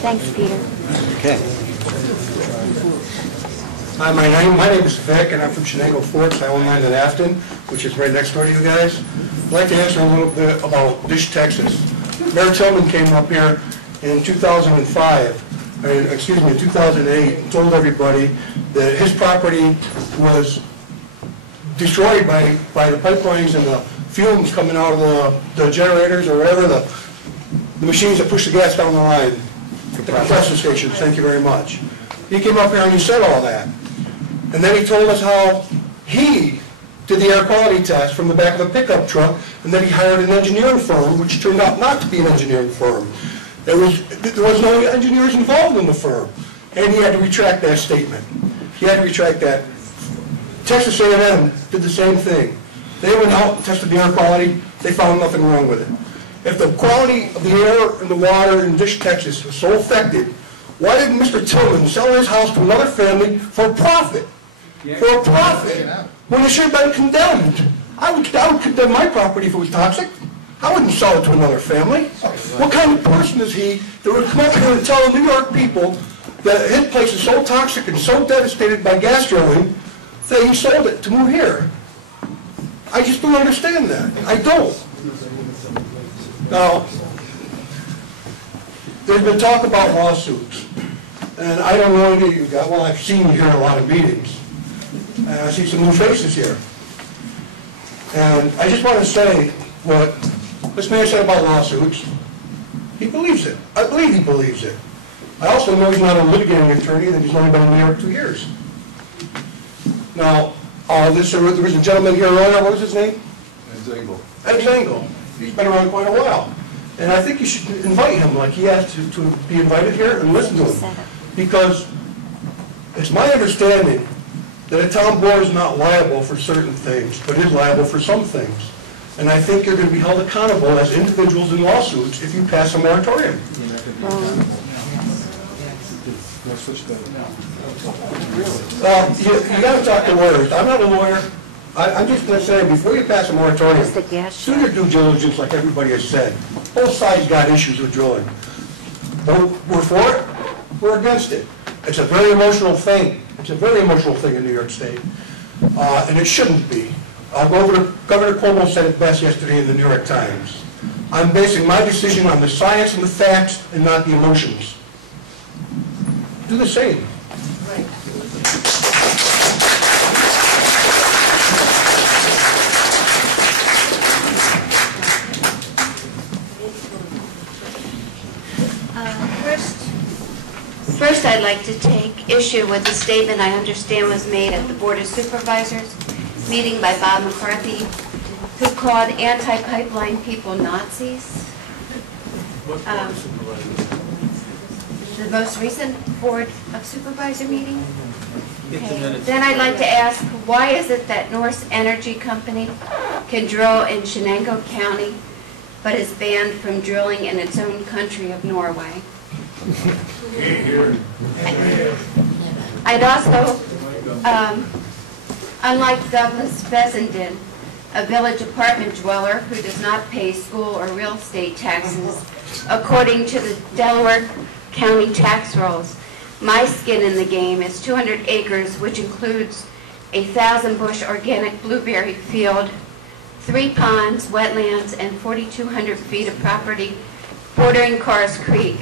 Thanks, Peter. Okay. Hi, my name is Vic, and I'm from Shenango Forks. I own land in Afton, which is right next door to you guys. I'd like to answer a little bit about Dish, Texas. Mayor Tillman came up here in 2005, in 2008, and told everybody that his property was destroyed by the pipelines and the fumes coming out of the generators or whatever, the machines that push the gas down the line, the compressor stations. Thank you very much. He came up here and he said all that. And then he told us how he did the air quality test from the back of a pickup truck, and then he hired an engineering firm, which turned out not to be an engineering firm. There was no engineers involved in the firm, and he had to retract that statement. He had to retract that. Texas A&M did the same thing. They went out and tested the air quality. They found nothing wrong with it. If the quality of the air and the water in Dish, Texas was so affected, why did Mr. Tillman sell his house to another family for profit? For profit, when it should have been condemned. I would condemn my property if it was toxic. I wouldn't sell it to another family. What kind of person is he that would come up here and tell the New York people that his place is so toxic and so devastated by gas drilling that he sold it to move here? I just don't understand that. I don't. Now, there's been talk about lawsuits, and I don't know any of you guys. Well, I've seen you here in a lot of meetings, and I see some new faces here. And I just want to say what this man said about lawsuits. He believes it. I believe he believes it. I also know he's not a litigating attorney, that he's only been in New York 2 years. Now, there was a gentleman here earlier. What was his name? Ed Zengel. Ed Zengel. He's been around quite a while. And I think you should invite him like he has to be invited here and listen to him. Because it's my understanding that a town board is not liable for certain things, but is liable for some things. And I think you're going to be held accountable as individuals in lawsuits if you pass a moratorium. Well, you got to talk to lawyers. I'm not a lawyer. I'm just going to say, before you pass a moratorium, do your due diligence like everybody has said. Both sides got issues with drilling. We're for it, we're against it. It's a very emotional thing. It's a very emotional thing in New York State. And it shouldn't be. Governor Cuomo said it best yesterday in the New York Times. I'm basing my decision on the science and the facts and not the emotions. Do the same. First, I'd like to take issue with the statement I understand was made at the Board of Supervisors meeting by Bob McCarthy, who called anti-pipeline people Nazis. The most recent Board of Supervisor meeting. Okay. Then I'd like to ask, why is it that Norse Energy Company can drill in Shenango County, but is banned from drilling in its own country of Norway? I'd also, unlike Douglas Fessenden, a village apartment dweller who does not pay school or real estate taxes according to the Delaware County tax rolls, my skin in the game is 200 acres, which includes a 1,000-bush organic blueberry field, 3 ponds, wetlands, and 4,200 feet of property bordering Carrs Creek.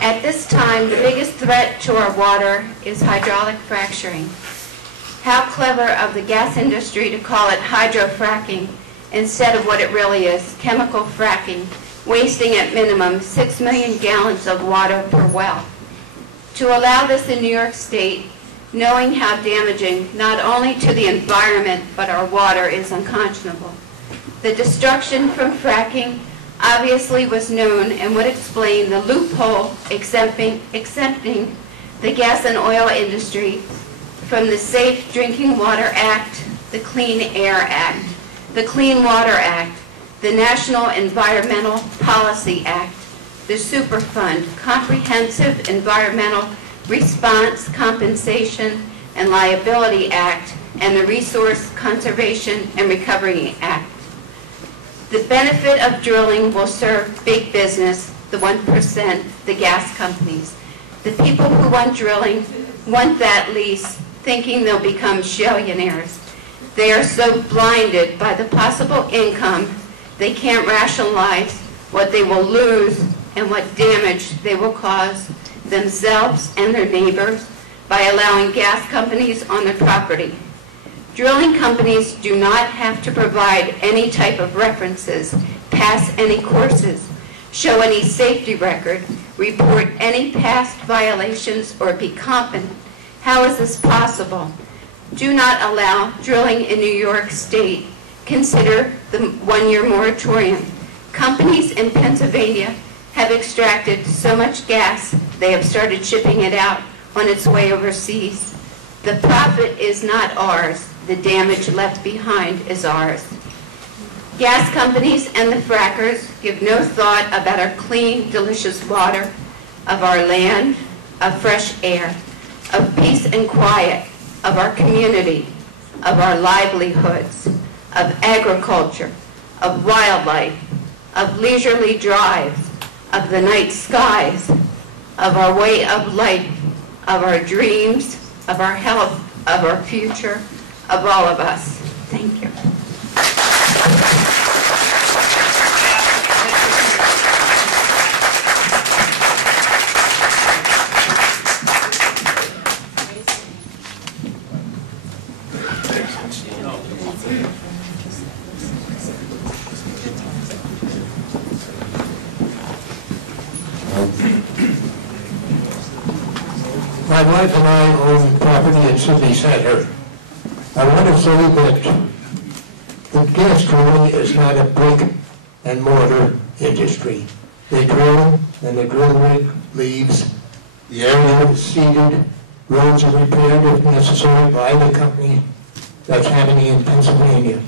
At this time, the biggest threat to our water is hydraulic fracturing. How clever of the gas industry to call it hydrofracking instead of what it really is, chemical fracking, wasting at minimum 6 million gallons of water per well. To allow this in New York State, knowing how damaging not only to the environment but our water, is unconscionable. The destruction from fracking obviously was known and would explain the loophole exempting the gas and oil industry from the Safe Drinking Water Act, the Clean Air Act, the Clean Water Act, the National Environmental Policy Act, the Superfund, Comprehensive Environmental Response, Compensation, and Liability Act, and the Resource Conservation and Recovery Act. The benefit of drilling will serve big business, the 1%, the gas companies. The people who want drilling want that lease, thinking they'll become shillionaires. They are so blinded by the possible income, they can't rationalize what they will lose and what damage they will cause themselves and their neighbors by allowing gas companies on their property. Drilling companies do not have to provide any type of references, pass any courses, show any safety record, report any past violations, or be competent. How is this possible? Do not allow drilling in New York State. Consider the one-year moratorium. Companies in Pennsylvania have extracted so much gas, they have started shipping it out on its way overseas. The profit is not ours. The damage left behind is ours. Gas companies and the frackers give no thought about our clean, delicious water, of our land, of fresh air, of peace and quiet, of our community, of our livelihoods, of agriculture, of wildlife, of leisurely drives, of the night skies, of our way of life, of our dreams, of our health, of our future, of all of us. Thank you. My wife and I own property in Sidney Center. I want to say that the gas drilling is not a brick and mortar industry. They drill and the drill rig leaves. The area is seeded, roads are repaired if necessary by the company. That's happening in Pennsylvania.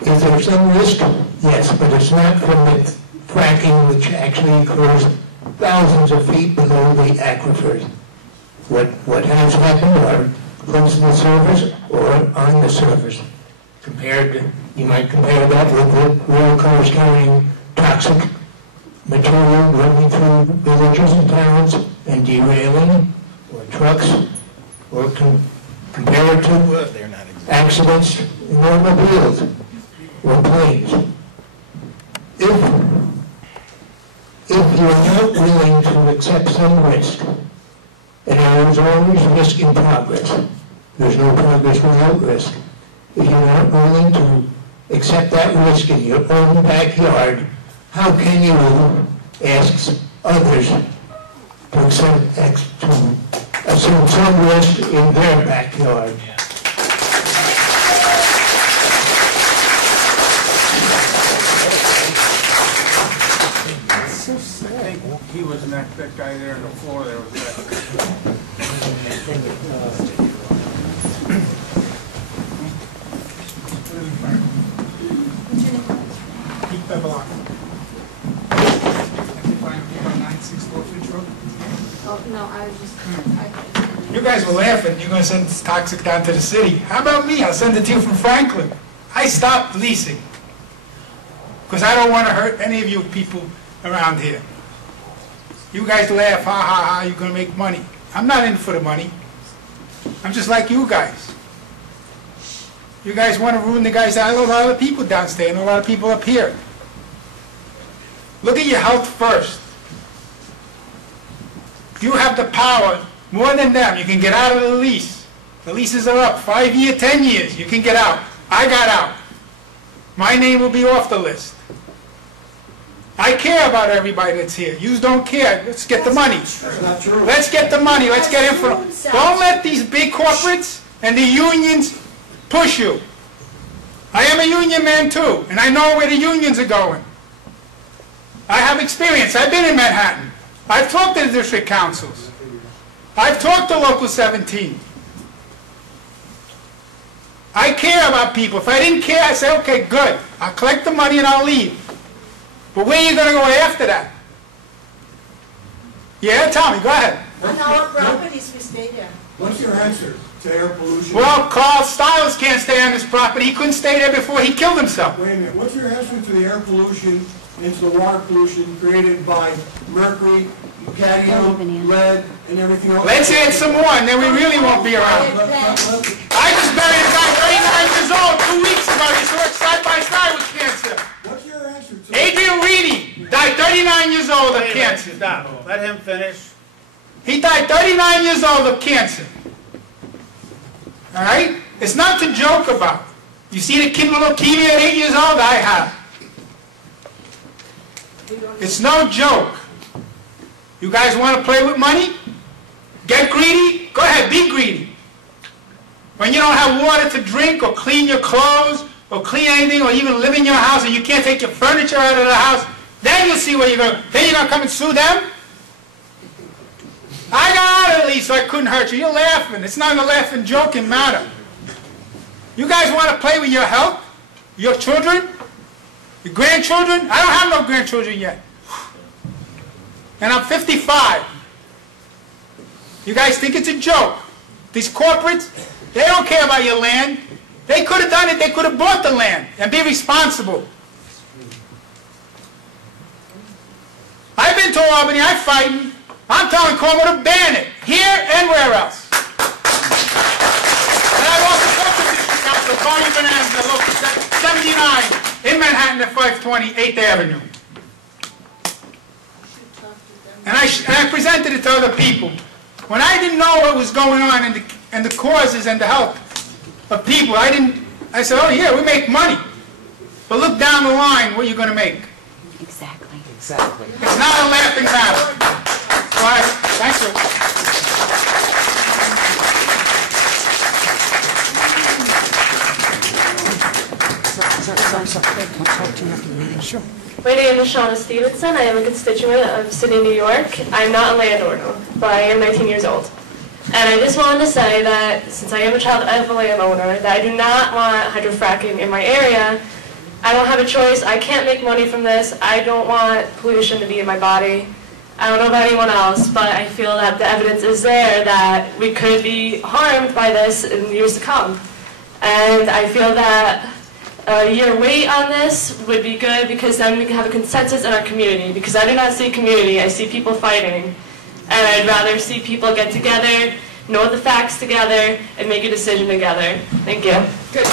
Is there some risk? Yes, but it's not from the fracking, which actually occurs thousands of feet below the aquifers. What has happened are plugs in the surface or on the surface. You might compare that with the rail cars carrying toxic material running through villages and towns and derailing, or trucks, or compare it to accidents in automobiles or planes. If you're not willing to accept some risk, and there is always risk in progress, there's no progress without risk. If you're not willing to accept that risk in your own backyard, how can you ask others to assume some risk in their backyard? I think he was that guy there on the floor there was that. 646 road? Oh, no, I was just, You guys were laughing, you're gonna send this toxic down to the city. How about me? I'll send it to you from Franklin. I stopped leasing, because I don't want to hurt any of you people around here. You guys laugh, ha ha ha, you're gonna make money. I'm not in for the money. I'm just like you guys. You guys want to ruin the guys, I know a lot of people downstairs and a lot of people up here. Look at your health first. You have the power more than them. You can get out of the lease. The leases are up, 5 years, 10 years, you can get out. I got out. My name will be off the list. I care about everybody that's here. You don't care. Let's get the money. That's not true. Let's get the money. Let's get in front. Don't let these big corporates and the unions push you. I am a union man too, and I know where the unions are going. I have experience. I've been in Manhattan. I've talked to the district councils. I've talked to Local 17. I care about people. If I didn't care, I'd say, okay, good. I'll collect the money and I'll leave. But where are you going to go after that? Yeah, tell me, go ahead. on our properties, we stay there. What's your answer to air pollution? Well, Carl Stiles can't stay on this property. He couldn't stay there before he killed himself. Wait a minute, what's your answer to the air pollution and to the water pollution created by mercury, cadmium, lead, and everything else? Let's add some more, and then we really won't be around. I just buried a guy 39 years old 2 weeks ago. He saw it side by side with cancer. What's your answer to Adrian Reedy died 39 years old of cancer. Stop. Let him finish. He died 39 years old of cancer. All right? It's not to joke about. You see the kid with leukemia at 8 years old? I have. It's no joke. You guys want to play with money? Get greedy? Go ahead, be greedy. When you don't have water to drink or clean your clothes or clean anything or even live in your house and you can't take your furniture out of the house, then you'll see where you're going. Then you're going to come and sue them? I got out at least so I couldn't hurt you. You're laughing. It's not a laughing, joking matter. You guys want to play with your health? Your children? Your grandchildren? I don't have no grandchildren yet. And I'm 55. You guys think it's a joke? These corporates, they don't care about your land. They could have done it. They could have bought the land and be responsible. I've been to Albany. I'm fighting. I'm telling Cuomo to ban it, here and where else. And I've also talked to the district council, Tony Bonanza, local 79 in Manhattan at 520 8th Avenue. And I presented it to other people. When I didn't know what was going on and the causes and the health of people, I said, oh yeah, we make money. But look down the line, what you're going to make. Exactly. Exactly. It's not a laughing matter. All right, thank you. My name is Shauna Stevenson. I am a constituent of Sidney, New York. I'm not a landowner, but I am 19 years old. And I just wanted to say that since I am a child of a landowner, that I do not want hydrofracking in my area. I don't have a choice. I can't make money from this. I don't want pollution to be in my body. I don't know about anyone else, but I feel that the evidence is there that we could be harmed by this in years to come. And I feel that a year wait on this would be good because then we can have a consensus in our community. Because I do not see community, I see people fighting. And I'd rather see people get together, know the facts together, and make a decision together. Thank you. Good.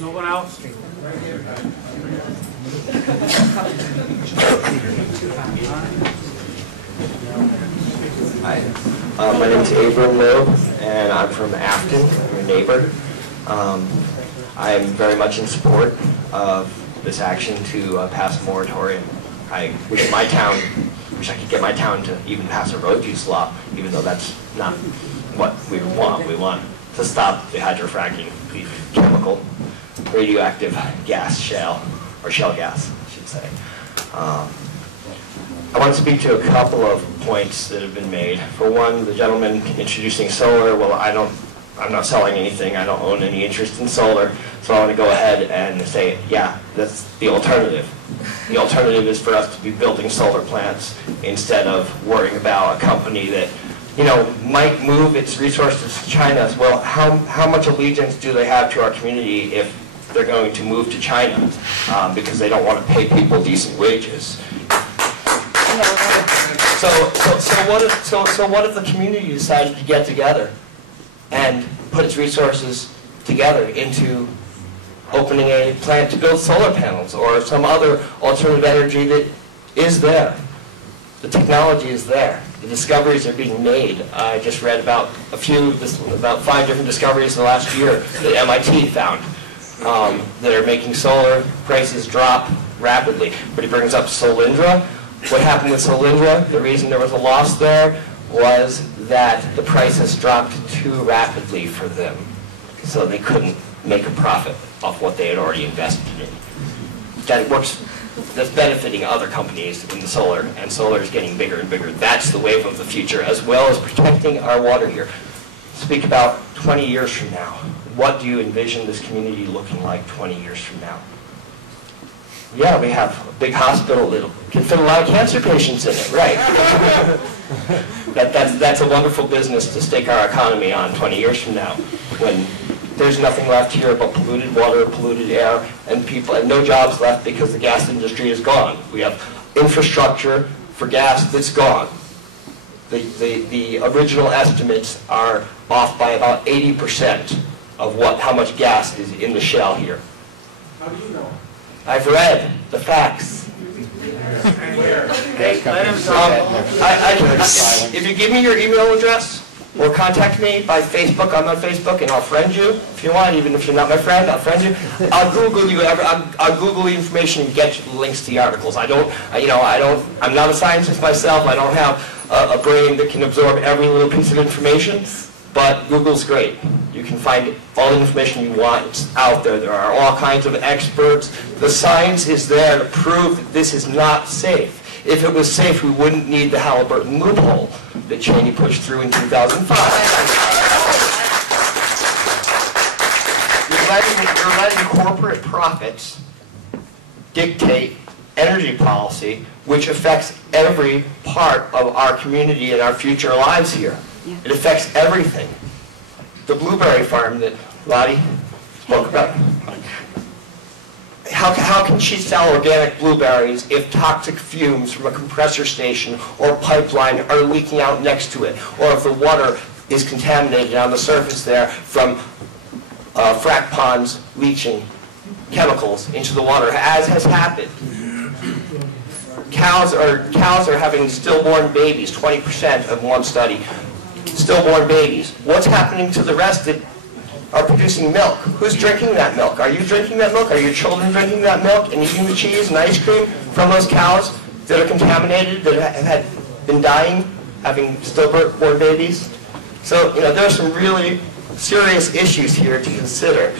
No one else? Hi, my name is Abram Loeb, and I'm from Afton. I'm your neighbor. I'm very much in support of this action to pass a moratorium. I wish I could get my town to even pass a road use law, even though that's not what we want. We want to stop the hydrofracking, the chemical, radioactive gas shell gas, I should say. I want to speak to a couple of points that have been made. For one, the gentleman introducing solar, well, I don't I'm not selling anything, I don't own any interest in solar, so I want to go ahead and say, yeah, that's the alternative. The alternative is for us to be building solar plants instead of worrying about a company that, you know, might move its resources to China. Well, how much allegiance do they have to our community if they're going to move to China because they don't want to pay people decent wages? So what if the community decided to get together and put its resources together into opening a plant to build solar panels or some other alternative energy that is there? The technology is there. The discoveries are being made. I just read about about 5 different discoveries in the last year that MIT found that are making solar prices drop rapidly. But he brings up Solyndra. What happened with Solyndra, the reason there was a loss there was that the prices dropped too rapidly for them. So they couldn't make a profit off what they had already invested in. That works, that's benefiting other companies in the solar, and solar is getting bigger and bigger. That's the wave of the future, as well as protecting our water here. Speak about 20 years from now. What do you envision this community looking like 20 years from now? Yeah, we have a big hospital that can fit a lot of cancer patients in it, right? That's a wonderful business to stake our economy on 20 years from now, when there's nothing left here but polluted water, polluted air, and people, and no jobs left because the gas industry is gone. We have infrastructure for gas that's gone. The original estimates are off by about 80% of how much gas is in the shell here. How do you know? I've read the facts. Hey, let him talk. If you give me your email address or contact me by Facebook, I'm on Facebook, and I'll friend you if you want. Even if you're not my friend, I'll friend you. I'll Google you. I'll Google the information and get you the links to the articles. I'm not a scientist myself. I don't have a brain that can absorb every little piece of information. But Google's great. You can find all the information you want. It's out there. There are all kinds of experts. The science is there to prove that this is not safe. If it was safe, we wouldn't need the Halliburton loophole that Cheney pushed through in 2005. You're letting corporate profits dictate energy policy, which affects every part of our community and our future lives here. It affects everything. The blueberry farm that Lottie spoke about. How can she sell organic blueberries if toxic fumes from a compressor station or pipeline are leaking out next to it? Or if the water is contaminated on the surface there from frack ponds leaching chemicals into the water, as has happened. Cows are having stillborn babies, 20% of one study. Stillborn babies. What's happening to the rest that are producing milk? Who's drinking that milk? Are you drinking that milk? Are your children drinking that milk and eating the cheese and ice cream from those cows that are contaminated, that have been dying, having stillborn babies? So, there are some really serious issues here to consider.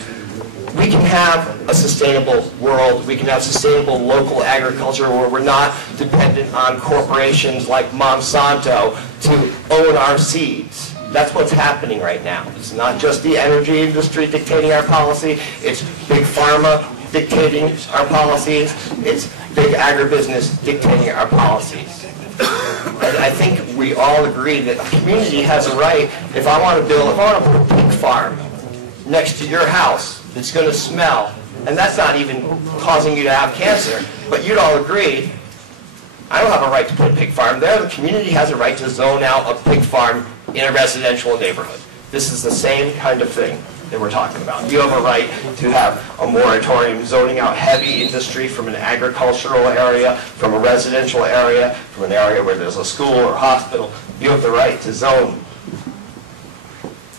We can have a sustainable world. We can have sustainable local agriculture where we're not dependent on corporations like Monsanto to own our seeds. That's what's happening right now. It's not just the energy industry dictating our policy. It's big pharma dictating our policies. It's big agribusiness dictating our policies. And I think we all agree that a community has a right. If I want to put a pig farm next to your house, it's going to smell, and that's not even causing you to have cancer, but you'd all agree, I don't have a right to put a pig farm there. The community has a right to zone out a pig farm in a residential neighborhood. This is the same kind of thing that we're talking about. You have a right to have a moratorium zoning out heavy industry from an agricultural area, from a residential area, from an area where there's a school or hospital. You have the right to zone.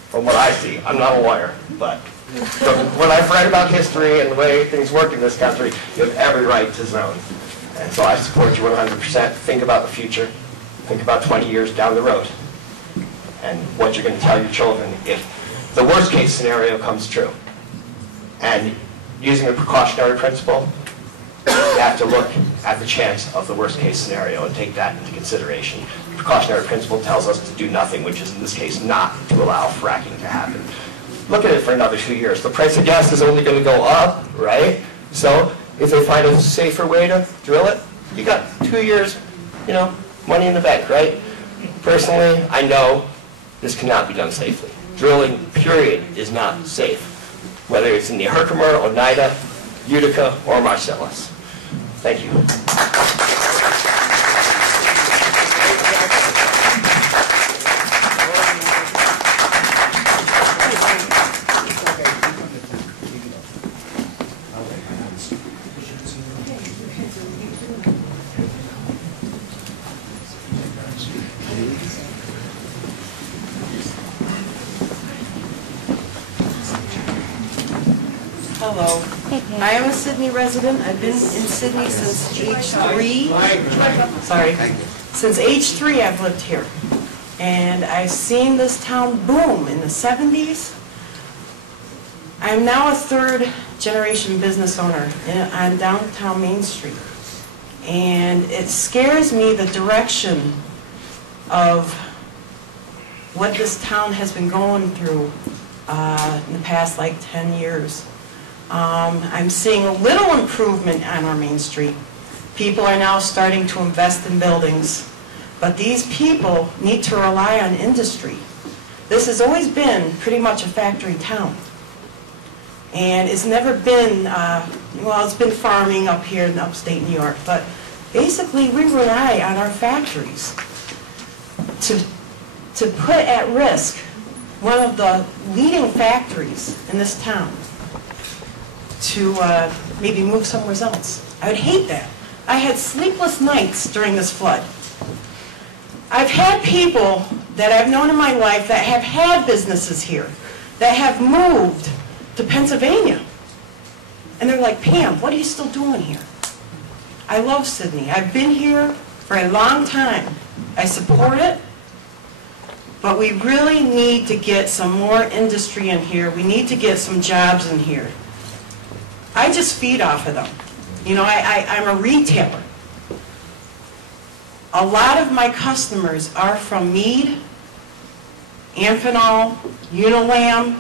From what I see, I'm not a lawyer, but from what I've read about history and the way things work in this country, you have every right to zone. And so I support you 100%. Think about the future. Think about 20 years down the road and what you're going to tell your children if the worst case scenario comes true. And using a precautionary principle, you have to look at the chance of the worst case scenario and take that into consideration. The precautionary principle tells us to do nothing, which is in this case not to allow fracking to happen. Look at it for another 2 years. The price of gas is only going to go up, right? So if they find a safer way to drill it, you got 2 years, money in the bank, right? Personally, I know this cannot be done safely. Drilling, period, is not safe, whether it's in the Herkimer, Oneida, Utica, or Marcellus. Thank you. Hello. I am a Sidney resident. I've been in Sidney since age 3. Sorry. Since age 3 I've lived here. And I've seen this town boom in the 70s. I'm now a third generation business owner on downtown Main Street. And it scares me the direction of what this town has been going through in the past 10 years. I'm seeing a little improvement on our Main Street. People are now starting to invest in buildings, but these people need to rely on industry. This has always been pretty much a factory town. And it's never been, it's been farming up here in upstate New York, but basically we rely on our factories to put at risk one of the leading factories in this town to maybe move somewhere else. I would hate that. I had sleepless nights during this flood. I've had people that I've known in my life that have had businesses here, that have moved to Pennsylvania. And they're like, Pam, what are you still doing here? I love Sidney. I've been here for a long time. I support it. But we really need to get some more industry in here. We need to get some jobs in here. I just feed off of them. I'm a retailer. A lot of my customers are from Mead, Amphenol, Unilam.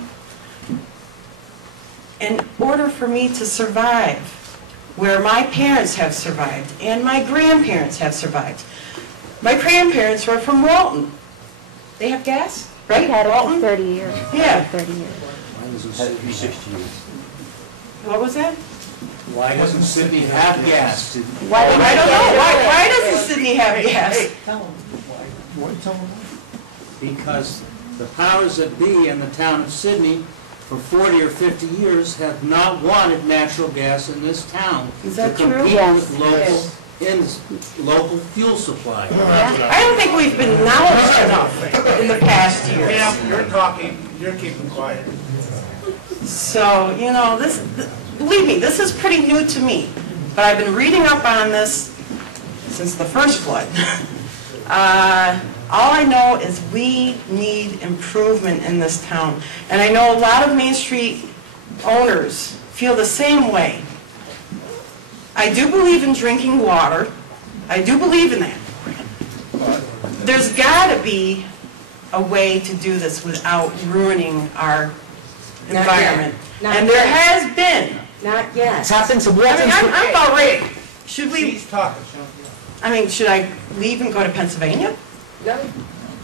In order for me to survive where my parents have survived and my grandparents have survived. My grandparents were from Walton. They have gas, right? I've had it Walton? for 30 years. Yeah. 30 years. Mine was 60 years. What was that? Why doesn't Sidney have gas? I don't know. Why doesn't Sidney have gas? Hey, tell him. Why tell him? Because the powers that be in the town of Sidney for 40 or 50 years have not wanted natural gas in this town Is that to true? compete Yes. with local fuel supply. I don't think we've been acknowledged enough in the past years. Yeah, you're talking, you're keeping quiet. So, believe me, this is pretty new to me, but I've been reading up on this since the first flood. All I know is we need improvement in this town. And I know a lot of Main Street owners feel the same way. I do believe in drinking water. I do believe in that. There's got to be a way to do this without ruining our environment. And there has been. Not yet. It's happened to I'm about ready. Should we? Should I leave and go to Pennsylvania? No,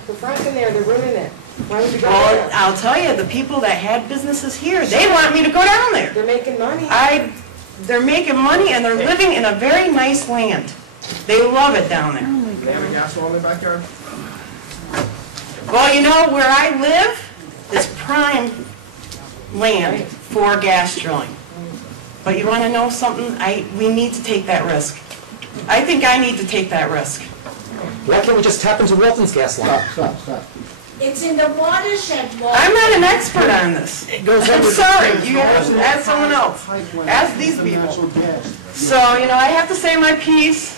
we're fracking there, they're ruining it. Why would you go Well, there? I'll tell you, the people that had businesses here, they want me to go down there. They're making money. They're making money and they're living in a very nice land. They love it down there. They have a gas well in their backyard? Well, where I live is prime land for gas drilling. But you want to know something? We need to take that risk. I think I need to take that risk. Why can't we just tap into Walton's gas line? Stop. It's in the watershed. I'm not an expert on this. I'm sorry. You have to ask someone else. Ask these people. So, I have to say my piece.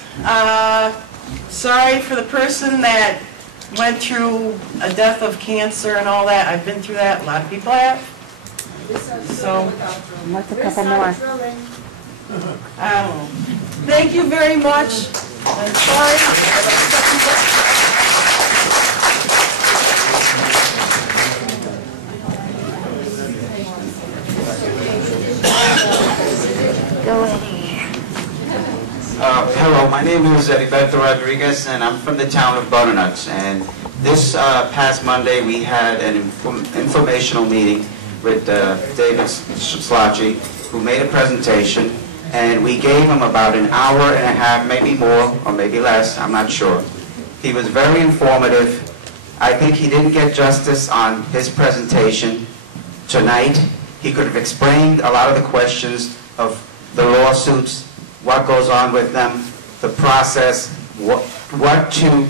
Sorry for the person that went through a death of cancer and all that. I've been through that. A lot of people have. So, What's a couple more? I don't know. Thank you very much. I'm sorry. Go ahead. Hello, my name is Heriberto Rodriguez, and I'm from the town of Butternuts. And this past Monday, we had an informational meeting with David Slotchy, who made a presentation, and we gave him about an hour and a half, maybe more, or maybe less, I'm not sure. He was very informative. I think he didn't get justice on his presentation tonight. He could have explained a lot of the questions of the lawsuits, what goes on with them, the process, what to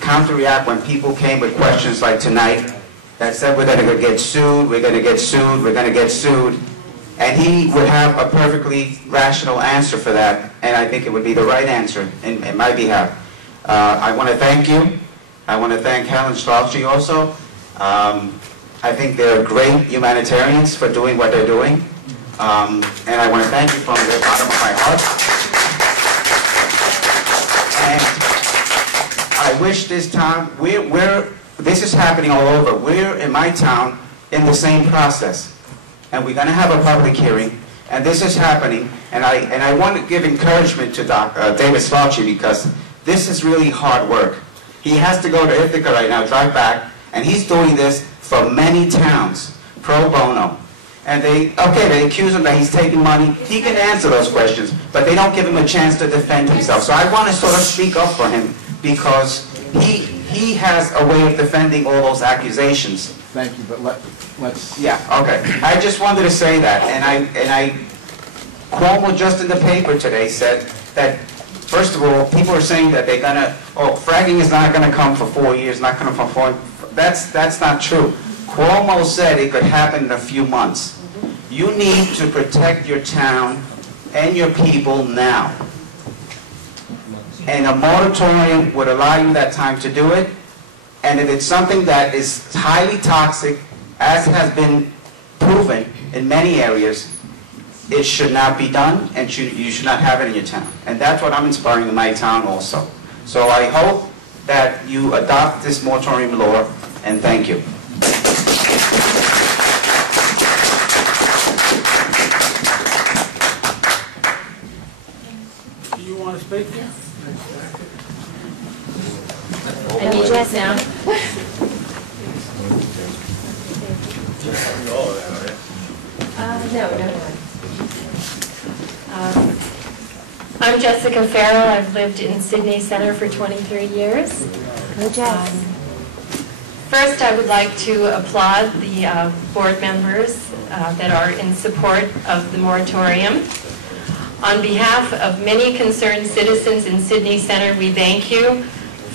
counteract when people came with questions like tonight that said we're going to get sued, we're going to get sued, we're going to get sued. And he would have a perfectly rational answer for that, and I think it would be the right answer in my behalf. I want to thank you. I want to thank Helen Slotchy also. I think they're great humanitarians for doing what they're doing. And I want to thank you from the bottom of my heart. And I wish this town, this is happening all over. We're in my town in the same process. And we're going to have a public hearing, and this is happening. And I want to give encouragement to David Slotchy, because this is really hard work. He has to go to Ithaca right now, drive back, and he's doing this for many towns, pro bono. And they accuse him that he's taking money. He can answer those questions, but they don't give him a chance to defend himself. So I want to sort of speak up for him, because he has a way of defending all those accusations. Thank you, but let's... Yeah, okay. I just wanted to say that, and Cuomo just in the paper today said that, first of all, people are saying that they're gonna, fracking is not gonna come for 4 years, not gonna come for 4, that's not true. Cuomo said it could happen in a few months. You need to protect your town and your people now. And a moratorium would allow you that time to do it. And if it's something that is highly toxic, as has been proven in many areas, it should not be done, and you should not have it in your town. And that's what I'm inspiring in my town also. So I hope that you adopt this moratorium law, and thank you. Do you want to speak? I need you now. No. I'm Jessica Farrell. I've lived in Sidney Center for 23 years. First, I would like to applaud the board members that are in support of the moratorium. On behalf of many concerned citizens in Sidney Center, we thank you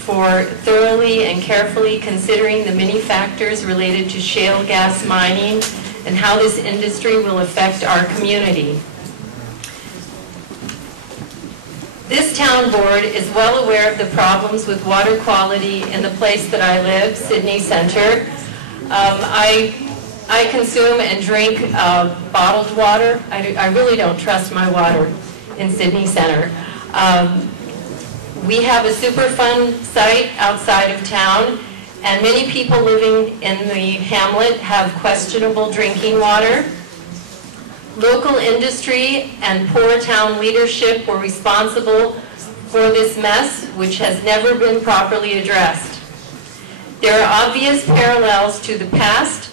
for thoroughly and carefully considering the many factors related to shale gas mining and how this industry will affect our community. This town board is well aware of the problems with water quality in the place that I live, Sidney Center. I consume and drink bottled water. I really don't trust my water in Sidney Center. We have a Superfund site outside of town, and many people living in the hamlet have questionable drinking water. Local industry and poor town leadership were responsible for this mess, which has never been properly addressed. There are obvious parallels to the past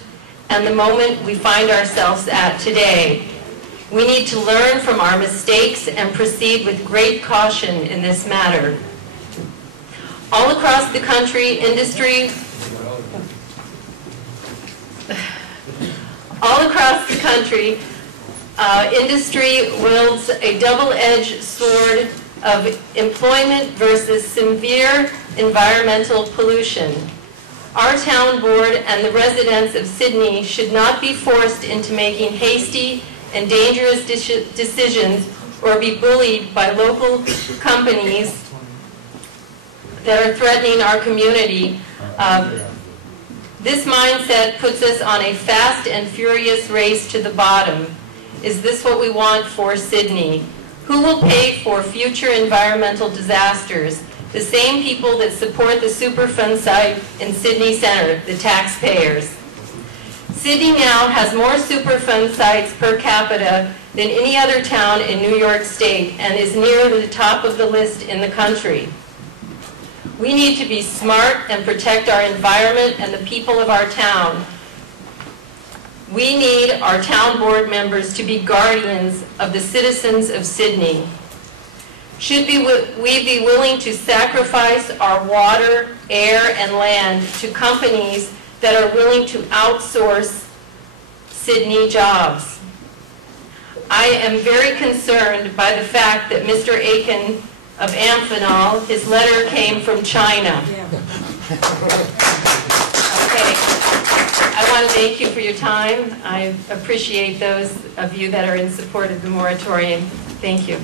and the moment we find ourselves at today. We need to learn from our mistakes and proceed with great caution in this matter. All across the country, industry wields a double-edged sword of employment versus severe environmental pollution. Our town board and the residents of Sidney should not be forced into making hasty and dangerous decisions or be bullied by local companies that are threatening our community. This mindset puts us on a fast and furious race to the bottom. Is this what we want for Sidney? Who will pay for future environmental disasters? The same people that support the Superfund site in Sidney Center, the taxpayers. Sidney now has more Superfund sites per capita than any other town in New York State and is near the top of the list in the country. We need to be smart and protect our environment and the people of our town. We need our town board members to be guardians of the citizens of Sidney. Should we be willing to sacrifice our water, air, and land to companies that are willing to outsource Sidney jobs? I am very concerned by the fact that Mr. Aiken of Amphenol, his letter came from China. Okay. I want to thank you for your time. I appreciate those of you that are in support of the moratorium. Thank you.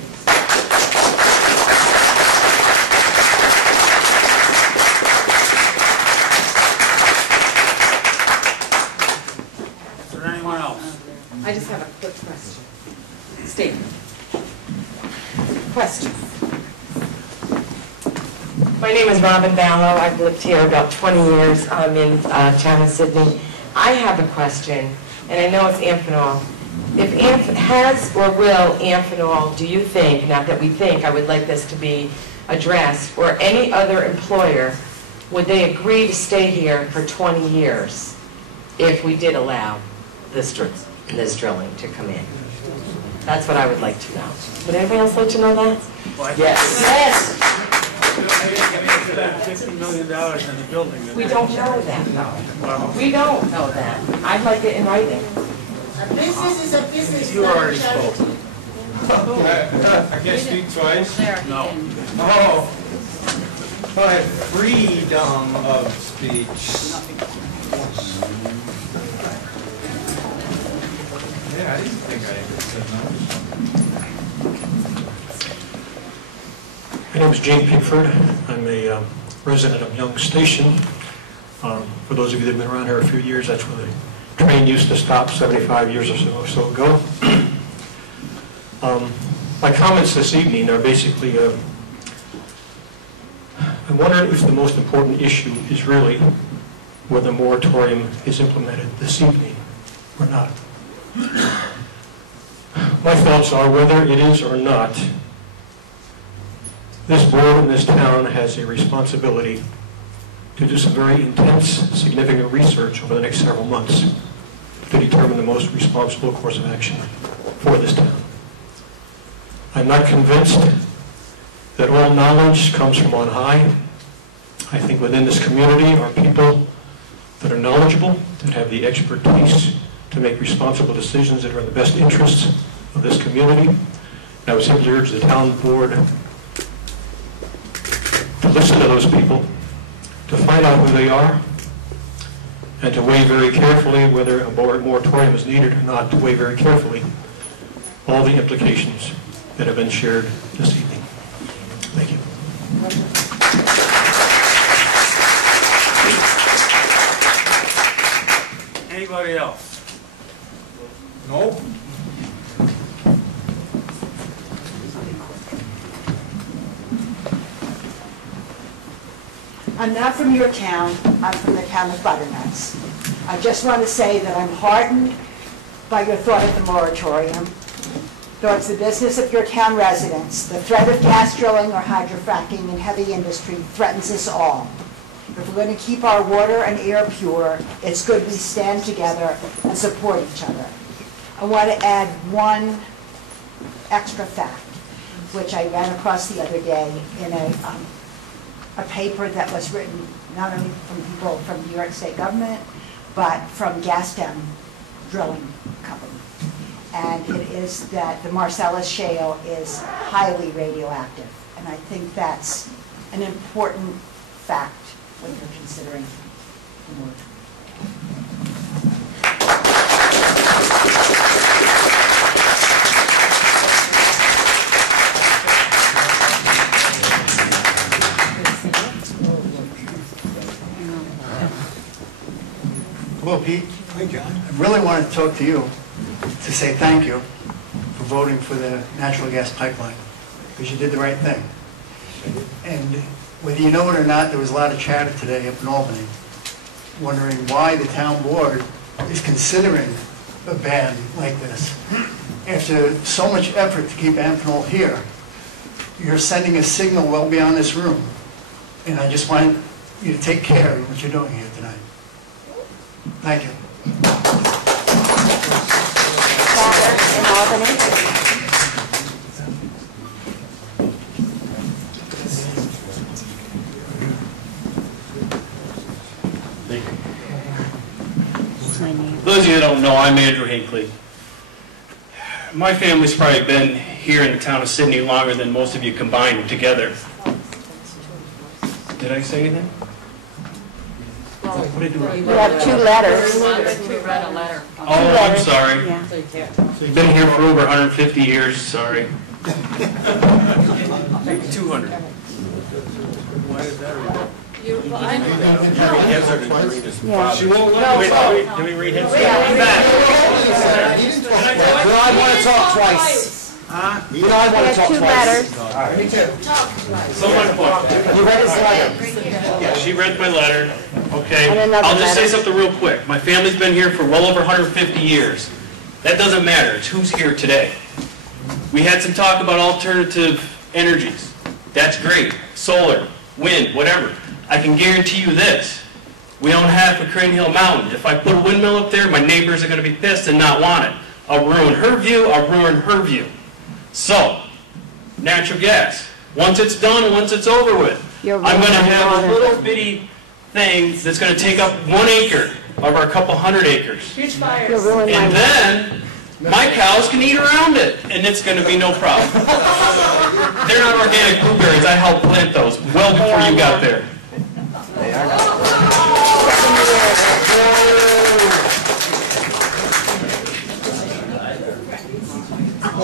Is there anyone else? I just have a quick question. Statement. Question. My name is Robin Ballow. I've lived here about 20 years. I'm in town of Sidney. I have a question, and I know it's Amphenol. If has or will Amphenol, do you think, not that we think, I would like this to be addressed, or any other employer, would they agree to stay here for 20 years if we did allow this drilling to come in? That's what I would like to know. Would anybody else like to know that? Yes. Yes. $50 million in the building. We don't know that, no. We don't know that. I'd like it in writing. A business is a business. You already spoke. I can't speak twice? No. Oh, but freedom of speech. Yeah, I didn't think I said no. My name is Gene Pickford. I'm a resident of Young Station. For those of you that have been around here a few years, that's where the train used to stop 75 years or so ago. My comments this evening are basically, I wonder if the most important issue is really whether the moratorium is implemented this evening or not. My thoughts are whether it is or not, this board in this town has a responsibility to do some very intense, significant research over the next several months to determine the most responsible course of action for this town. I'm not convinced that all knowledge comes from on high. I think within this community are people that are knowledgeable, that have the expertise to make responsible decisions that are in the best interests of this community. And I would simply urge the town board to listen to those people, to find out who they are, and to weigh very carefully whether a moratorium is needed or not, to weigh very carefully all the implications that have been shared this evening. Thank you. Anybody else? No? I'm not from your town, I'm from the town of Butternuts. I just want to say that I'm heartened by your thought of the moratorium towards the business of your town residents. The threat of gas drilling or hydrofracking in heavy industry threatens us all. If we're going to keep our water and air pure, it's good we stand together and support each other. I want to add one extra fact, which I ran across the other day in a paper that was written not only from people from New York State government, but from Gasstem Drilling Company. And it is that the Marcellus shale is highly radioactive. And I think that's an important fact when you're considering the moratorium. Hello, Pete. Hi, John. I really wanted to talk to you to say thank you for voting for the natural gas pipeline, because you did the right thing. And whether you know it or not, there was a lot of chatter today up in Albany, wondering why the town board is considering a ban like this. After so much effort to keep Amphenol here, you're sending a signal well beyond this room. And I just want you to take care of what you're doing here tonight. Thank you. In Albany. Those of you that don't know, I'm Andrew Hinckley. My family's probably been here in the town of Sidney longer than most of you combined together. Did I say anything? What did I do? You have 2 letters. We read a letter. Oh, I'm sorry. Yeah. You've been here for over 150 years, sorry. 200. Why is that? She won't let me. Can we read his? You know I want to talk twice. You know I want to talk twice. Me too. Someone put. You read his letter. Yeah, she read my letter. Okay. And another I'll just say letter. something real quick. My family's been here for well over 150 years. That doesn't matter. It's who's here today. We had some talk about alternative energies. That's great. Solar, wind, whatever. I can guarantee you this. We own half of Crane Hill Mountain. If I put a windmill up there, my neighbors are going to be pissed and not want it. I'll ruin her view, I'll ruin her view. So, natural gas. Once it's done, once it's over with, I'm going to have a little bitty thing that's going to take up 1 acre of our couple hundred acres. Huge fires. And then, my cows can eat around it, and it's going to be no problem. They're not organic blueberries. I helped plant those well before you got there. They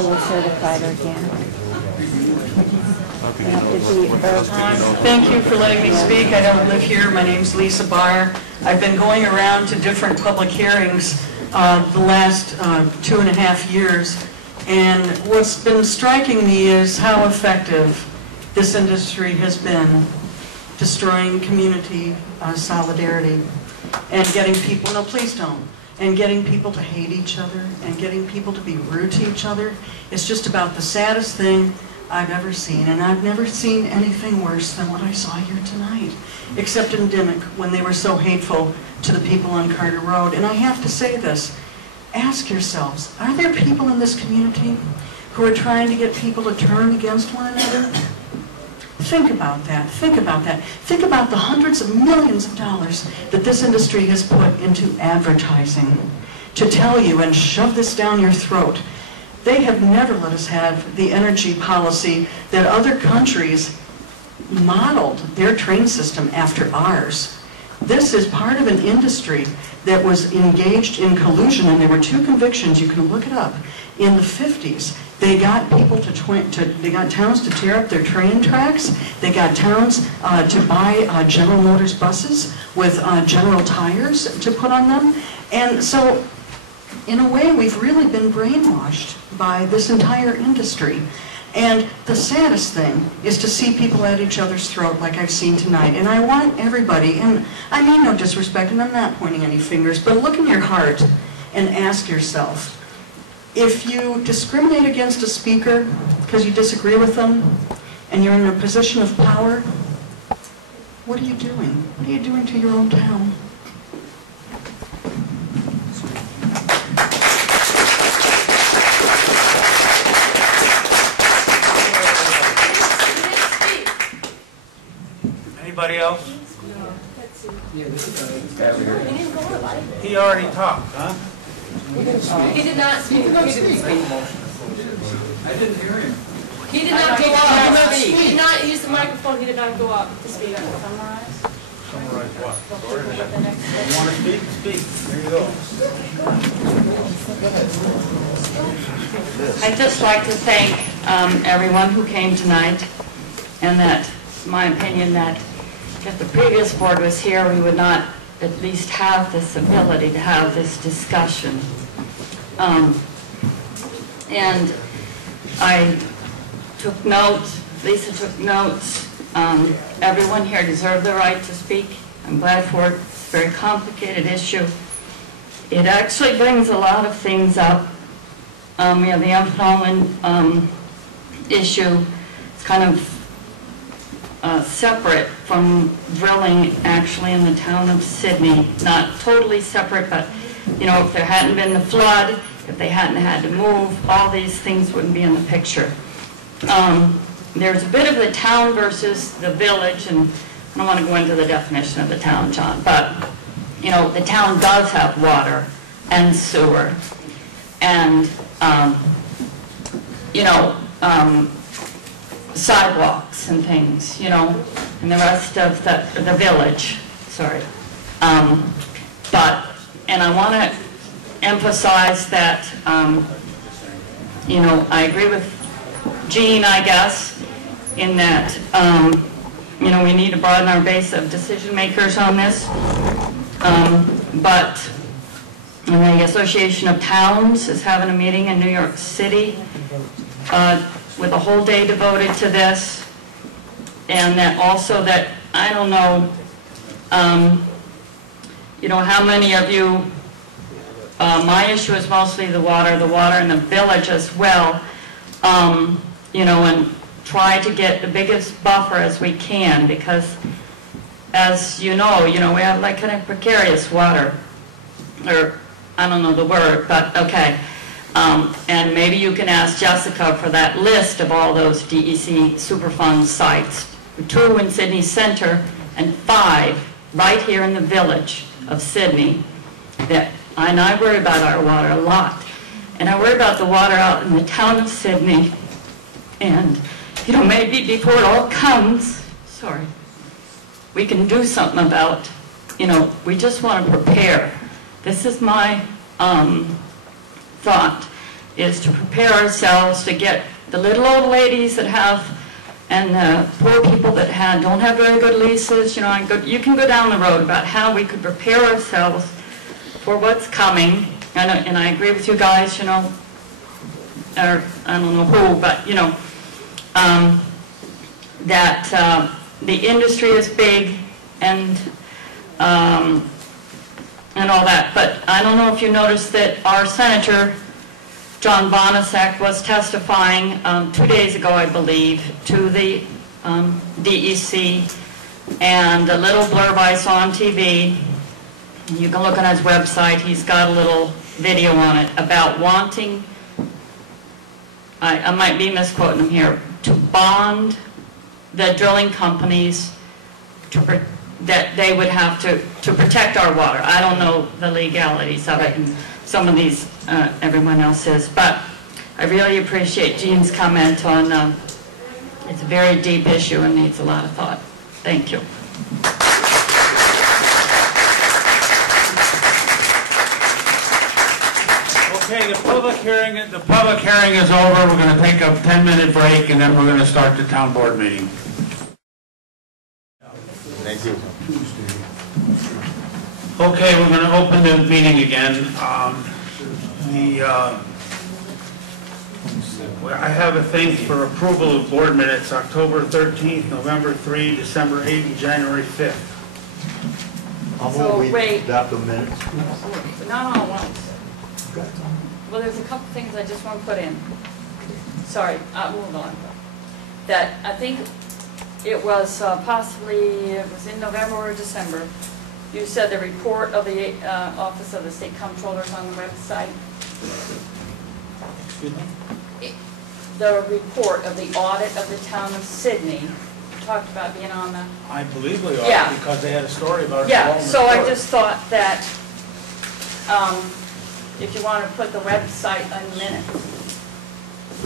were certified organic. They have to be Thank you for letting me speak. I don't live here. My name's Lisa Barr. I've been going around to different public hearings the last 2.5 years, and what's been striking me is how effective this industry has been destroying community solidarity and getting people, no please don't, and getting people to hate each other and getting people to be rude to each other. It's just about the saddest thing I've ever seen, and I've never seen anything worse than what I saw here tonight, except in Dimmock when they were so hateful to the people on Carter Road. And I have to say this, ask yourselves, are there people in this community who are trying to get people to turn against one another? Think about that. Think about that. Think about the hundreds of millions of dollars that this industry has put into advertising to tell you and shove this down your throat. They have never let us have the energy policy that other countries modeled their train system after ours. This is part of an industry that was engaged in collusion, and there were 2 convictions, you can look it up, in the 50s. They got people they got towns to tear up their train tracks. They got towns to buy General Motors buses with General tires to put on them. And so, in a way, we've really been brainwashed by this entire industry. And the saddest thing is to see people at each other's throat like I've seen tonight. And I want everybody, and I mean no disrespect, and I'm not pointing any fingers, but look in your heart and ask yourself, if you discriminate against a speaker because you disagree with them, and you're in a position of power, what are you doing? What are you doing to your own town? Anybody else? He already talked, huh? He did not speak. He didn't speak. I didn't hear him. He did not go up. He did not use the microphone. He did not go up to speak. Summarize what? You want to speak? Speak. There you go. I'd just like to thank everyone who came tonight, and that, my opinion, that if the previous board was here, we would not at least have this ability to have this discussion. And I took notes, Lisa took notes. Everyone here deserved the right to speak. I'm glad for it. It's a very complicated issue. It actually brings a lot of things up. We have the Amphenol issue. It's kind of separate from drilling actually in the town of Sidney. Not totally separate, but you know, if there hadn't been the flood, if they hadn't had to move, all these things wouldn't be in the picture. There's a bit of the town versus the village, and I don't want to go into the definition of the town, John, but you know, the town does have water and sewer, and you know, sidewalks and things, you know, and the rest of the village, sorry. And I want to emphasize that, you know, I agree with Jean, I guess, in that, you know, we need to broaden our base of decision makers on this. But the Association of Towns is having a meeting in New York City with a whole day devoted to this. And that also that, I don't know, you know, how many of you, my issue is mostly the water in the village as well, you know, and try to get the biggest buffer as we can, because as you know, we have like kind of precarious water, or I don't know the word, but okay. And maybe you can ask Jessica for that list of all those DEC Superfund sites, 2 in Sidney Center and 5 right here in the village of Sidney. And I worry about our water a lot. And I worry about the water out in the town of Sidney. And, you know, maybe before it all comes, we can do something about, you know, we just want to prepare. This is my thought, is to prepare ourselves to get the little old ladies that have, and the poor people that don't have very good leases, you know, you can go down the road about how we could prepare ourselves for what's coming. And I agree with you guys, you know, or I don't know who, but, you know, that the industry is big and all that. But I don't know if you noticed that our Senator, John Bonasek, was testifying 2 days ago, I believe, to the DEC, and a little blurb I saw on TV. You can look on his website. He's got a little video on it about wanting, I might be misquoting him here, to bond the drilling companies that they would have to protect our water. I don't know the legalities of it, and some of these everyone else is, but I really appreciate Jean's comment on it's a very deep issue and needs a lot of thought. Thank you. Okay, the public hearing is over. We're going to take a 10-minute break, and then we're going to start the town board meeting. Thank you. Okay, we're going to open the meeting again. I have a thing for approval of board minutes, October 13th, November 3, December 8, and January 5th. So wait. Adopt the minutes. Not all at once. Well, there's a couple things I just want to put in. Sorry, hold on. That I think it was it was in November or December. You said the report of the Office of the State Comptroller is on the website. Excuse me? The report of the audit of the town of Sidney talked about being on the... I believe we are, Yeah. because they had a story about it. Yeah, so I just thought that if you want to put the website on the minutes.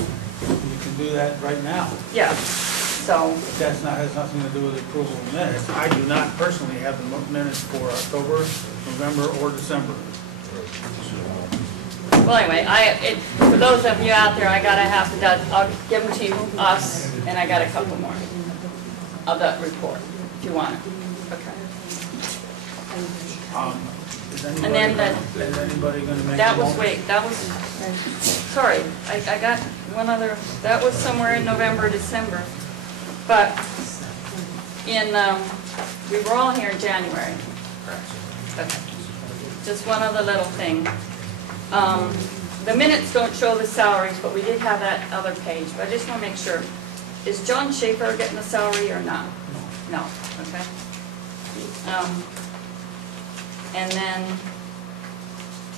You can do that right now. Yeah, so... Has nothing to do with the approval of minutes. I do not personally have the minutes for October, November, or December. Well, anyway, for those of you out there, I got a half a dozen. I'll give them to you, us, and I got a couple more of that report, if you want it. Okay. And then Is anybody gonna make? that a was, motion? wait, that was, sorry, I got one other, that was somewhere in November, December. But in, we were all here in January. Okay. Just one other little thing. The minutes don't show the salaries, but we did have that other page, but I just want to make sure. Is John Schaefer getting a salary or not? No, okay. And then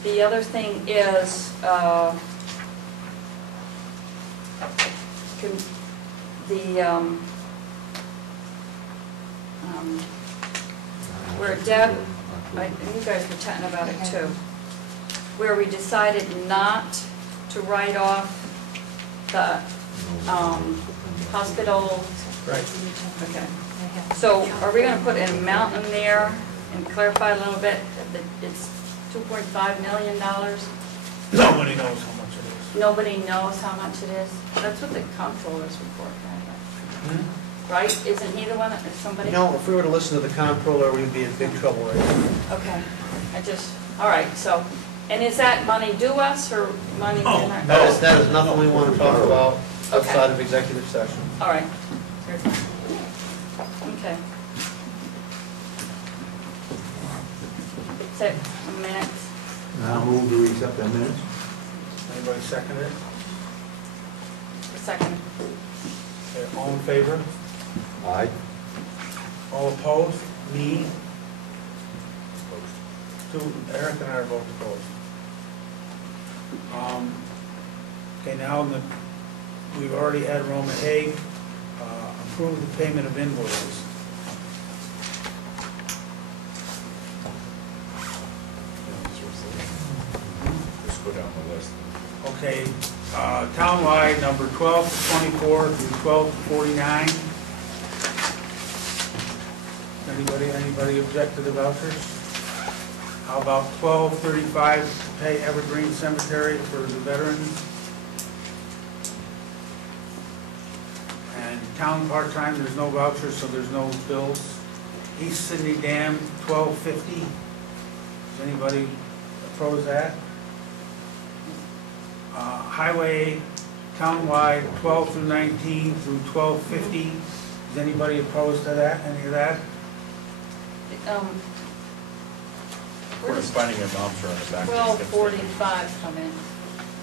the other thing is, where Deb, and you guys were chatting about it too, where we decided not to write off the hospital. Right. Okay. So are we going to put an amount in there and clarify a little bit that it's $2.5 million? Nobody knows how much it is. Nobody knows how much it is? That's what the comptroller's report had. Right? Isn't he the one, or somebody? No, if we were to listen to the comptroller, we'd be in big trouble right now. Okay. All right, so, and is that money due us or money in our? That is nothing we want to talk about outside of executive session. All right. Okay. So, a minute. Now move to accept the minutes. Anybody second it? Second. Okay, all in favor? Aye. All opposed? Me? Eric and I are both opposed. Okay, now we've already had Roma Hague approve the payment of invoices. Let's go down the list. Okay, townwide number 12 to 24 through 12 to 49. Anybody object to the vouchers? How about 1235 to pay Evergreen Cemetery for the veterans? And town part-time, there's no vouchers, so there's no bills. East Sidney Dam, 1250. Does anybody oppose that? Highway townwide 12 through 19 through 1250. Is anybody opposed to that? Any of that? We're just finding a voucher on the back. 1245 come in.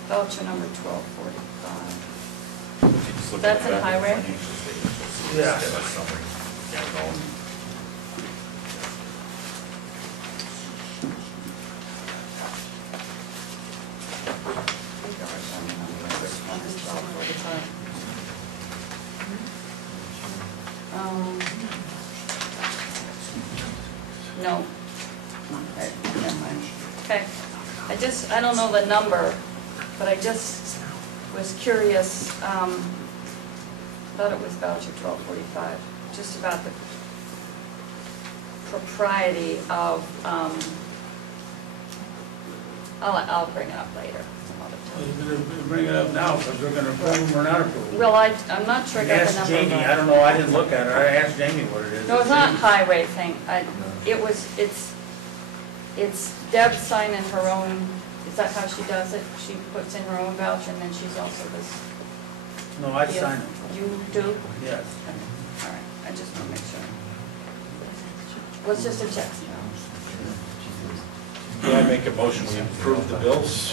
Voucher number 1245. That's in highway? Yeah. No. Okay. I don't know the number, but I just was curious. Thought it was voucher 1245, just about the propriety of. I'll bring it up later. You're going to bring it up now because we're going to approve them or not approve them. Well, I'm not sure I got the Ask number. Jamie, I don't know, I didn't look at her, I asked Jamie what it is. No, it's not highway thing. It's Deb signing her own, is that how she does it? She puts in her own voucher and then she's also this. No, I sign it. You do? Yes. Okay. All right, I just want to make sure. Well, it's just a check. Yeah, I make a motion, we approve the bills.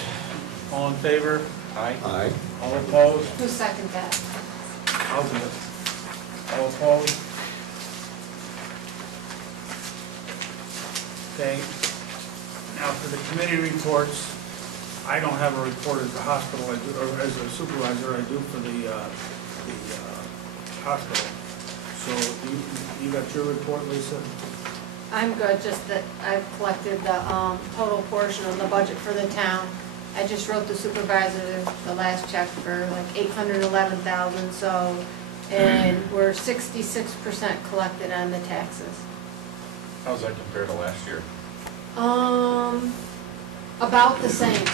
All in favor? Aye. Aye. All opposed? Who seconded that? I'll do it. All opposed? Okay. Now for the committee reports, I don't have a report as a hospital, I do, or as a supervisor, I do for the hospital. So you got your report, Lisa? I'm good, just that I've collected the total portion of the budget for the town. I just wrote the supervisor the last check for like $811,000, so, and we're 66% collected on the taxes. How's that compared to last year? About the same,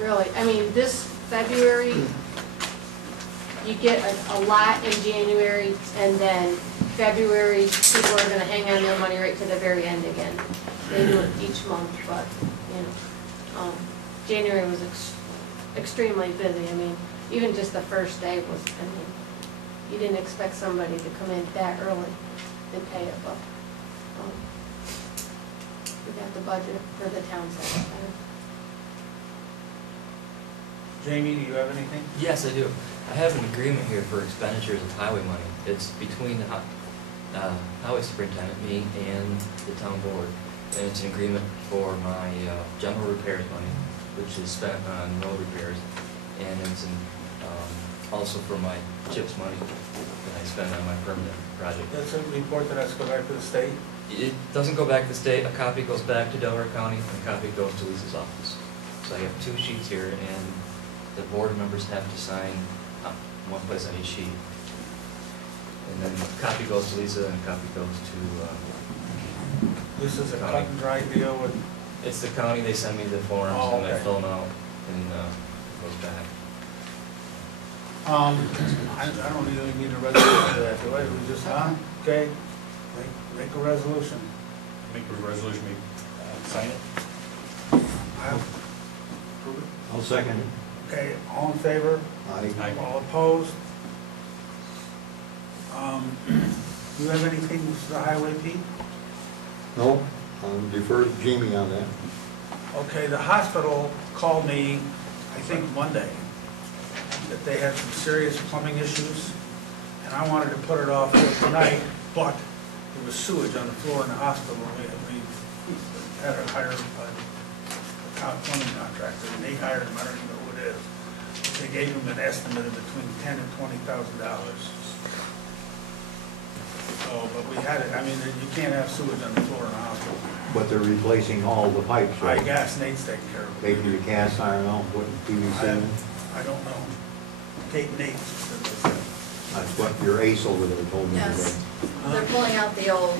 really. I mean, this February, you get a lot in January, and then February, people are gonna hang on their money right to the very end again. They do it each month, but, you know, January was extremely busy. I mean, even just the first day was, I mean, you didn't expect somebody to come in that early and pay it, but, we got the budget for the town side. Jamie, do you have anything? Yes, I do. I have an agreement here for expenditures of highway money. It's between the highway superintendent, me, and the town board. And it's an agreement for my general repairs money, which is spent on road repairs. And it's also for my CHIPS money that I spend on my permanent project. That's a report that has to go back to the state? It doesn't go back to the state. A copy goes back to Delaware County, and a copy goes to Lisa's office. So I have 2 sheets here, and the board members have to sign one place on each sheet. And then a copy goes to Lisa, and a copy goes to This is a cut and dry deal with... It's the county. They send me the forms, and I fill them out, and it goes back. I don't really need a resolution for that, do I? We just, okay, make a resolution. Make a resolution, sign it. Approve it? I'll second it. Okay, all in favor? Aye. All opposed? Do you have anything with the highway, Pete? No, I'll defer to Jamie on that. Okay, the hospital called me, I think Monday, that they had some serious plumbing issues, and I wanted to put it off till tonight, but there was sewage on the floor in the hospital. We had to hire a plumbing contractor, and they hired him, I don't even know who it is. They gave him an estimate of between $10,000 and $20,000. So, but we had it, I mean, you can't have sewage on the floor in a hospital. But they're replacing all the pipes, right? I guess Nate's taking care of it. Taking the cast iron out, putting PVC in? I don't know. Nate. That's what your ace over there told me Yes. today. They're pulling out the old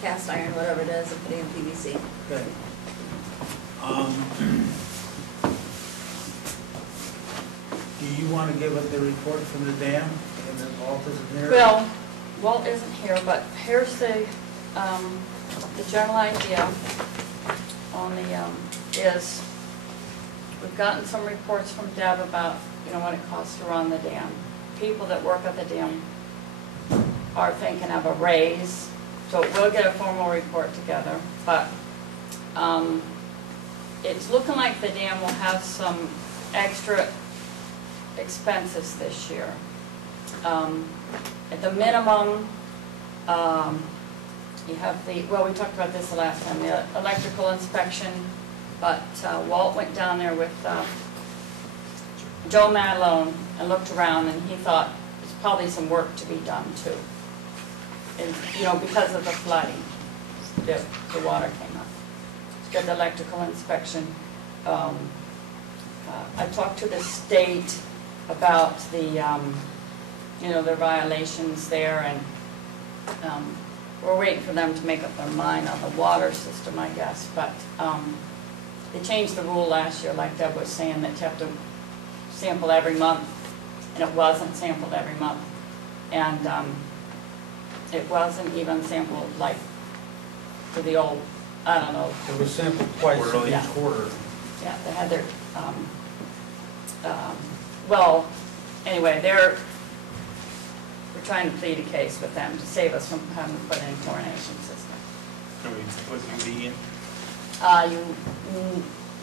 cast iron, whatever it is, and putting in PVC. Okay. Do you want to give us the report from the dam, and then Walt isn't here? Well, Walt isn't here, but here's the general idea on the, is we've gotten some reports from Deb about, you know, what it costs to run the dam. People that work at the dam are thinking of a raise, so we'll get a formal report together, but it's looking like the dam will have some extra expenses this year. At the minimum, you have the, well, we talked about this the last time, the electrical inspection, but Walt went down there with Joe Madalone and looked around, and he thought there's probably some work to be done too. And, you know, because of the flooding, the water came up. Got the electrical inspection. I talked to the state about the, you know, their violations there, and we're waiting for them to make up their mind on the water system, I guess. But they changed the rule last year, like Deb was saying, that you have to sample every month, and it wasn't sampled every month. And it wasn't even sampled like for the old, I don't know. It was sampled twice in Yeah. each quarter. Yeah, they had their, well, anyway, we're trying to plead a case with them to save us from having to put in a chlorination system. Can we put UV in?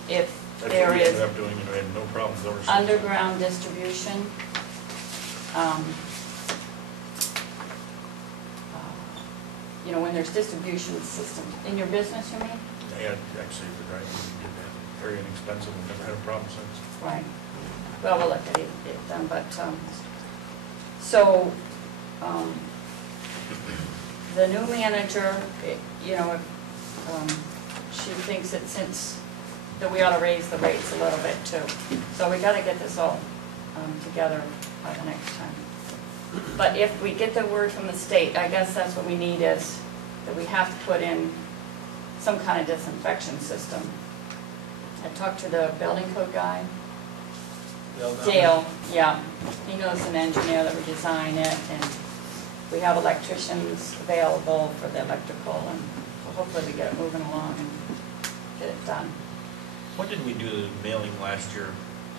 If That's there what we is ended up doing, and we had no problems over. underground distribution, you know, when there's distribution system, in your business, you mean? Yeah, actually, the guy did that, very inexpensive, we've never had a problem since. Right. Well, we'll look at it then, but, so, the new manager, you know, she thinks that that we ought to raise the rates a little bit too. So we gotta get this all together by the next time. But if we get the word from the state, I guess that's what we need, is that we have to put in some kind of disinfection system. I talked to the building code guy, Dale, yeah. He knows an engineer that would design it, and we have electricians available for the electrical, and hopefully we get it moving along and get it done. What did we do to the mailing last year?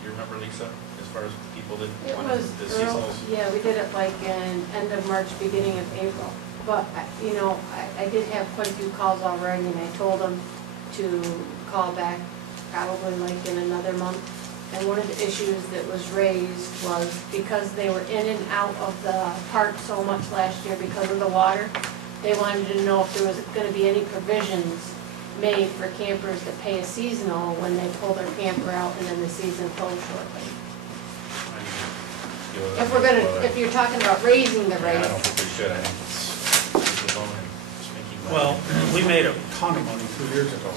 Do you remember, Lisa, as far as people that It wanted was, the seasonals? yeah, we did it like in end of March, beginning of April. But, you know, I did have quite a few calls already, and I told them to call back probably like in another month. And one of the issues that was raised was because they were in and out of the park so much last year because of the water, they wanted to know if there was gonna be any provisions made for campers that pay a seasonal when they pull their camper out and then the season closed shortly. If we're gonna, if you're talking about raising the Yeah, I rates. don't think we should. I think it's the loan and it's making money. Well, we made a ton of money 2 years ago.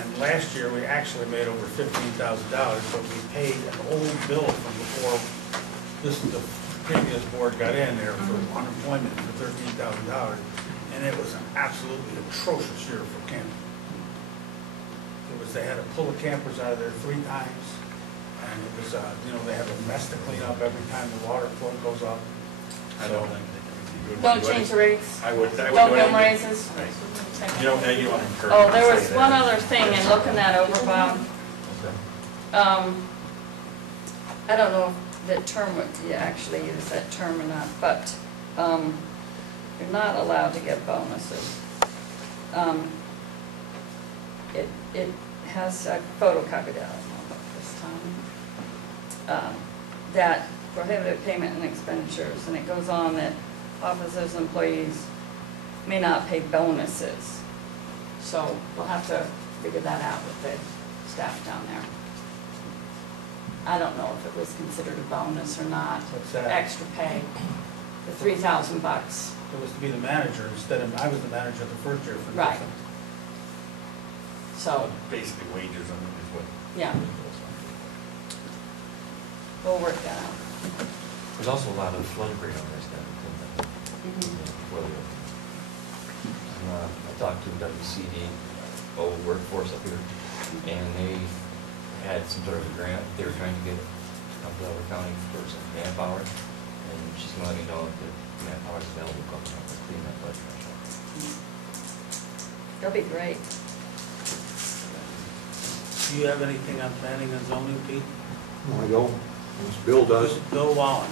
And last year, we actually made over $15,000, but we paid an old bill from before the previous board got in there for unemployment for $13,000. And it was an absolutely atrocious year for camping. It was, they had to pull the campers out of there 3 times. And it was, you know, they have a mess to clean up every time the water flow goes up. I don't think they can Don't change the rates. I would Don't do give them anything. raises. You don't want to encourage. Oh, them there to was say one that. other thing in looking that over, Bob. I don't know if that term, would you actually use that term or not, but you're not allowed to get bonuses. It has a photocopied out this time. That prohibited payment and expenditures, and it goes on that officers and employees may not pay bonuses. So we'll have to figure that out with the staff down there. I don't know if it was considered a bonus or not. What's that? Extra pay, the $3,000. It was to be the manager instead of, I was the manager the first year for the Right. So, Basically wages, I mean, is what. yeah. We'll work that out. There's also a lot of flood rate on this guy. I talked to WCD, old workforce up here, and they had some sort of a grant they were trying to get to come to Delaware County for some manpower, and she's gonna let me know if the manpower is available to come up and clean that flood trash up. That'll be great. Do you have anything on planning and zoning, Pete? No, I don't. Bill does. Bill Wallen.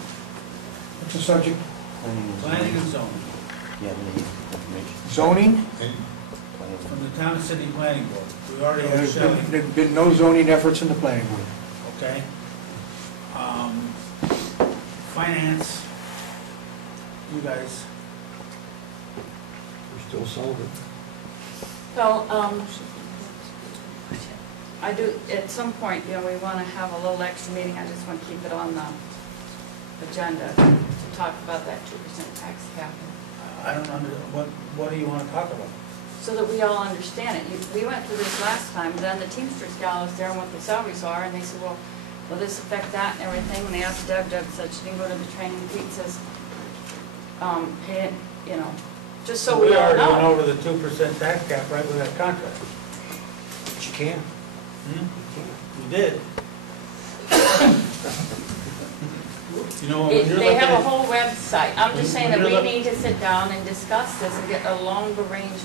What's the subject? Planning and zoning. Yeah, zoning? From the town of Sidney Planning Board. We already have Shelley. There's been no zoning efforts in the planning board. Okay. Finance. You guys. We're still solving. Well, I do, at some point, you know, we want to have a little extra meeting. I just want to keep it on the agenda to talk about that 2% tax cap. I don't under, what do you want to talk about? So that we all understand it. We went through this last time, then the Teamsters gal was there and what the salaries are, and they said, well, will this affect that and everything? And they asked Deb said she didn't go to the training. Pete says, hey, it, you know, just so we all already went know. over the 2% tax cap right with that contract. But you can. You did. You know, when you're They have a looking at- whole website. I'm just saying that When we you're need to sit down and discuss this and get a longer range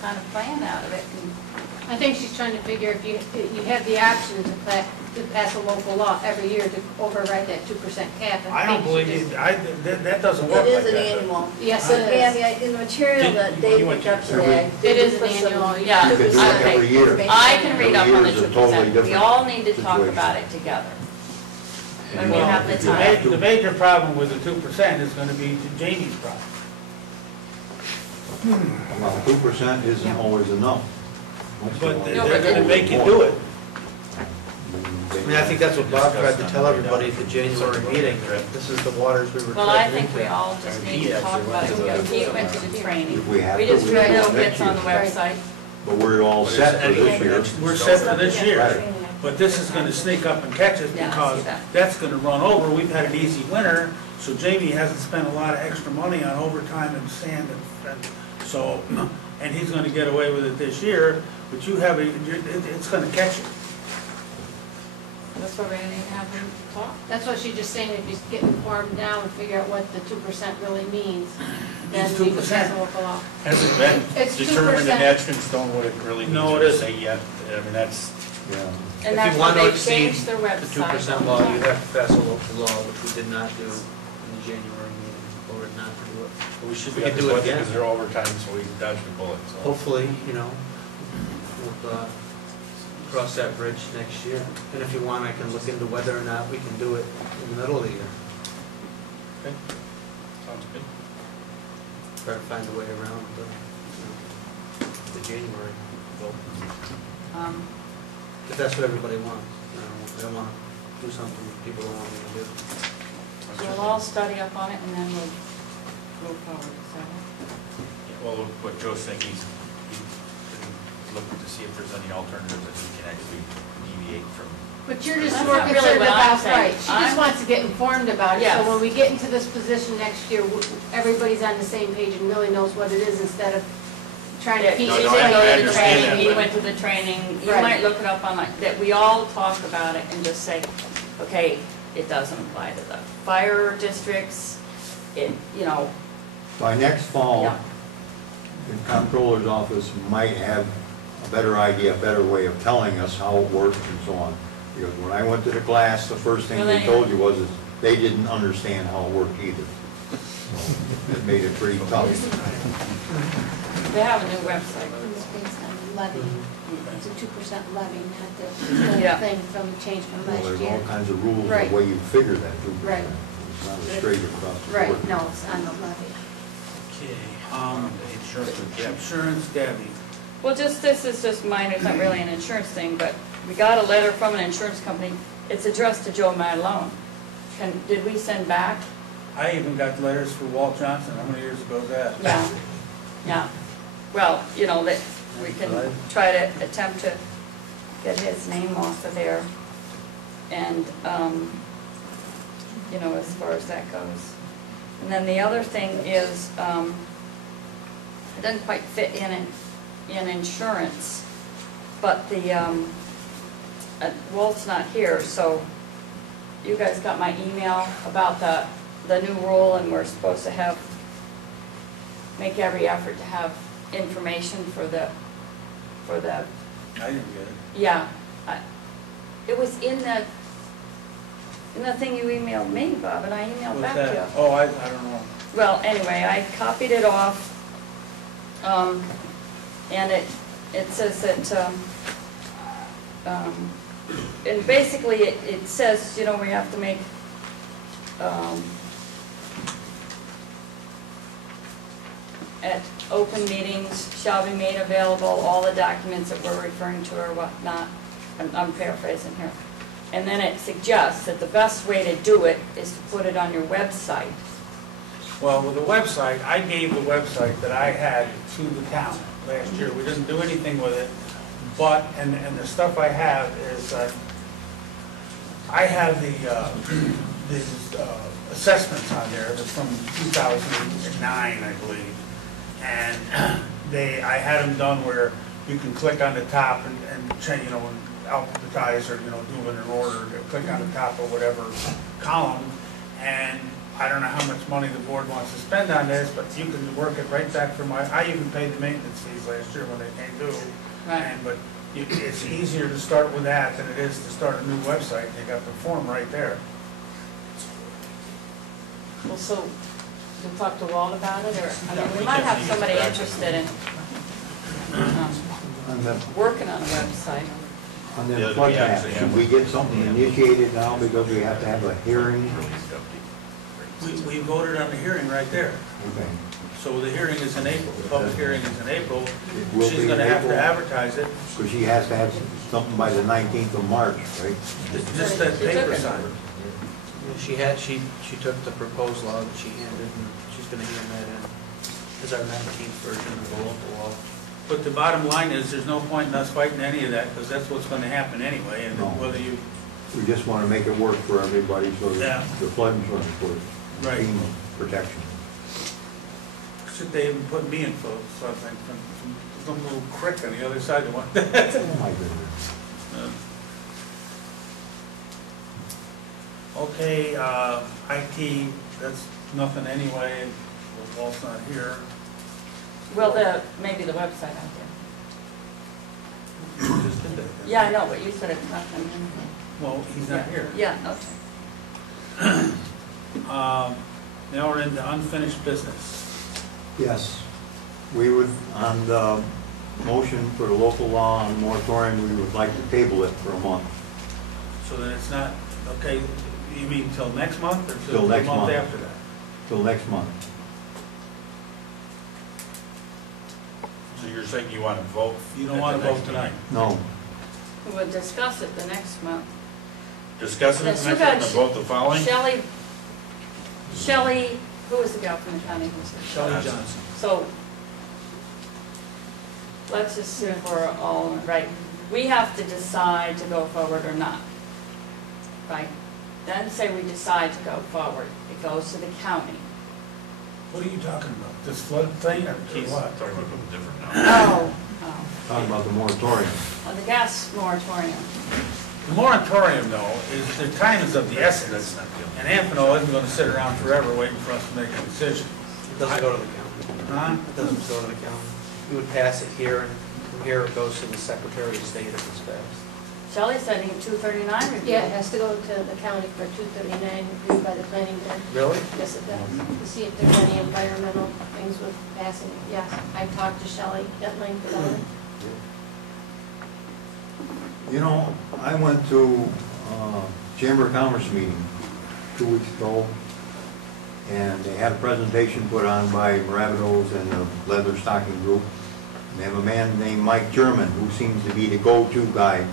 kind of plan out of it. And I think she's trying to figure if you have the option to pass a local law every year to override that 2% cap. I don't believe you, that doesn't work It like is that. an annual. Yes, So, it is. Gaby, in the material that they picked up today. It is an put some- annual, Yeah, You can do it every year. I can read up on the Every year is a totally 2%. We different all need to talk situation. about it together. When we Well, have the the time. The major problem with the 2% is going to be Jamie's problem. Well, 2% isn't always enough. But they're going to make you do it. I mean, I think that's what Bob tried to tell everybody at the January meeting, that this is the waters we were Well, I treading think we into. all just need to talk about it together. Pete went to the training. If we have We to, just we read will little next bits on the year. website. But we're all set for this year. We're set for this year, but this is going to sneak up and catch us Yeah, I see because that. that's going to run over. We've had an easy winter, so Jamie hasn't spent a lot of extra money on overtime and sand and so, and he's going to get away with it this year, but you have, it's going to catch you. That's what we need to have them talk. That's what she's just saying, if you get informed now and figure out what the 2% really means, then It's we can 2%. pass a local law. Hasn't been It's determined 2%. in etched in stone what it really means No, or it to isn't. say yet. I mean, that's, And If that's you what want to they've exceed changed their the website. 2% law, you have to pass a local law, which we did not do in the January meeting, or not to do it. we should We be could able do to it do it again. because they're overtime, so we dodged the bullet, so. Hopefully, we'll cross that bridge next year. And if you want, I can look into whether or not we can do it in the middle of the year. Okay. Sounds good. Try to find a way around the January vote. If that's what everybody wants. I don't want to do something people don't want me to do. So we'll all study up on it and then we'll move forward. Is that it? Well, what Joe's saying, he's looking to see if there's any alternatives that we can actually deviate from. But you're just That's more not really concerned what I'm about, saying. right, she just wants to get informed about it. Yes. So when we get into this position next year, everybody's on the same page and really knows what it is instead of trying to Yeah, piece he it did together. go to the understand training, that, he but- went to the training, you Right. might look it up online, that we all talk about it and just say, okay, it doesn't apply to the fire districts, By next fall, Yeah. the comptroller's office might have a better idea, a better way of telling us how it works and so on. Because when I went to the class, the first thing they told you was that they didn't understand how it worked either. So it made it pretty tough. They have a new website. It's based on levy, it's a 2% levy, not Yeah. the thing from change from Well, last there's year. all kinds of rules, Right. the way you figure that 2%. Right. It's not a straight across the board. Right, no, it's on the levy. Okay, insurance, Gabby. Well, this is just minor, it's not really an insurance thing, but we got a letter from an insurance company, it's addressed to Joe Madalone. Did we send back? I even got letters for Walt Johnson, how many years ago was that? Yeah, yeah. Well, that we can try to attempt to get his name off of there. And, as far as that goes. And then the other thing is, it doesn't quite fit in insurance, but Walt's not here, so you guys got my email about the new rule, and we're supposed to make every effort to have information for the, I didn't get it. yeah. It was in the thing you emailed me, Bob, and I emailed What's back to you. that? Oh, I don't know. Well, anyway, I copied it off, and it says that, and basically it says, we have to make, at open meetings shall be made available all the documents that we're referring to or whatnot. I'm paraphrasing here. And then it suggests that the best way to do it is to put it on your website. Well, with the website, I gave the website that I had to the town last year. We didn't do anything with it, but, and the stuff I have is, I have the assessments on there, that's from 2009, I believe. And I had them done where you can click on the top and change, and alphabetize or, do it in order, click on the top or whatever column, and I don't know how much money the board wants to spend on this, but you can work it right back from I even paid the maintenance fees last year when they came due. Right. But it's easier to start with that than it is to start a new website. You got the form right there. Well, so you'll talk to Walt about it, or, we might have somebody interested in working on a website. On the flood map, should we get something initiated now because we have to have a hearing? We voted on the hearing right there. Okay. So the hearing is in April, the public hearing is in April. It will She's be in gonna have to April. advertise it, So she has to have something by the 19th of March, right? just that paper sign. She took the proposed law that she handed, and she's gonna hand that in as our 19th version of the local law. But the bottom line is, there's no point in us fighting any of that, because that's what's gonna happen anyway, and No. whether you, We just want to make it work for everybody so Yeah. that the flood insurance works. Right. FEMA protection. should they even put me in for something, from some little crick on the other side of one? Oh, my goodness. Okay, IT, that's nothing anyway, Walt's not here. Well, maybe the website out there. Just did that. Yeah, I know, but you said it's nothing. Well, he's not here. Yeah, okay. Now we're into unfinished business. Yes, we would, on the motion for the local law on moratorium, we would like to table it for a month. So that it's not, okay, you mean till next month or Till till the next month month. after that? Till next month. So you're saying you want to vote? You don't want to vote tonight? No. We'll discuss it the next month. Discuss it Yes, next you month got and vote the following? Shelley, who was the gal from the county? Who was it? Shelley Johnson. So, let's just see if we're all right. We have to decide to go forward or not. Right? Then say we decide to go forward. It goes to the county. What are you talking about? This flood thing or He's what? talking about something different now. Oh, Talking about the moratorium. on the gas moratorium. The moratorium, though, is, the time is of the essence, and Amphenol isn't going to sit around forever waiting for us to make a decision. It doesn't go to the county. Huh? It doesn't go to the county. We would pass it here, and from here it goes to the Secretary of State if it's passed. Shelley said he 239 review. Yeah, it has to go to the county for 239 reviewed by the planning board. Really? Yes, it does, to see if there's any environmental things with passing it. Yes, I talked to Shelley at length about it. You know, I went to Chamber of Commerce meeting 2 weeks ago, and they had a presentation put on by Maravitos and the Leather Stocking Group. And they have a man named Mike German, who seems to be the go-to guy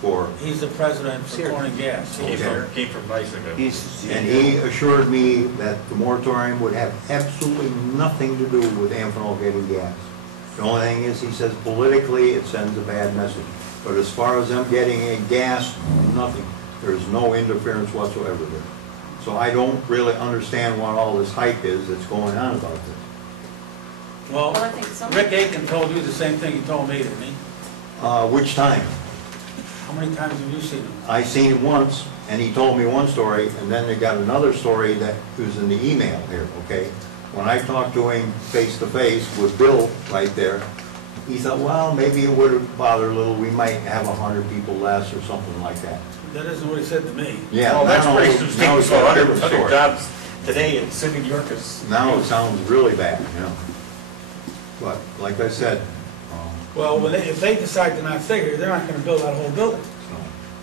for... He's the president for Corn and Gas. Came from Bicycle. And he assured me that the moratorium would have absolutely nothing to do with Amphenol getting gas. The only thing is, he says politically it sends a bad message. But as far as them getting a gas, nothing. There's no interference whatsoever there. So I don't really understand what all this hype is that's going on about this. Well, Well, I think some- Rick Aiken told you the same thing he told me, didn't he? Which time? How many times have you seen him? I seen it once, and he told me one story, and then they got another story that was in the email here, okay? When I talked to him face-to-face with Bill right there, he thought, well, maybe it would have bothered a little, we might have 100 people less or something like that. That isn't what he said to me. Yeah, Well, that's now- pretty now substantial. it's got a different 100 story. jobs today in Sidney, New York is... Now it sounds really bad, you know? But, like I said, Well, if they decide to not stay here, they're not gonna build that whole building.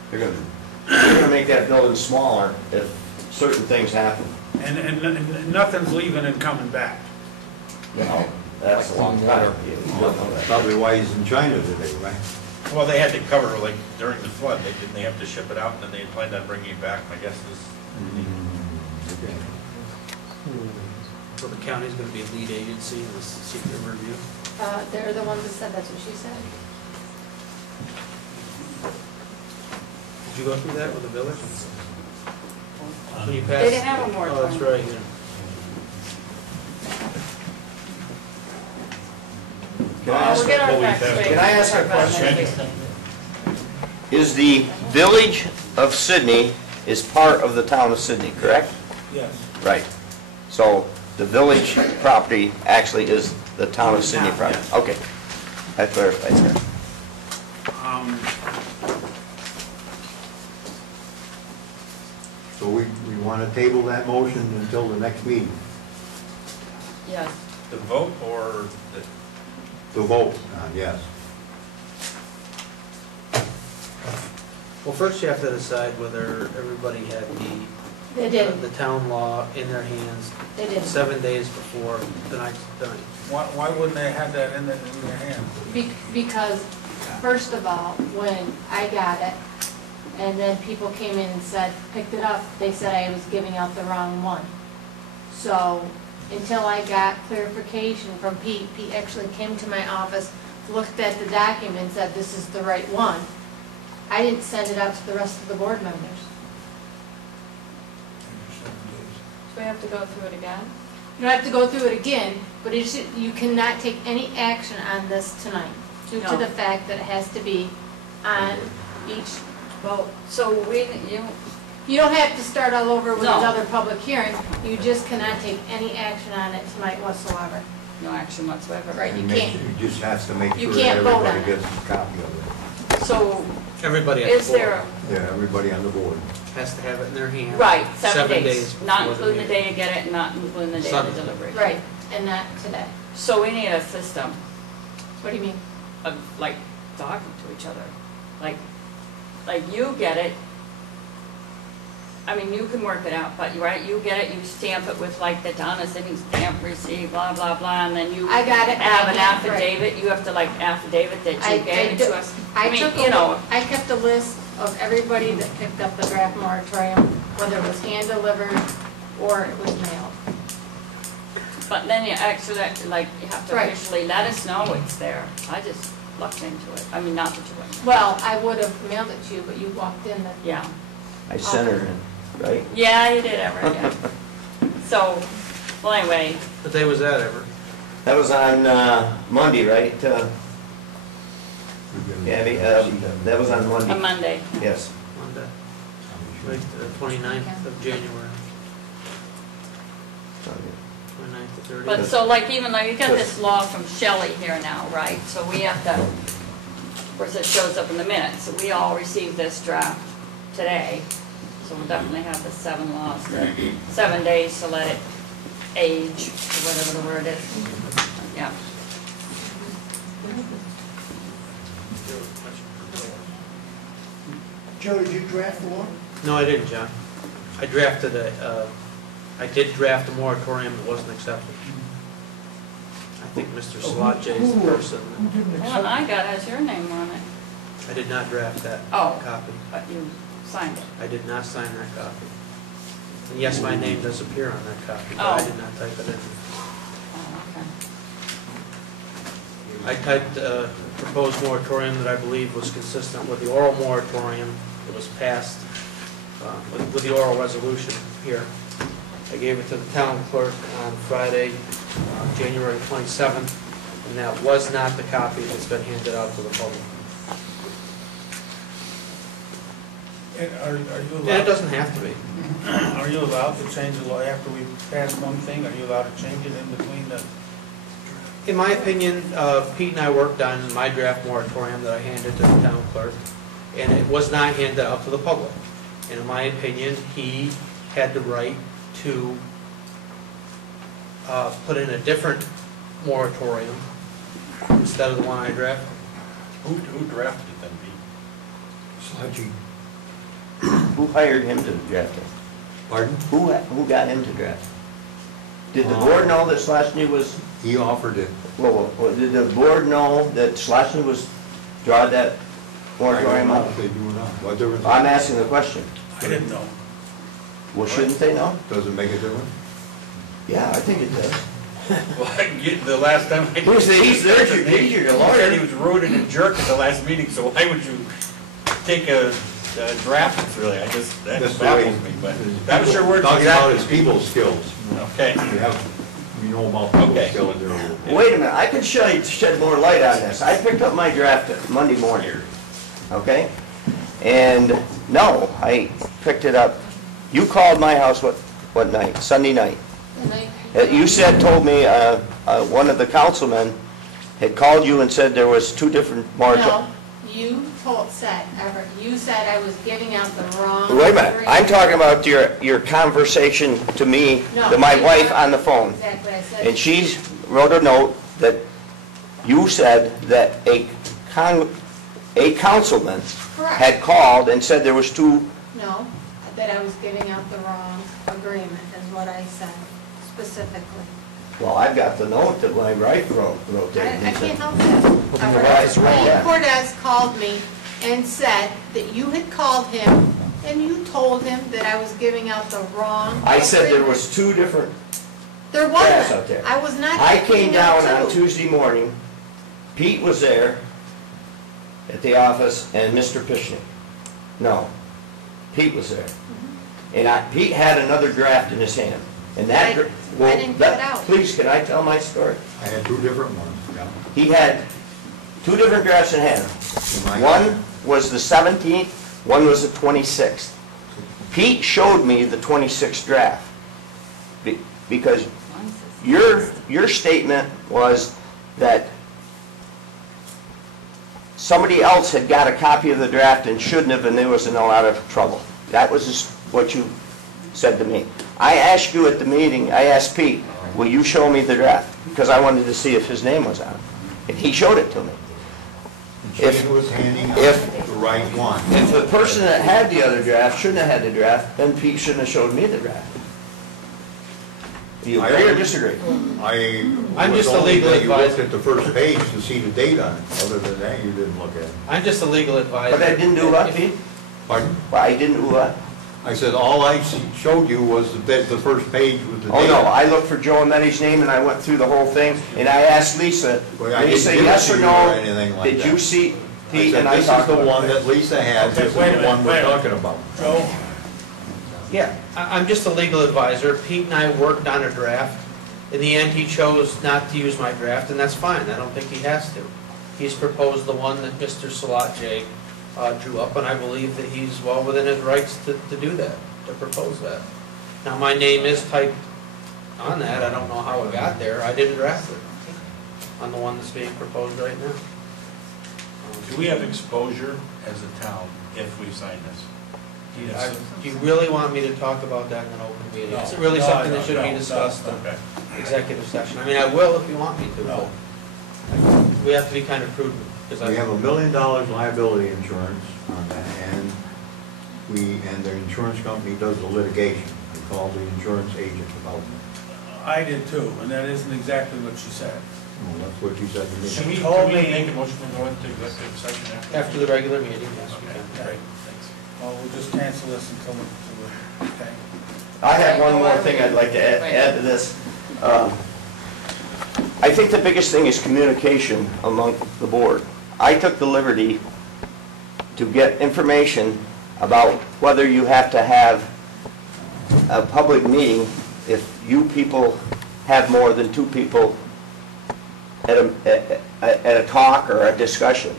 They're gonna make that building smaller if certain things happen. And nothing's leaving and coming back. No, that's a long time. probably why he's in China today, right? Well, they had to cover, like, during the flood, they have to ship it out, and then they planned on bringing it back, my guess is... Okay. So the county's going to be a lead agency in this secret review? They're the ones that said, that's what she said. Did you go through that with the village? When you They passed- didn't have a moratorium. Oh, that's right, yeah. We'll get our facts straight. Can I ask a Talk about it question? next week. Is the village of Sidney is part of the town of Sidney, correct? Yes. Right. So the village property actually is the town of Sidney property? Okay. That clarifies that. So we want to table that motion until the next meeting. Yes. The vote or the... To vote, yes. Well, first you have to decide whether everybody had They did. the town law in their hands They did. 7 days before tonight's done. Why wouldn't they have that in their hands? Because, first of all, when I got it, and then people came in and said, picked it up, they said I was giving out the wrong one. So, until I got clarification from Pete, Pete actually came to my office, looked at the document, and said, this is the right one. I didn't send it out to the rest of the board members. Do we have to go through it again? You don't have to go through it again, but you cannot take any action on this tonight, due to No. the fact that it has to be on each Well, so You don't have to start all over with No. another public hearing. You just cannot take any action on it tonight whatsoever. No action whatsoever. Right, you And can't. you just have to make You sure that can't vote on everybody it. gets a copy of it. So, Everybody at is the board there, Yeah, everybody on the board. has to have it in their hand. right, 7 days, before not the including the meeting. day you get it, and not including the day of Sunday. the delivery. Right, and not today. So we need a system What do you mean? of, like, talking to each other. Like you get it, I mean, you can work it out, but, right, you get it, you stamp it with like the town of Sidney stamp receipt, blah, blah, blah, and then you I got it. have an Right. affidavit, you have to like affidavit that you gave it to us. I mean, took you know, I kept a list of everybody that picked up the draft moratorium, whether it was hand delivered or it was mailed. but then you actually, like, you have to Right. officially let us know it's there. I just looked into it, I mean, not that you wouldn't. Well, I would have mailed it to you, but you walked in the. Yeah. I sent her in, right? Yeah, you did, Everett, yeah. So, well, anyway, What day was that, ever? That was on Monday, right? Gabby, that was on Monday. on Monday. Yes. Monday. Like the 29th of January. 29th to 30th. But so like even though you got this law from Shelley here now, right? So we have to, of course it shows up in the minutes, so we all received this draft today. So we'll definitely have the 7 laws, 7 days to let it age, or whatever the word is. Yeah. Joe, did you draft the law? No, I didn't, John. I drafted I did draft a moratorium that wasn't accepted. I think Mr. Slotjay is the person. The one I got has your name on it. I did not draft that Oh. copy. But you signed it. I did not sign that copy. And yes, my name does appear on that copy, but I Oh. did not type it in. Oh, okay. I typed a proposed moratorium that I believe was consistent with the oral moratorium that was passed with the oral resolution here. I gave it to the town clerk on Friday, January 27th, and that was not the copy that's been handed out to the public. And are you allowed? Yeah, it doesn't have to be. Are you allowed to change the law after we pass one thing? Are you allowed to change it in between the? In my opinion, Pete and I worked on my draft moratorium that I handed to the town clerk, and it was not handed out to the public. And in my opinion, he had the right to put in a different moratorium instead of the one I drafted. Who drafted it then, Pete? Sludgy. Who hired him to draft it? Pardon? Who got him to draft it? Did the board know that Slotny was, He offered it. well, did the board know that Slotny was drawing that moratorium I up? don't know if they do or not. What difference? I'm asking the question. I didn't know. Well, shouldn't they know? Does it make a difference? Yeah, I think it does. Well, I can get the last time I. He's there, he's your lawyer. He said he was rude and a jerk at the last meeting, so why would you take a draft? It's really, that That's baffles me, but I'm sure we're talking about his people skills. Okay. We know about people Okay. skills there. Wait a minute, I can shed more light on this. I picked up my draft Monday morning, okay? And, no, I picked it up. You called my house what night? Sunday night. You told me, one of the councilmen had called you and said there was 2 different moratoriums. No, you said I was giving out the wrong. Wait a minute, I'm talking about your conversation to me, No, to my I- wife on the phone. Exactly, I said. And she wrote a note that you said that a councilman Correct. had called and said there was 2. No, that I was giving out the wrong agreement is what I said specifically. Well, I've got the note that my wife wrote I that. can't help that. Lee Cortez called me and said that you had called him and you told him that I was giving out the wrong. I said there agreement. was 2 different There drafts wasn't. out there. I was not I came giving out down on 2. Tuesday morning, Pete was there at the office, and Mr. Pysnik. No, Pete was there. And Pete had another draft in his hand. And that, I didn't get it out. Please, can I tell my story? I had 2 different ones, yeah. He had 2 different drafts in hand. One was the 17th, one was the 26th. Pete showed me the 26th draft. Because your statement was that somebody else had got a copy of the draft and shouldn't have, and there was in a lot of trouble. That was just what you said to me. I asked you at the meeting, I asked Pete, will you show me the draft? Because I wanted to see if his name was on it. And he showed it to me. He was handing out the right one. If the person that had the other draft shouldn't have had the draft, then Pete shouldn't have showed me the draft. Do you agree or disagree? I'm just a legal You looked advisor. at the first page to see the date on it. Other than that, you didn't look at it. I'm just a legal advisor. But I didn't do what, Pete? Pardon? Well, I didn't do what? I said, all I showed you was the first page with the date. Oh, no, I looked for Joe Ermeti's name and I went through the whole thing, and I asked Lisa, Well, I didn't Lisa, give it yes to or you no, or anything like did that. you see I Pete? said, And I this is talked the about one it. that Lisa has, Okay, this is wait a the one minute, we're wait a minute. talking about. Joe? Yeah, I'm just a legal advisor. Pete and I worked on a draft. In the end, he chose not to use my draft, and that's fine. I don't think he has to. He's proposed the one that Mr. Salatje drew up, and I believe that he's well within his rights to do that, to propose that. Now, my name is typed on that. I don't know how it got there. I didn't draft it on the one that's being proposed right now. Do we have exposure as a town if we sign this? Do you really want me to talk about that in an open meeting? No. Is it really No, something no, that should no, be discussed no, in okay. executive session? I mean, I will if you want me to, but we have to be kind of prudent. Because We have $1 million liability insurance on that, and the insurance company does the litigation. They call the insurance agent about it. I did too, and that isn't exactly what she said. Well, that's what you said to me. She Can told we me- make a motion to go into executive session after? After the regular meeting, yes, we Okay, can. great, thanks. Well, we'll just cancel this until, okay. I have one more thing I'd like to add to this. I think the biggest thing is communication among the board. I took the liberty to get information about whether you have to have a public meeting if you people have more than 2 people at a talk or a discussion.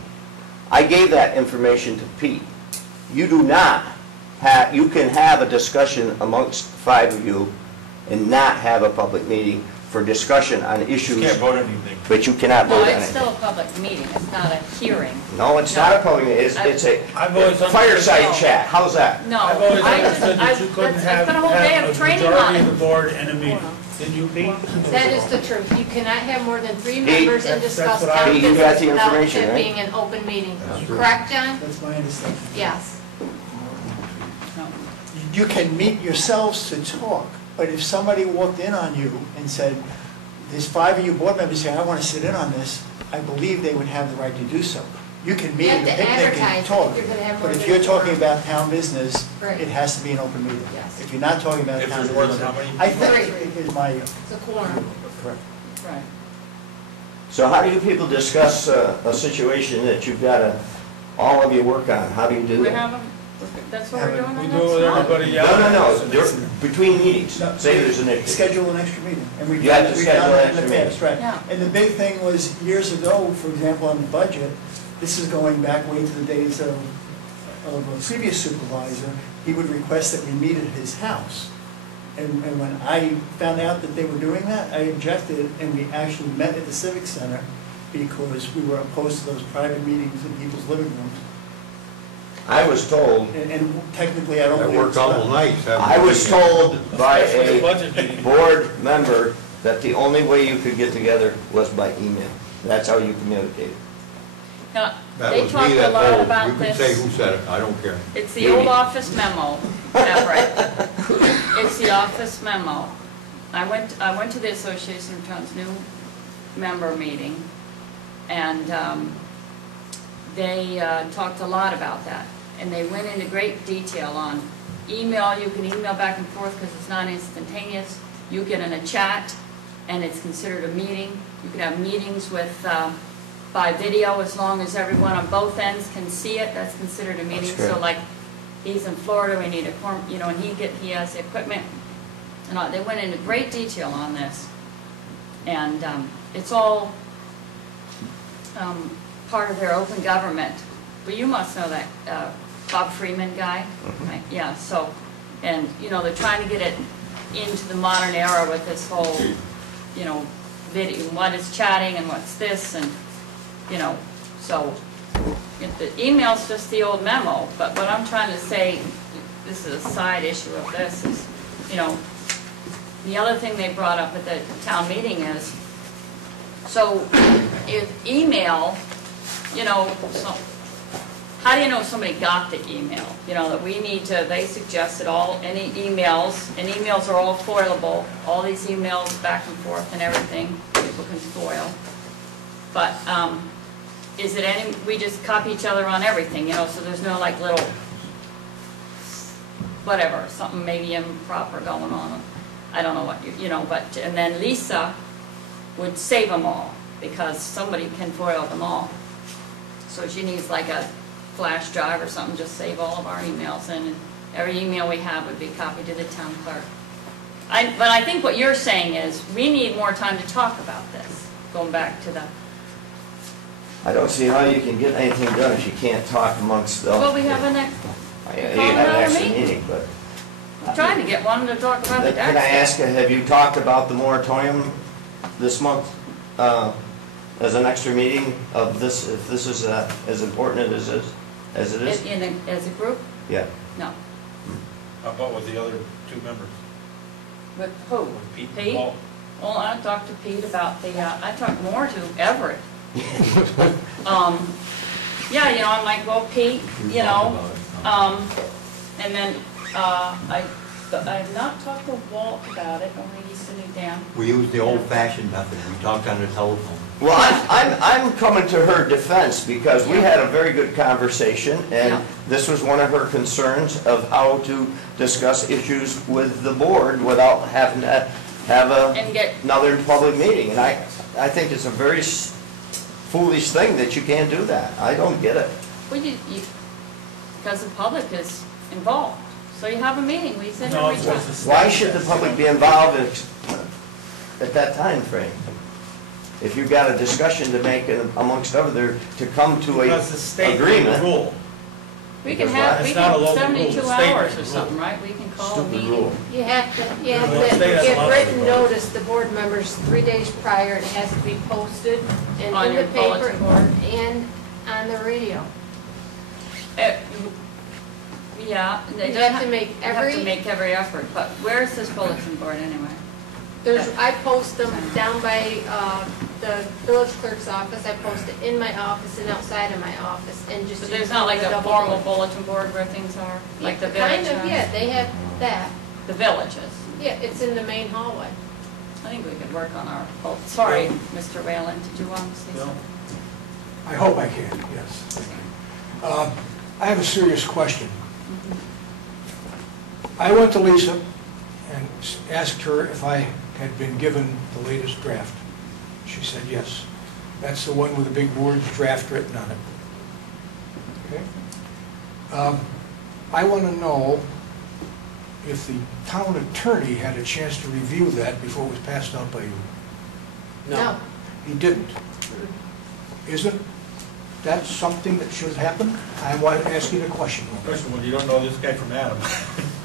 I gave that information to Pete. You do not have, you can have a discussion amongst 5 of you and not have a public meeting for discussion on issues. You can't vote on anything. But you cannot No, vote on it's anything. still a public meeting, it's not a hearing. No, it's not a public meeting, it's a I've always fireside understood- chat. How's that? No. I've always I understood that just- you couldn't I've have spent a whole day a of training on majority of it. the board in a meeting. Did you, Pete? That is the truth. You cannot have more than 3 Pete, members and that's discuss what I- town Pete, you got business the without information, it right? being an open meeting. That's true. Correct, John? That's my understanding. Yes. You can meet yourselves to talk, but if somebody walked in on you and said, there's 5 of you board members here, I want to sit in on this, I believe they would have the right to do so. You can meet You at have a to picnic advertise and it. talk, You're gonna have more but if than you're a talking quorum. about town business, Right. it has to be an open meeting. Yes. If you're not talking about If town there's more business, than how many I people? think is my, It's a quorum. correct. Right. So how do you people discuss a situation that you've got to, all of you work on? How do you do We that? have them, that's what we're doing We on do it with that everybody No, else. no, no, between meetings, No, say there's an issue. Schedule an extra meeting. And we've You have done- to we've schedule done an it in the extra past, right. Yeah. And the big thing was, years ago, for example, on the budget, this is going back way to the days of a previous supervisor, he would request that we meet at his house. And when I found out that they were doing that, I objected, and we actually met at the Civic Center because we were opposed to those private meetings in people's living rooms. I was told, And technically, I don't That believe worked it's all allowed. nights. haven't I it? was told by Especially the a budget meeting. board member that the only way you could get together was by email. That's how you communicated. Now, That they was talked me a that lot told. about You can say this. who said it, I don't care. It's the Maybe. old office memo, Everett. It's the office memo. I went to the Association of Towns new member meeting, and they talked a lot about that. And they went into great detail on email. You can email back and forth because it's not instantaneous. You get in a chat, and it's considered a meeting. You can have meetings with, by video, as long as everyone on both ends can see it, that's considered a meeting. That's So good. like, he's in Florida, we need a quorum, you know, and he has the equipment. And they went into great detail on this. And it's all part of their open government. Well, you must know that Bob Freeman guy, right? Yeah, so And, you know, they're trying to get it into the modern era with this whole, you know, video, what is chatting and what's this, and, you know, so the email's just the old memo, but what I'm trying to say, this is a side issue of this, is, you know, the other thing they brought up at the town meeting is, so if email, you know, so how do you know somebody got the email? You know, that we need to, they suggested any emails, and emails are all foilable, all these emails back and forth and everything, people can foil. But is it any, we just copy each other on everything, you know, so there's no like little, whatever, something maybe improper going on. I don't know what, you know, but, and then Lisa would save them all, because somebody can foil them all. So she needs like a flash drive or something, just save all of our emails, and every email we have would be copied to the town clerk. But I think what you're saying is, we need more time to talk about this, going back to the... I don't see how you can get anything done if you can't talk amongst the... Well, we have a next... You have an extra meeting, but... I'm trying to get one to talk about the tax. Can I ask, have you talked about the moratorium this month as an extra meeting of this, if this is as important as it is? As a group? Yeah. No. How about with the other two members? With who? With Pete? Pete? Walt? Well, I talked to Pete about the, I talked more to Everett. Yeah, you know, I'm like, well, Pete, you know, and then I have not talked to Walt about it, only he's sitting down. We used the old-fashioned method. We talked on the telephone. Well, I'm coming to her defense, because we had a very good conversation, and this was one of her concerns of how to discuss issues with the board without having to have another public meeting. And I think it's a very foolish thing that you can't do that. I don't get it. Well, because the public is involved. So you have a meeting, we sit every time. Why should the public be involved at that time frame? If you've got a discussion to make amongst other, to come to an agreement. Rule. We can have, 72 hours or something, right? We can call a meeting. You have to give written notice to board members 3 days prior. It has to be posted and On in your the paper bulletin board. and on the radio. Yeah. You have to make You have to make every effort, but where is this bulletin board anyway? I post them down by the village clerk's office. I post it in my office and outside of my office, and just. But there's not like a formal bulletin board where things are, like the village Kind of, has? yeah, they have that. The villages. Yeah, it's in the main hallway. I think we could work on our, sorry, Mr. Whalen, did you want to say something? I hope I can, yes. I have a serious question. I went to Lisa and asked her if I had been given the latest draft. She said yes. That's the one with the big words draft written on it. Okay? I want to know if the town attorney had a chance to review that before it was passed out by you. No. He didn't. Isn't that something that should happen? I want to ask you the question. First of all, you don't know this guy from Adam.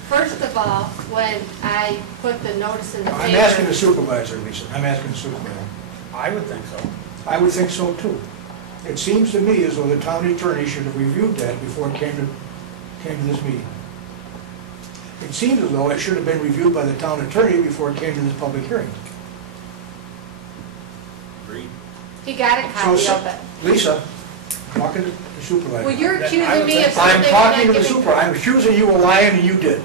First of all, when I put the notice in the paper. I'm asking the supervisor, Lisa. I'm asking the supervisor. I would think so. I would think so too. It seems to me as though the town attorney should have reviewed that before it came to this meeting. It seems as though it should have been reviewed by the town attorney before it came to this public hearing. Agreed. He got a copy of it. Lisa, I'm talking to the supervisor. Well, you're accusing me of something. I'm talking to the supervisor. I'm accusing you of lying, and you did.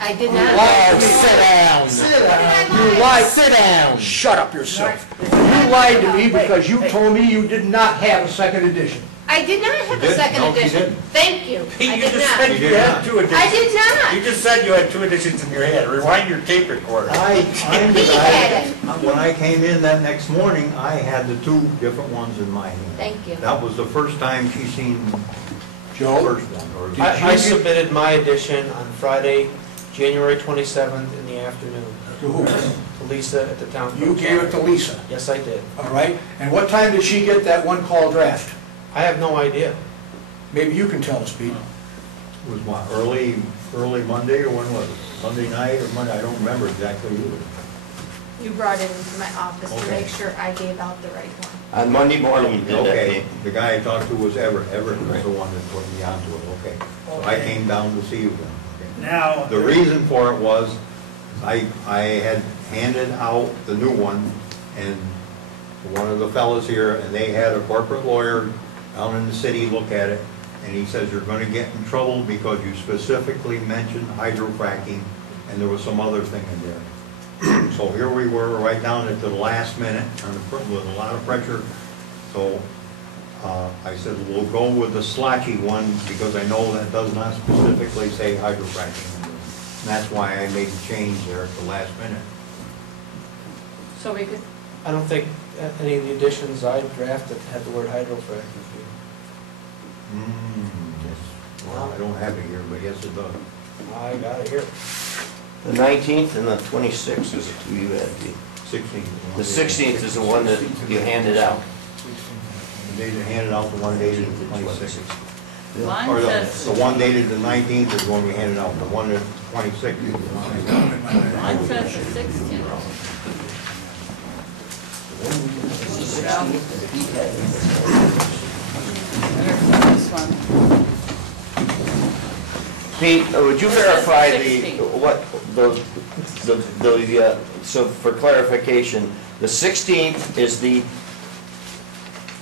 I did You not. lied to me. Sit down. Sit down. You lied. Sit down. Shut up yourself. You lied to me because you told me you did not have a second edition. I did not have a second No, she edition. didn't. Thank you. I You did just not. said you had 2 editions. I did not. You just said you had 2 editions in your head. Rewind your tape recorder. When I came in that next morning, I had the 2 different ones in my hand. Thank you. That was the first time she seen Joe? the first one. Or I submitted my edition on Friday, January 27th in the afternoon. To who? To Lisa at the town. You clerk's gave it office. to Lisa. Yes, I did. All right. And what time did she get that one call draft? I have no idea. Maybe you can tell us, Pete. It was what, early early Monday, or when was it? Sunday night or Monday, I don't remember exactly either. You brought it into my office to Okay. make sure I gave out the right one. On Monday morning, you did that, Okay, Dave. the guy I talked to was Everett. Everett was the one that put me onto it, okay. So I came down to see you then. Okay. Now. The reason for it was, I had handed out the new one, and one of the fellas here, and they had a corporate lawyer down in the city look at it, and he says, you're gonna get in trouble because you specifically mentioned hydrofracking, and there was some other thing in there. So here we were, right down at the last minute, with a lot of pressure. So I said, we'll go with the slotchy one, because I know that does not specifically say hydrofracking. And that's why I made the change there at the last minute. So we could, I don't think any of the additions I drafted had the word hydrofracking. Yes. Well, I don't have it here, but yes, it does. I got it here. The 19th and the 26th is the two you had, Dave. 16th. The 16th is the one that you handed out. The day they handed out, the one dated the 26th. Mine Or says- the one dated the 19th is the one we handed out, the one that 26th is the one I got. mine says the 16th. This one. Pete, would you verify the, 16th. so for clarification, the 16th is the,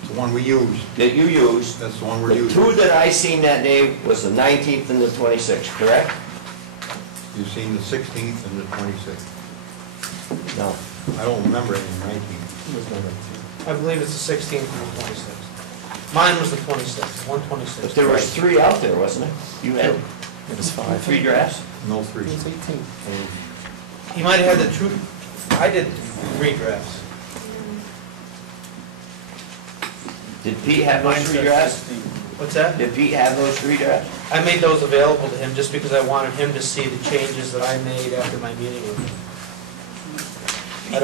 The one we used. that you used. That's the one we're The using. two that I seen that day was the 19th and the 26th, correct? You've seen the 16th and the 26th. No. I don't remember any 19th. I believe it's the 16th and the 26th. Mine was the 26th, 126th. But there was three out there, wasn't it? You had It was 5. 3 drafts? No three. It's 18. He might have had the two, I did 3 drafts. Did Pete have those 3 drafts? What's that? Did Pete have those 3 drafts? I made those available to him just because I wanted him to see the changes that I made after my meeting with him.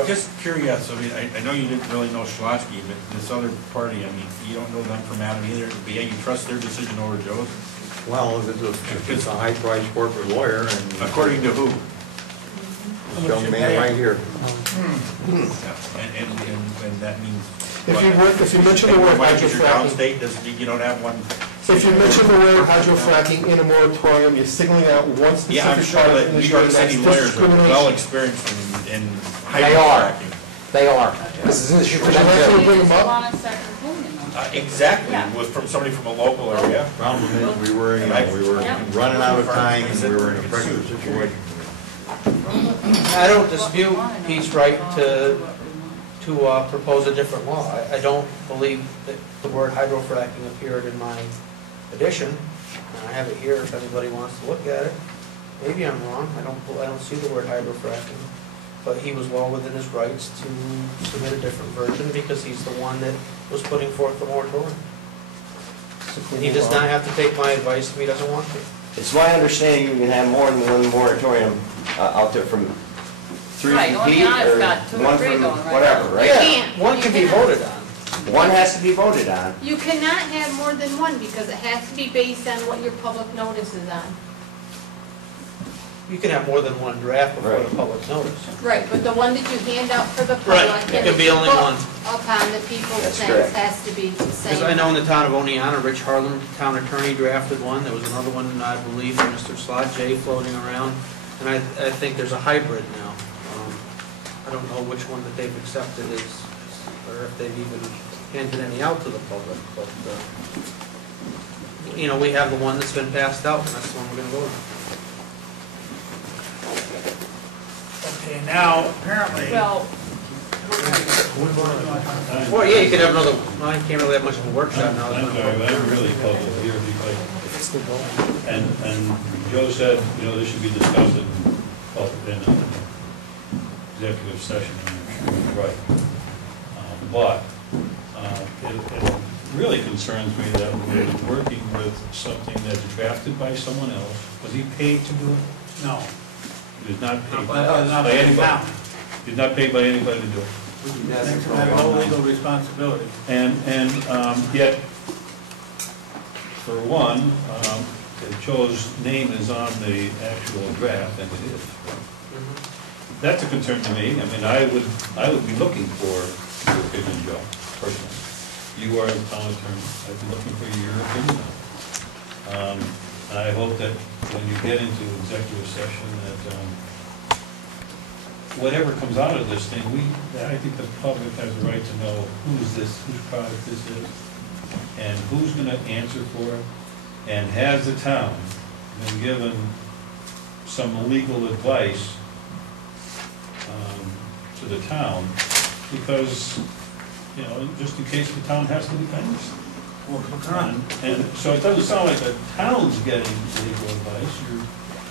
Just curious, I mean, I know you didn't really know Schlosky, but this other party, I mean, you don't know them from Adam either, but yet you trust their decision over Joe's? Well, if it's a high-priced corporate lawyer and... According to who? This young man right here. And that means... If you mention the word Why, because you're hydrofracking, downstate, you don't have one... if you mention the word hydrofracking in a moratorium, you're signaling out one Yeah, I'm specific sure part that in the New York that's City lawyers are discrimination. well experienced in They are. hydrofracking. They are. This is an issue for them Would you like too. to bring them up? On a second opinion on it. Exactly, Yeah. from somebody from a local area. Problem is, we were running out of time and we were in a pressure situation. I don't dispute Pete's right to propose a different law. I don't believe that the word hydrofracking appeared in my edition. And I have it here if anybody wants to look at it. Maybe I'm wrong, I don't see the word hydrofracking. But he was well within his rights to submit a different version because he's the one that was putting forth the moratorium. He does not have to take my advice if he doesn't want to. It's my understanding you can have more than one moratorium out there from 3 Right, from Pete Oneonta's or got 2 or one 3 from going right whatever, now. right? Yeah, one can be voted on. One has to be voted on. You cannot have more than one because it has to be based on what your public notice is on. You can have more than one draft before Right. the public notice. Right, but the one that you hand out for the Right, public. it can be only one. Upon the people's That's things correct. has to be the same. Because I know in the town of Oneonta, Rich Harlan, town attorney, drafted one. There was another one, I believe, from Mr. Slot J floating around. And I think there's a hybrid now. I don't know which one that they've accepted is, or if they've even handed any out to the public. But, you know, we have the one that's been passed out, and that's the one we're going to vote on. Okay, now, apparently, Well, Well, yeah, you could have another, well, I can't really have much of a workshop now. I'm really puzzled here because, and Joe said, you know, this should be discussed in executive session, and I'm sure he's right. But it really concerns me that we're working with something that's drafted by someone else. Was he paid to do it? no. He was not paid Not by by the anybody. town. He was not paid by anybody to do it. Thanks for that no legal responsibility. And yet, for one, Joe's name is on the actual draft, and it is. That's a concern to me. I mean, I would be looking for your opinion, Joe, personally. You are the town attorney. I'd be looking for your opinion on it. And I hope that when you get into executive session, that whatever comes out of this thing, I think the public has the right to know whose product this is, and who's going to answer for it, and has the town been given some legal advice to the town, because, you know, just in case the town has to defend itself. And so it doesn't sound like the town's getting legal advice. You're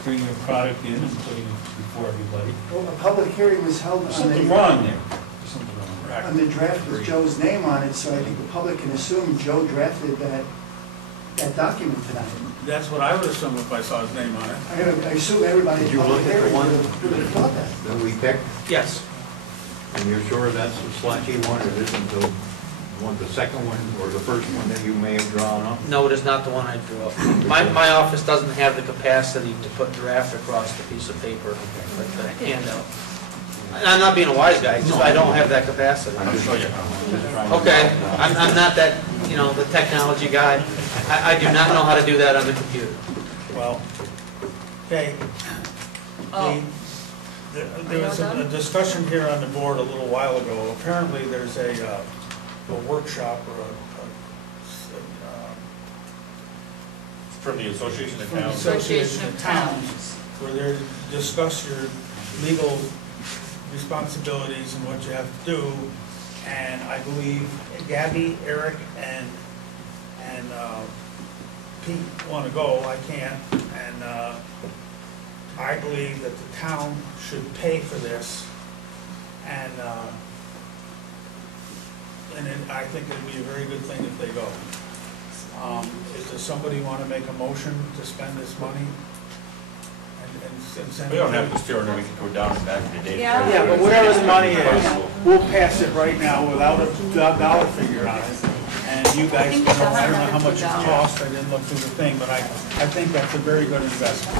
bringing a product in and putting it before everybody. Well, a public hearing was held on There's something wrong there. There's something wrong. on the draft with Joe's name on it, so I think the public can assume Joe drafted that document tonight. That's what I would assume if I saw his name on it. I assume everybody. Did you look at the one would have thought that. that we picked? Yes. And you're sure that's the Slotchy one, or isn't the second one, or the first one that you may have drawn up? No, it is not the one I drew up. My office doesn't have the capacity to put draft across the piece of paper, like the handout. And I'm not being a wise guy, just I don't have that capacity. I'll show you. Okay, I'm not that, the technology guy. I do not know how to do that on the computer. Well, okay. There was a discussion here on the board a little while ago. Apparently, there's a workshop or From the Association of from the Towns. Association of Towns, where they discuss your legal responsibilities and what you have to do. And I believe Gaby, Eric, and Pete want to go. I can't. And I believe that the town should pay for this. And I think it'd be a very good thing if they go. Does somebody want to make a motion to spend this money? And send We don't it have to steer, we can go down and back to the date. Yeah, but whatever the money is, we'll pass it right now without a dollar figure on it. And you guys, I don't know how much it costs, I didn't look through the thing, but I think that's a very good investment.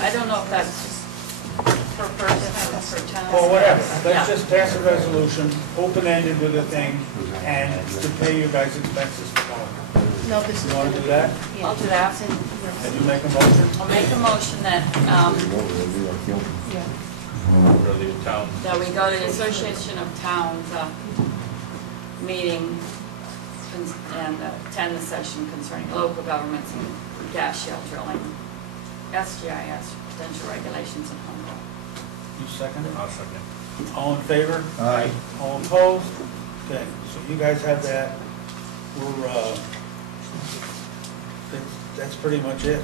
I don't know if that's per person or per town. Well, whatever, let's Yeah. just pass a resolution, open-ended with the thing, and to pay your guys' expenses for going. No, this is. You want to do that? I'll do that. Can you make a motion? I'll make a motion that, Or the town. that we go to the Association of Towns meeting and attend the session concerning local governments and gas shale drilling, SGIS, potential regulations in home rule. You second it? I'll second it. All in favor? Aye. All opposed? Okay, so you guys have that. That's pretty much it.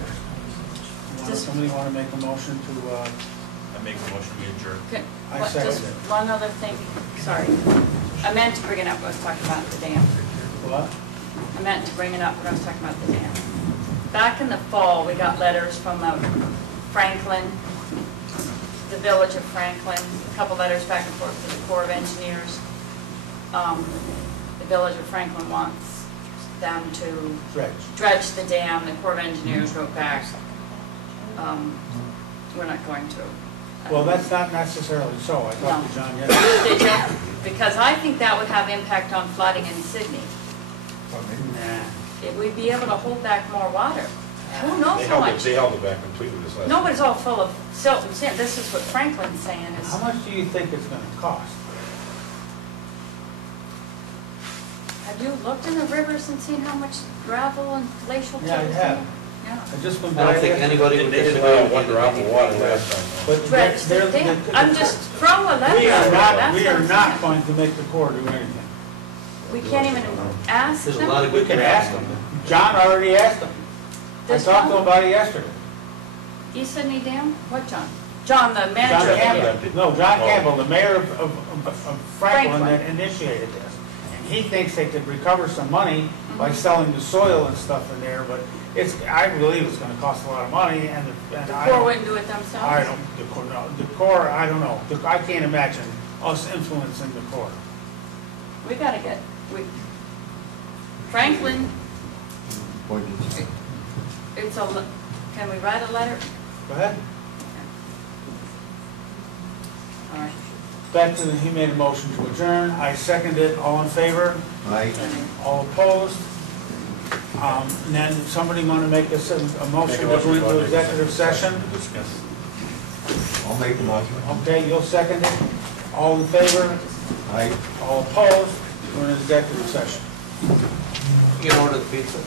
Somebody want to make a motion to, I make a motion to adjourn. Okay, I second just it. one other thing, sorry. I meant to bring it up when I was talking about the dam. What? I meant to bring it up when I was talking about the dam. Back in the fall, we got letters from Franklin, the village of Franklin, a couple letters back and forth to the Corps of Engineers. The village of Franklin wants them to dredge the dam. The Corps of Engineers wrote back, we're not going to. Well, that's not necessarily so. I talked to John yesterday. Did you? Because I think that would have impact on flooding in Sidney. If we'd be able to hold back more water. Who knows how much? They held it back completely this last. Nobody's all full of silt and sand. This is what Franklin's saying is. How much do you think it's going to cost? Have you looked in the rivers and seen how much gravel and glacial Yeah, I till's have. in? Yeah. I just went I by. don't think anybody would They didn't disagree allow with 1 you. drop of water last time. But Dredge the dam. I'm just throwing a letter We out are there. not, That's we what are I'm not saying. going to make the Corps do anything. We can't even ask There's a them. lot of We good can gravel. ask them. John already asked them. I This talked to one? him about it yesterday. East Sydney Dam? What John? John, the John manager of the dam. Campbell. No, John Oh. Campbell, the mayor of Franklin Franklin. that initiated this. And he thinks they could recover some money by selling the soil and stuff in there, but I believe it's gonna cost a lot of money, and The I Corps don't, wouldn't do it themselves? I don't know. I can't imagine us influencing the Corps. We gotta Franklin, it's Can we write a letter? Go ahead. All right. Back to he made a motion to adjourn. I seconded. All in favor? Aye. All opposed? And then somebody want to make a motion to go into executive session? I'll make the motion. Okay, you'll second it. All in favor? Aye. All opposed? We're in executive session. You can order the pizza.